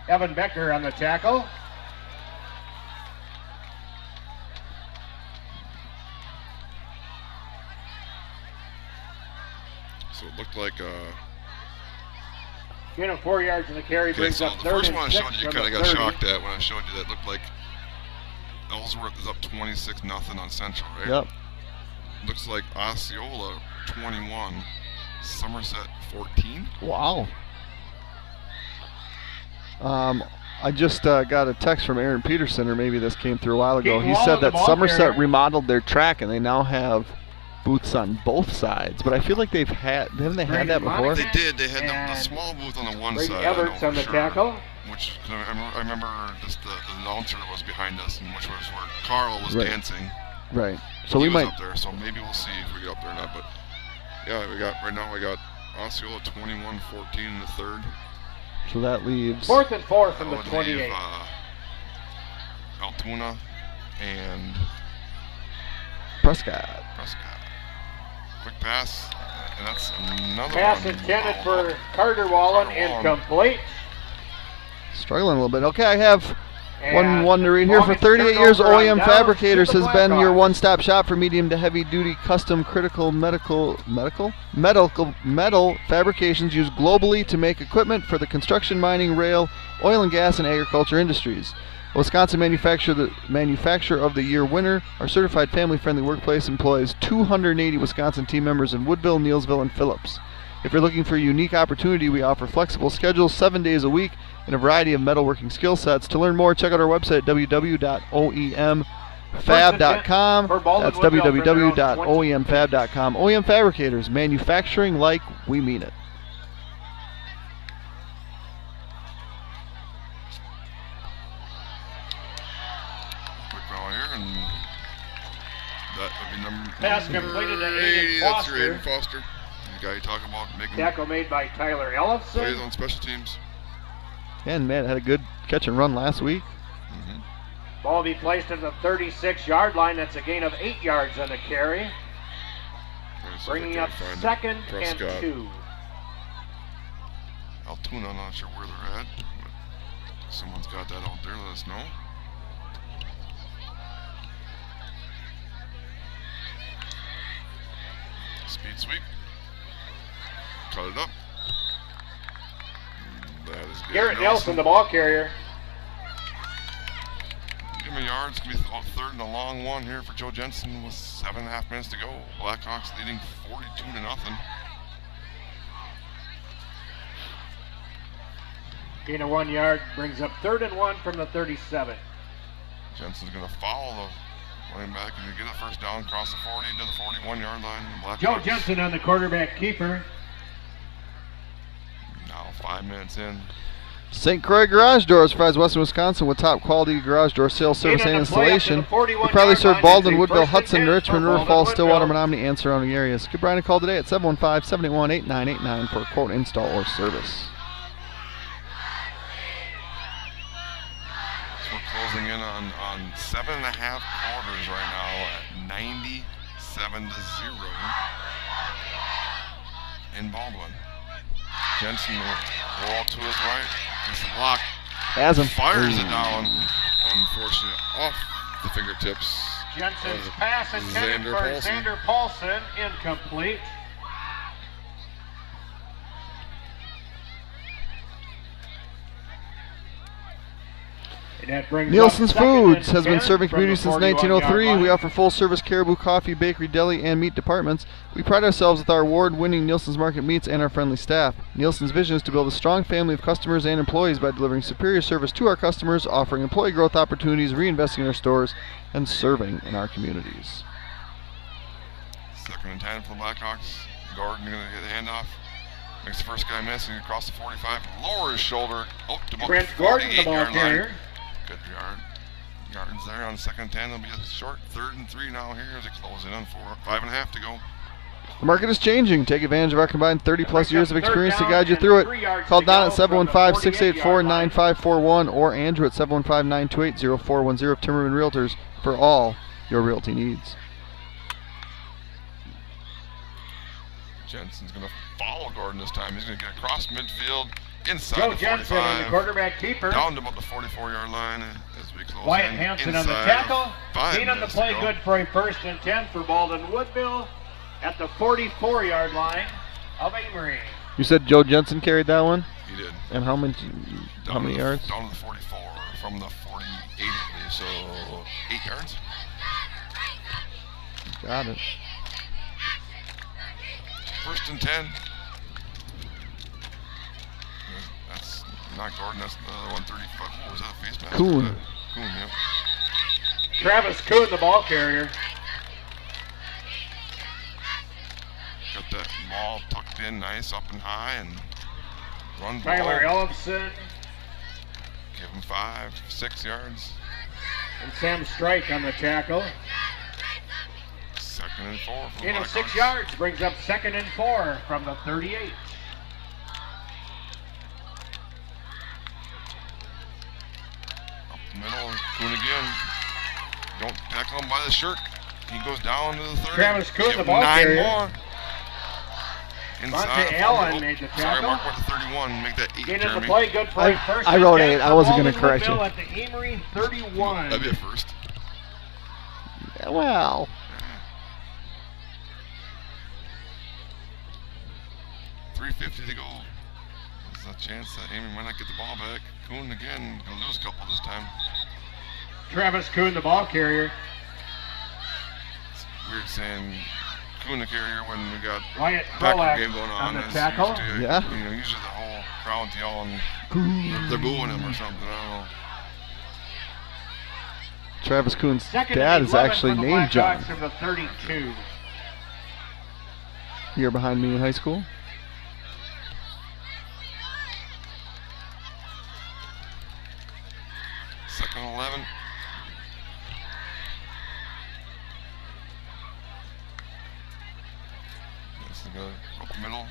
Evan Becker on the tackle. So it looked like gain of 4 yards in the carry, brings so up the third first and one I six showed you, you from kind the of got 30. shocked at when I showed you that looked like Ellsworth is up 26-0 on Central, right? Yep. Looks like Osceola 21, Somerset 14. Wow. I just got a text from Aaron Peterson, or maybe this came through a while ago. He said that Somerset remodeled their track and they now have booths on both sides. But I feel like haven't they had that before? They did. They had the small booth on the one side. Everts on the tackle. Which I remember just the announcer that was behind us, and which was where Carl was dancing. Right. So he we was might up there. So maybe we'll see if we get up there or not. But yeah, we got Osceola 21-14 in the third. So that leaves 4th and 4 from the 28. Altoona and Prescott. Quick pass, and that's another pass one. Intended for Carter Wallen, incomplete. Struggling a little bit. Okay, I have one to read here. For 38 years, OEM Fabricators has been your one-stop shop for medium to heavy-duty custom critical metal fabrications used globally to make equipment for the construction, mining, rail, oil and gas, and agriculture industries. A Wisconsin Manufacturer of the Year winner, our certified family-friendly workplace employs 280 Wisconsin team members in Woodville, Neillsville, and Phillips. If you're looking for a unique opportunity, we offer flexible schedules 7 days a week and a variety of metalworking skill sets. To learn more, check out our website, www.oemfab.com. That's www.oemfab.com. OEM Fabricators, manufacturing like we mean it. Quick ball here, and that would be number Pass completed to Aiden That's Foster. your Aiden Foster. The guy you talking about making Tackle made by Tyler Ellison. plays on special teams. And Matt had a good catch and run last week. Ball be placed at the 36-yard line. That's a gain of 8 yards on the carry. Bringing up 2nd and 2. Altoona, I'm not sure where they're at, but someone's got that out there. Let us know. Speed sweep. Cut it up. That is good. Garrett Nelson, the ball carrier. Give me yards. Give me third and a long one here for Joe Jensen with 7.5 minutes to go. Blackhawks leading 42-0. Gain of 1 yard brings up 3rd and 1 from the 37. Jensen's going to foul the running back and get a first down, cross the 40 to the 41-yard line. Joe Jensen on the quarterback keeper. Now 5 minutes in. St. Croix Garage Doors provides Western Wisconsin with top quality garage door sales, service, and installation. We proudly serve Baldwin, Woodville, Hudson, Richmond, River Falls, Stillwater, Menominee, and surrounding areas. Give Brian a call today at 715-781-8989 for a quote, install, or service. So we're closing in on 7.5 quarters right now at 97-0 in Baldwin. Jensen will roll to his right. Gets the block. Has him. Fires it down. Unfortunately, off the fingertips. Jensen's pass intended for Xander Paulson, incomplete. Nielsen's Foods has been serving communities since 1903. We offer full-service caribou, coffee, bakery, deli, and meat departments. We pride ourselves with our award-winning Nielsen's Market meats and our friendly staff. Nielsen's vision is to build a strong family of customers and employees by delivering superior service to our customers, offering employee growth opportunities, reinvesting in our stores, and serving in our communities. 2nd and 10 for the Blackhawks. Gordon going to get the handoff. Makes the first guy miss, and across the 45. Lower his shoulder. Out to about Brent the Gordon, the 48-yard ball carrier. line. Good yards there on 2nd and 10. They'll be a short 3rd and 3 now here as they close in on 5.5 to go. The market is changing. Take advantage of our combined 30-plus years of experience to guide you through it. Call Don at 715-684-9541 or Andrew at 715-928-0410 of Timmerman Realtors for all your realty needs. Jensen's going to follow Gordon this time. He's going to get across midfield. Inside Joe the Jensen, 45, the quarterback keeper. down to about the 44-yard line as we close Wyatt in. Hansen on the Inside tackle. 5 Gain on the minutes play, to go. good for a 1st and 10 for Baldwin Woodville at the 44-yard line of Amery. You said Joe Jensen carried that one? He did. And how many yards? Down to the 44 from the 48, I believe, so 8 yards. Got it. 1st and 10. That's not Gordon, that's the 135. What was that, face mask? Kuhn. Kuhn, yep. Travis Kuhn, the ball carrier. Got that ball tucked in nice, up and high, and run Tyler ball. Ellefson Give him 5, 6 yards. and Sam Strike on the tackle. 2nd and 4 for the Gain of Blackhawks. 6 yards brings up 2nd and 4 from the 38. Up the middle, Kuhn again. Don't tackle him by the shirt. He goes down to the 30. Travis Kuhn, Give the him ball 9 carrier. more. Inside Monte the Allen 40. made the Sorry, tackle. Mark went to 31. Make that 8, Gain of the Jeremy. play, good for a 1st I and wrote 10 8. I for wasn't gonna Baldwin correct you. Woodville at the Amery 31. That'd be a first. Well, 3:50 to go. There's a chance that Amy might not get the ball back. Kuhn again, gonna lose a couple this time. Travis Kuhn, the ball carrier. It's weird saying Kuhn the carrier when we got Wyatt Packer Krolak game going on on. the It's tackle. used to, Yeah. You know, usually the whole crowd's yelling. They're booing him or something. I don't know. Travis Kuhn's 2nd dad and is 11 actually for the named John. Blackhawks from the 32. Year behind me in high school. Second and 11. This is going to up the middle.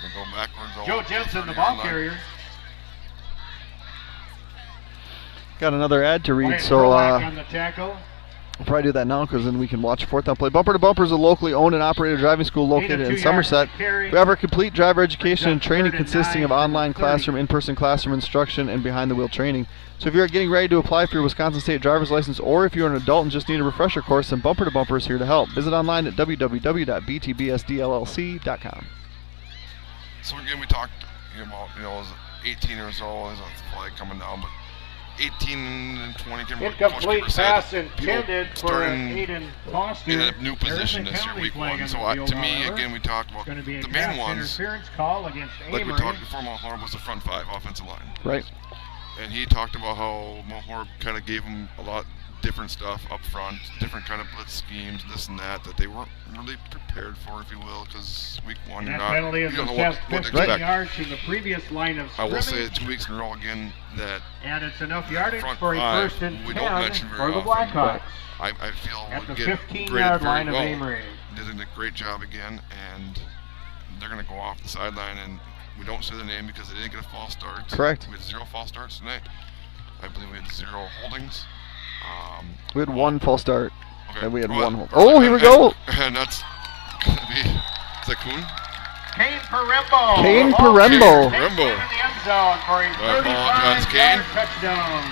Going to go backwards. Joe Jensen, the ball carrier. Got another ad to read, Wyatt so Krolak on the tackle. we'll probably do that now because then we can watch 4th down play. Bumper to Bumper is a locally owned and operated driving school located in Somerset. We offer complete driver education and training consisting of online classroom, in-person classroom instruction, and behind-the-wheel training. So if you're getting ready to apply for your Wisconsin State driver's license, or if you're an adult and just need a refresher course, then Bumper to Bumper is here to help. Visit online at www.btbsdllc.com. So again, we talked about, as 18 years old, there's a flag coming down, but 18 and 20 can Incomplete pass intended for starting Aiden Foster. in a new There is position a this year, penalty week flag 1. on So the field, to me, however. again, we talked about Going to be a the main pass ones. interference call against Like we Amery. talked before, Mulhorb was the front 5 offensive line. Right. And he talked about how Mulhorb kind of gave him a lot different stuff up front, different kind of blitz schemes, this and that they weren't really prepared for, if you will, because week one And you're that not, penalty you is don't know assessed what to 15 expect. yards from the previous line of I will scrimmage. say 2 weeks in a row again that And it's enough yardage front for a five first and we 10 don't mention for very the often. Blackhawks. I feel At would the get 15-yard graded very line of well. Amery. Did a great job again, and they're going to go off the sideline, and we don't say their name because they didn't get a false start. Correct. We had 0 false starts tonight. I believe we had 0 holdings. We had 1 false start, Okay. and we had Well, 1 hold. Oh, here we go. And that's going to be, is that Kuhn? Kane Parembo. Kane The ball Parembo. carrier takes it in the end zone for a Ball, John's 35-yard touchdown.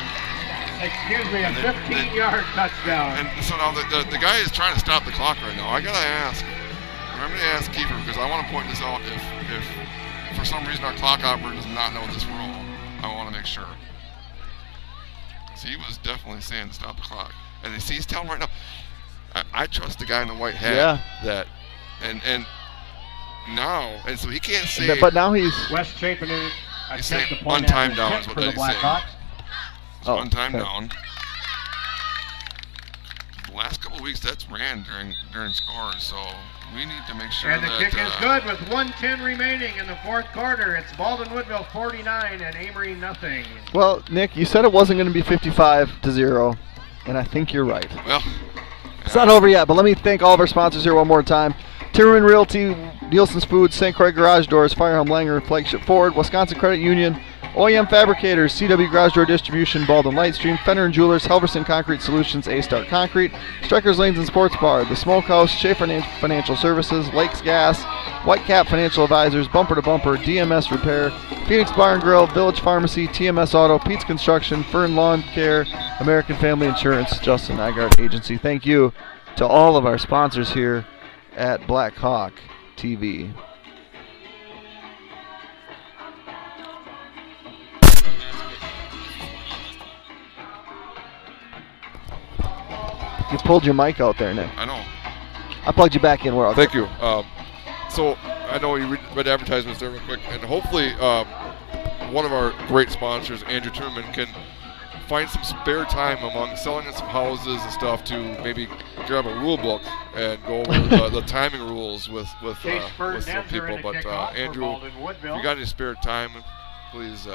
Excuse me, a 15-yard touchdown. And so now the guy is trying to stop the clock right now. I got to ask, I'm going to ask Kiefer, because I want to point this out. If for some reason our clock operator does not know this rule, I want to make sure. So he was definitely saying to stop the clock. And he's telling right now, I trust the guy in the white hat that, and now, and so he can't say. But now he's. West Chapin He's saying attempt to point untimed at down the is what for the he's saying. Blackhawks. So untimed okay. down. The last couple of weeks that's ran during scores, so we need to make sure And the that kick is good with 1:10 remaining in the fourth quarter. It's Baldwin Woodville 49 and Amery nothing. Well, Nick, you said it wasn't going to be 55-0, and I think you're right. Well, it's not over yet, but let me thank all of our sponsors here one more time. Timmerman Realty, Nielsen's Foods, St. Croix Garage Doors, Firehelm Langer, Flagship Ford, Wisconsin Credit Union, OEM Fabricators, CW Garage Door Distribution, Baldwin Lightstream, Fenner & Jewelers, Helverson Concrete Solutions, A-Star Concrete, Strikers Lanes and Sports Bar, The Smokehouse, Schaefer Financial Services, Lakes Gas, Whitecap Financial Advisors, Bumper to Bumper, DMS Repair, Phoenix Bar and Grill, Village Pharmacy, TMS Auto, Pete's Construction, Fern Lawn Care, American Family Insurance, Justin Nygaard Agency. Thank you to all of our sponsors here at Black Hawk TV. You pulled your mic out there, Nick. I know. I plugged you back in. Thank you. So I know you read advertisements there real quick, and hopefully one of our great sponsors, Andrew Turman, can find some spare time among selling in some houses and stuff to maybe grab a rule book and go over the timing rules with some people. But Andrew, if you got any spare time, please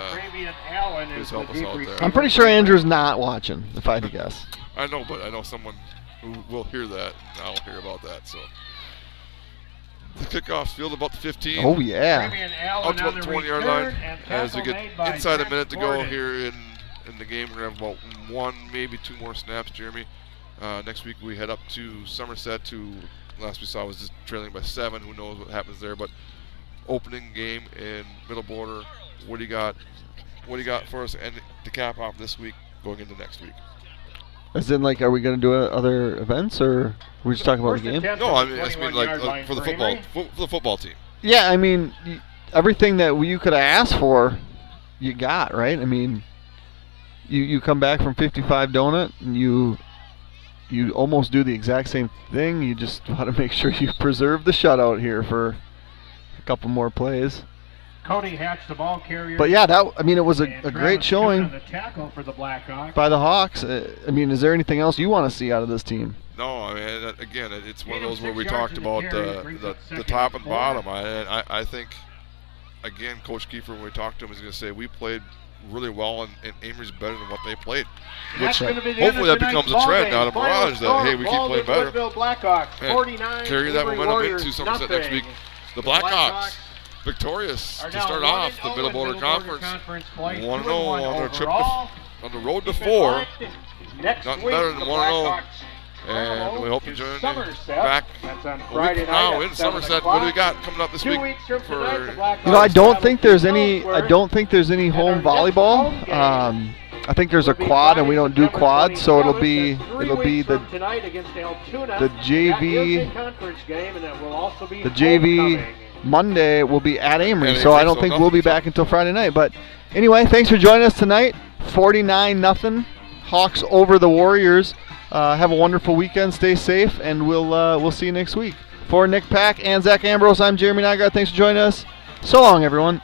help us out there. I'm pretty sure Andrew's not watching, if I had to guess. I know, but I know someone who will hear that, and I'll hear about that. So the kickoff's field about the 15. Oh, yeah. Out to about the 20-yard line. As we get inside a minute to go here in the game, we're going to have about 1, maybe 2 more snaps, Jeremy. Next week we head up to Somerset, last we saw was just trailing by 7. Who knows what happens there, but opening game in Middle Border. What do you got for us and to cap off this week going into next week? As in, like, are we going to do other events, or are we just talking about the game? No, I mean like for the football team. Yeah, I mean, everything that you could have asked for, you got, right? I mean, you come back from 55 donut, and you almost do the exact same thing. You just want to make sure you preserve the shutout here for a couple more plays. Cody Hatch, the ball carrier. But yeah, it was a great showing the tackle for the Blackhawks. by the Hawks. I mean, is there anything else you want to see out of this team? No, I mean, again, it's one of those where we talked about the top and bottom. I think, again, Coach Kiefer, when we talked to him, is going to say we played really well, and Amery's better than what they played. Which hopefully that becomes a trend out of Mirage that, hey, we keep playing better. And carry that momentum into Somerset next week. The Blackhawks victorious to start off the Middle Border Conference. 1-0 on their trip on the road to 4. Nothing better than 1-0. And we hope to join you back a week now in Somerset. What do we got coming up this week? I don't think there's any home volleyball. I think there's a quad, and we don't do quads, so it'll be the JV Monday will be at Amery, so I don't think we'll be back until Friday night. But anyway, thanks for joining us tonight. 49-0, Hawks over the Warriors. Have a wonderful weekend. Stay safe, and we'll see you next week. For Nick Pack and Zach Ambrose, I'm Jeremy Nygaard. Thanks for joining us. So long, everyone.